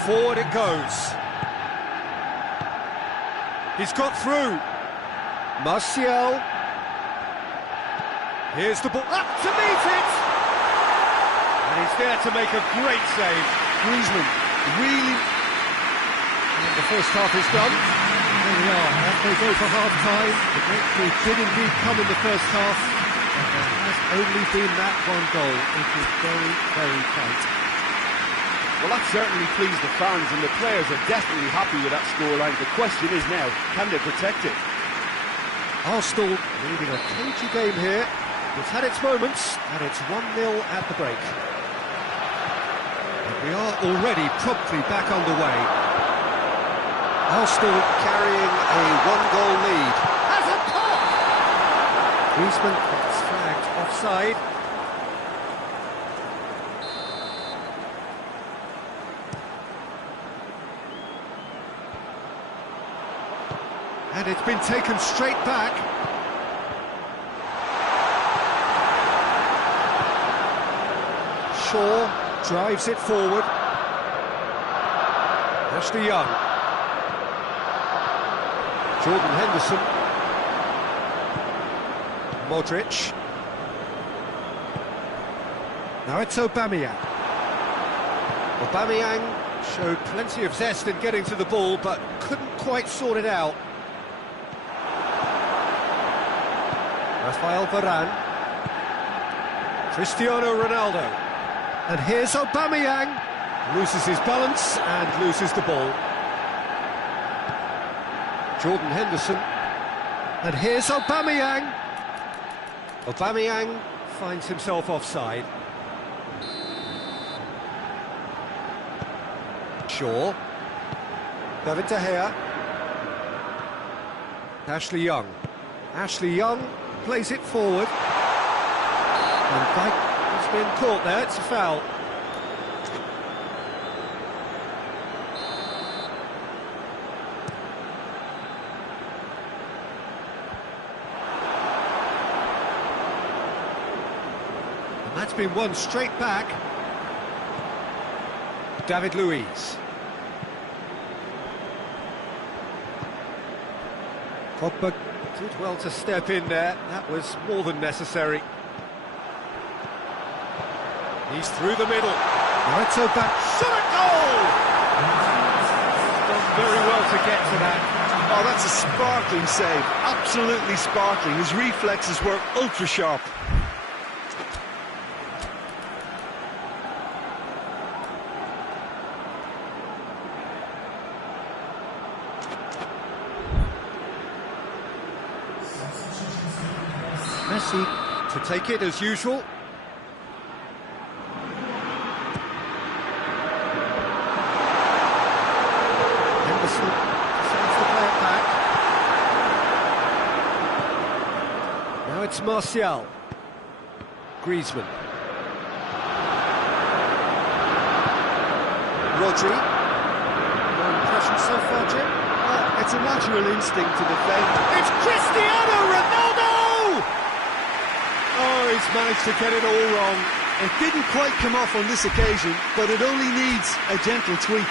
Forward it goes. He's got through. Martial. Here's the ball. Up to meet it! And he's there to make a great save. Griezmann really... And the first half is done. There we are, halfway go for half-time. The breakthrough did indeed come in the first half, and there has only been that one goal. It is very, very tight. Well, that certainly pleased the fans, and the players are definitely happy with that scoreline. The question is now, can they protect it? Arsenal leading a cagey game here. It's had its moments, and it's 1-0 at the break. And we are already promptly back underway. Arsenal carrying a one-goal lead. Has a pop! Griezmann gets flagged offside. And it's been taken straight back. Shaw drives it forward. Ashley Young. Jordan Henderson. Modric. Now it's Aubameyang. Aubameyang showed plenty of zest in getting to the ball, but couldn't quite sort it out. Rafael Varane. Cristiano Ronaldo. And here's Aubameyang. Loses his balance and loses the ball. Jordan Henderson. And here's Aubameyang. Aubameyang finds himself offside. Shaw. David De Gea. Ashley Young. Ashley Young plays it forward. And Dyke has been caught there, it's a foul. And that's been won straight back. David Luiz. Pogba did well to step in there, that was more than necessary. He's through the middle. Now it's a back shot at goal! Done very well to get to that. Oh, that's a sparkling save, absolutely sparkling. His reflexes were ultra sharp. Messi to take it as usual. Henderson decides to play it back. Now it's Martial. Griezmann. Rodri. No impression so far, Jim? Well, it's a natural instinct to defend. It's Cristiano Ronaldo! Oh, he's managed to get it all wrong. It didn't quite come off on this occasion, but it only needs a gentle tweak.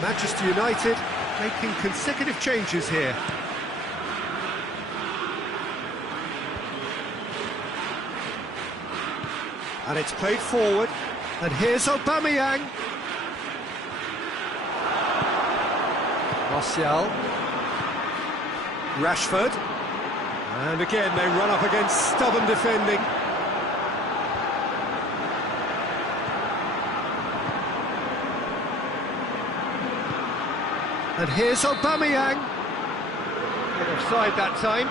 Manchester United making consecutive changes here. And it's played forward, and here's Aubameyang. Martial. Rashford. And again they run up against stubborn defending. And here's Aubameyang. Offside that time.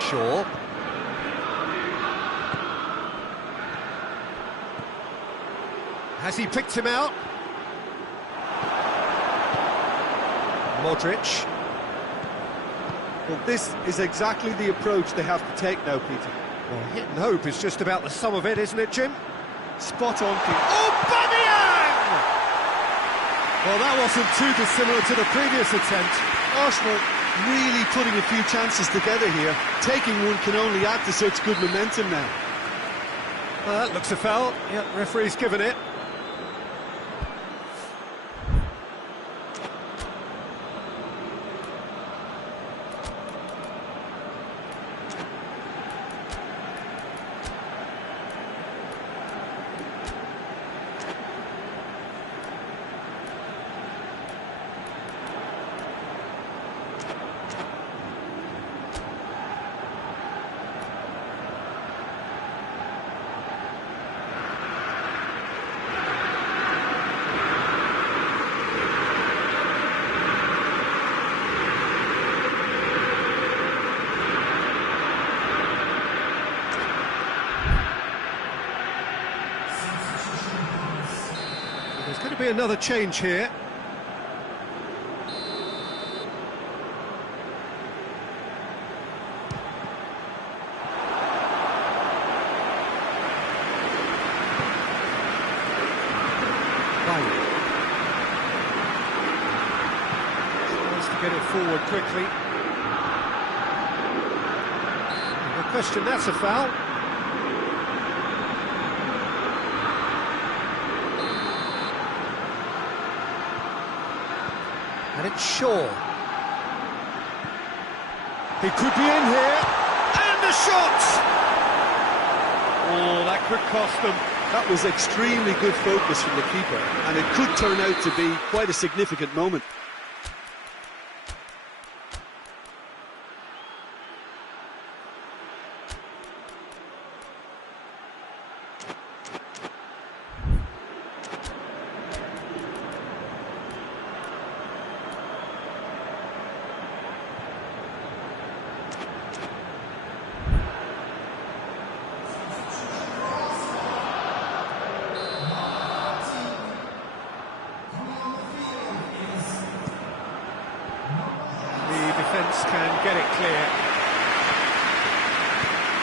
Shaw. Has he picked him out? Modric. Well, this is exactly the approach they have to take now, Peter. Well, hit and hope is just about the sum of it, isn't it, Jim? Spot on, Peter. Aubameyang! Well, that wasn't too dissimilar to the previous attempt. Arsenal really putting a few chances together here. Taking one can only add to such good momentum now. That looks a foul. Yeah, referee's given it. There's going to be another change here. Tries to get it forward quickly. No question, that's a foul. And it's Shaw. He could be in here. And the shot! Oh, that could cost them. That was extremely good focus from the keeper, and it could turn out to be quite a significant moment. Defence can get it clear.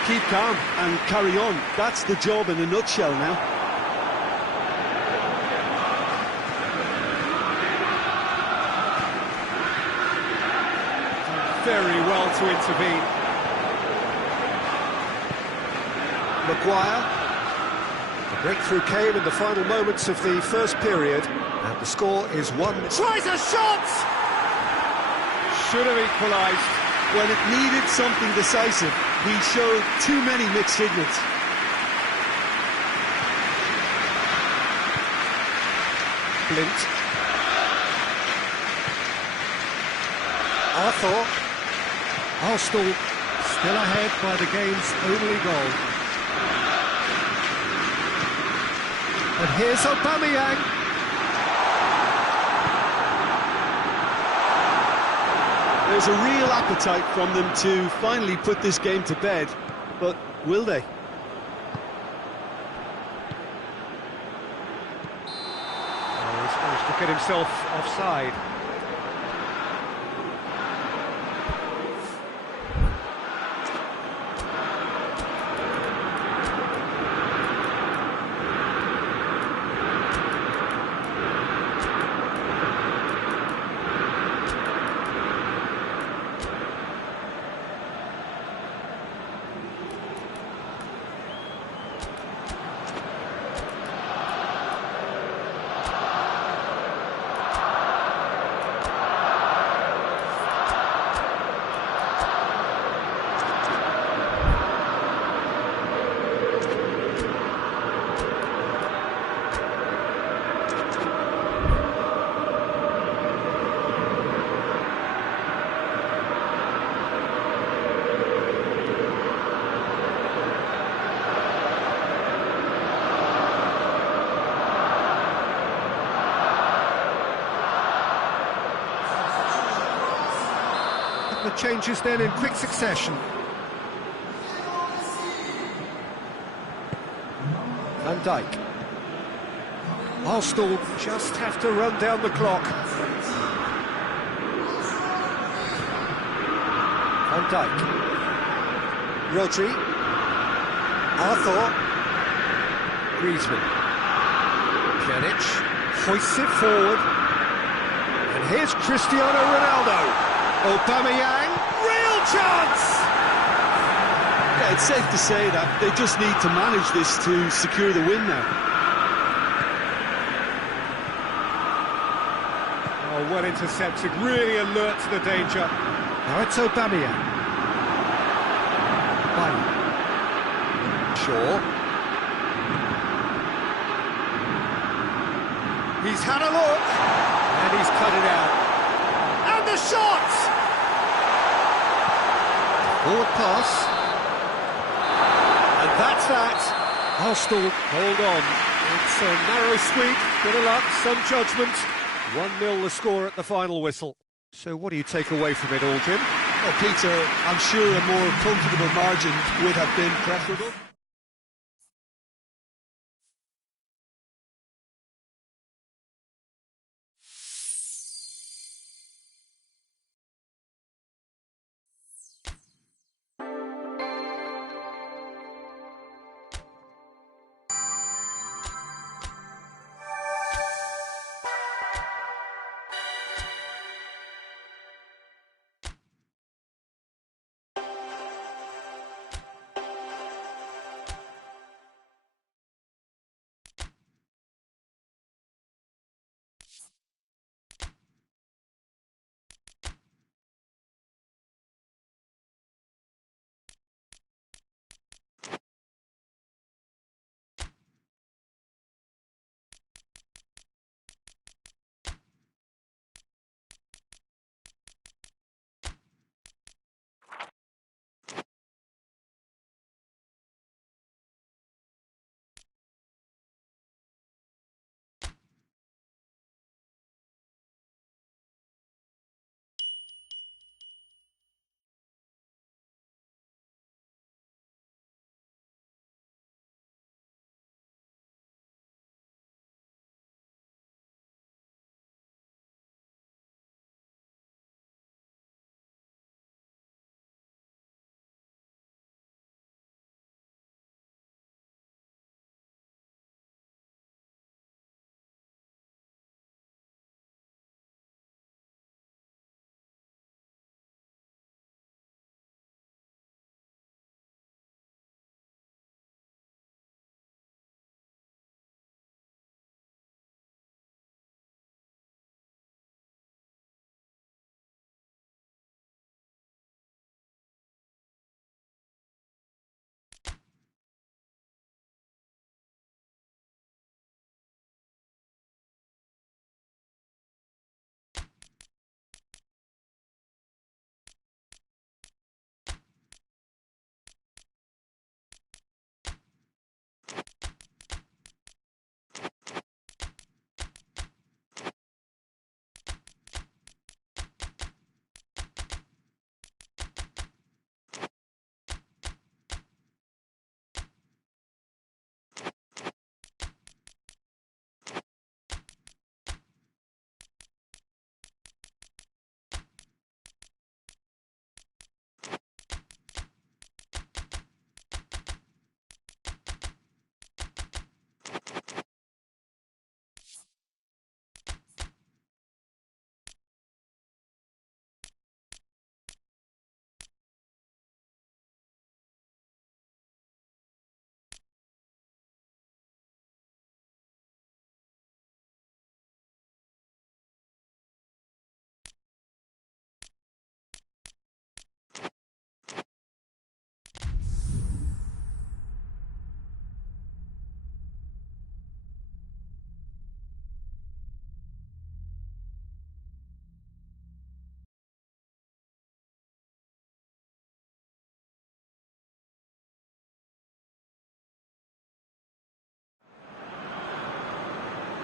Keep calm and carry on. That's the job in a nutshell now. Very well to intervene. Maguire. The breakthrough came in the final moments of the first period, and the score is 1. Tries a shot! Should have equalised. When it needed something decisive, he showed too many mixed signals. Blint. Arthur. Arsenal still ahead by the game's only goal. And here's Aubameyang. There's a real appetite from them to finally put this game to bed, but will they? Oh, he's managed to get himself offside. The changes then in quick succession. Van Dijk. Arsenal just have to run down the clock. Van Dijk. Rodri. Arthur. Griezmann. Pjanic hoists it forward. And here's Cristiano Ronaldo. Aubameyang, real chance! Yeah, it's safe to say that they just need to manage this to secure the win now. Oh, well intercepted, really alert to the danger. Now it's Aubameyang. Bailly. Shaw. He's had a look, and he's cut it out. And the shot! Forward pass. And that's that. Arsenal hold on. It's a narrow squeak, bit of luck, some judgment. 1-0 the score at the final whistle. So what do you take away from it all, Jim? Well, Peter, I'm sure a more comfortable margin would have been preferable.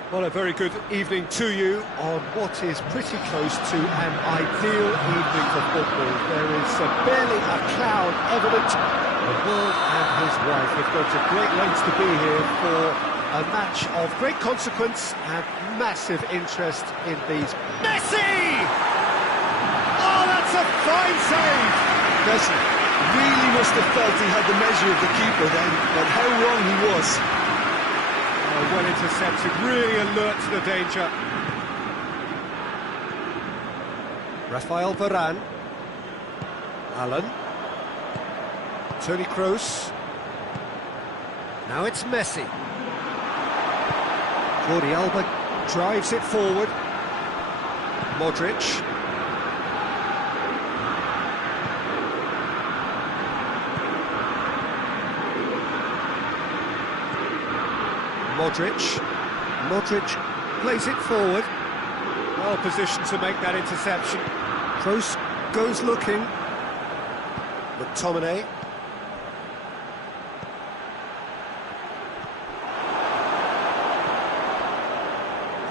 Well, a very good evening to you on what is pretty close to an ideal evening for football. There is barely a cloud evident. The world and his wife have gone to great lengths to be here for a match of great consequence and massive interest in these. Messi! Oh, that's a fine save! Messi really must have felt he had the measure of the keeper then, but how wrong he was. Well intercepted, really alert to the danger. Rafael Varane. Allen. Toni Kroos. Now it's Messi. Jordi Alba drives it forward. Modric. Modric plays it forward. Well positioned to make that interception. Kroos goes looking. McTominay.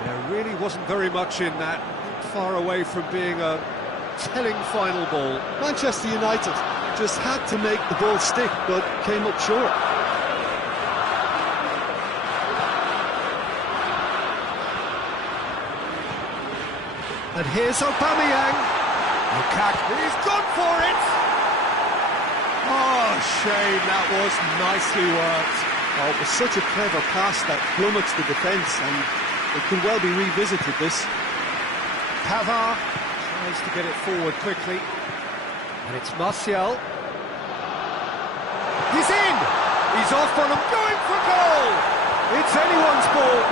There really wasn't very much in that. Far away from being a telling final ball. Manchester United just had to make the ball stick, but came up short. And here's Aubameyang. Lukaku, he's gone for it! Oh, shame, that was nicely worked. Oh, it was such a clever pass that flummoxed the defence, and it could well be revisited, this. Pavard tries to get it forward quickly. And it's Martial. He's in! He's off on him, going for goal! It's anyone's ball.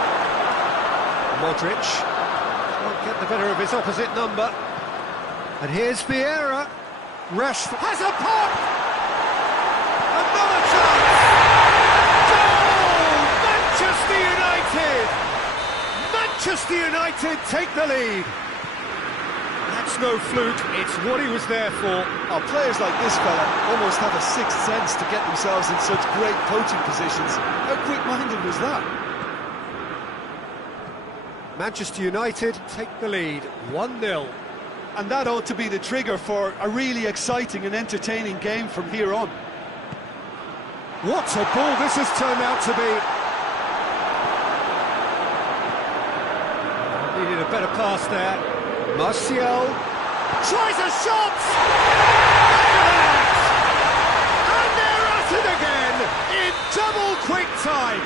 Modric. Won't get the better of his opposite number. And here's Vieira. Rashford has a pop! Another chance! Goal! Manchester United! Manchester United take the lead. That's no fluke, it's what he was there for. Oh, players like this fella almost have a sixth sense to get themselves in such great coaching positions. How quick-minded was that? Manchester United take the lead, 1-0. And that ought to be the trigger for a really exciting and entertaining game from here on. What a ball this has turned out to be. Needed a better pass there. Martial tries a shot! And they're at it again in double quick time.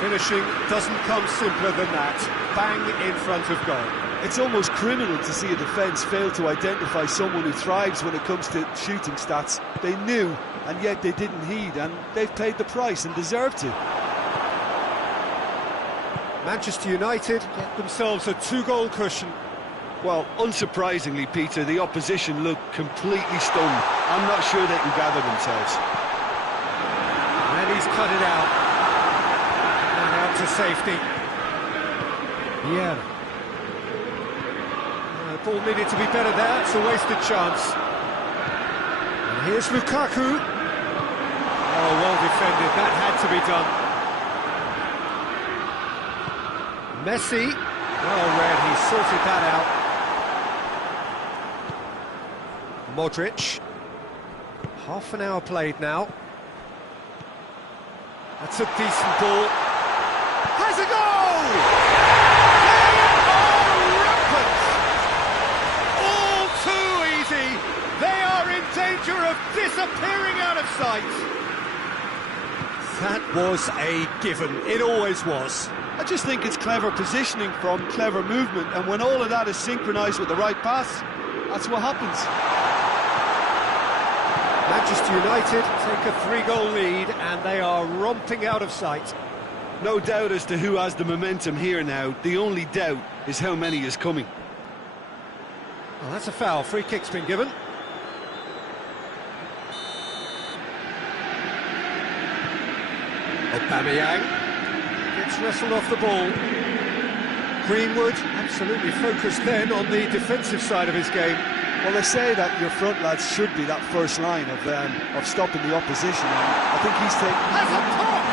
Finishing doesn't come simpler than that. Bang in front of goal. It's almost criminal to see a defence fail to identify someone who thrives when it comes to shooting stats. They knew, and yet they didn't heed, and they've paid the price and deserve to. Manchester United get themselves a 2-goal cushion. Well, unsurprisingly, Peter, the opposition look completely stunned. I'm not sure they can gather themselves. And he's cut it out. To safety. Yeah. The ball needed to be better there. It's a wasted chance. And here's Lukaku. Oh, well defended. That had to be done. Messi. Well read. He sorted that out. Modric. Half an hour played now. That's a decent ball. Has a goal! They are rampant! All too easy! They are in danger of disappearing out of sight! That was a given. It always was. I just think it's clever positioning from clever movement, and when all of that is synchronised with the right pass, that's what happens. Manchester United take a 3-goal lead, and they are romping out of sight. No doubt as to who has the momentum here now. The only doubt is how many is coming. Well, that's a foul. Free kick's been given. Aubameyang gets wrestled off the ball. Greenwood absolutely focused then on the defensive side of his game. Well, they say that your front lads should be that first line of stopping the opposition, and I think he's taken... Has a pop!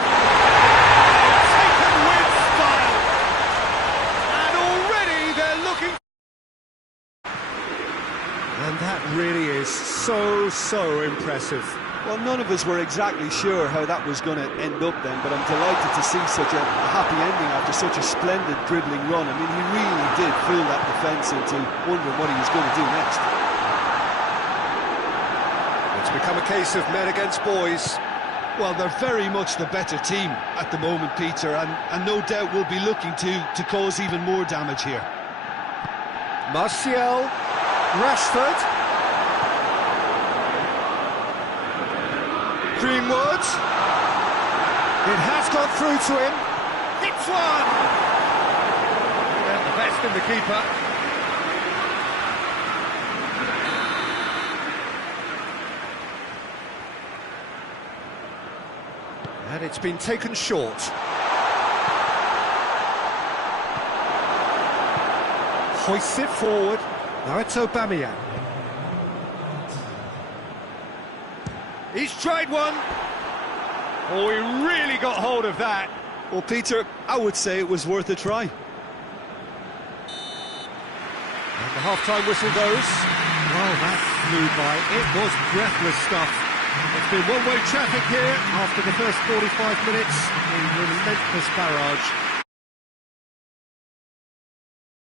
Taken with style! so impressive. Well, none of us were exactly sure how that was going to end up then, but I'm delighted to see such a happy ending after such a splendid dribbling run. I mean, he really did fool that defence into wondering what he was going to do next. It's become a case of men against boys. Well, they're very much the better team at the moment, Peter, and no doubt will be looking to cause even more damage here. Martial, Rashford, Greenwood. It has got through to him. Hits one. And the best in the keeper. And it's been taken short. Hoists it forward. Now it's Aubameyang. He's tried one. Oh, he really got hold of that. Well, Peter, I would say it was worth a try. And the half-time whistle goes. Well, that flew by. It was breathless stuff. It's been one-way traffic here after the first 45 minutes. A relentless barrage.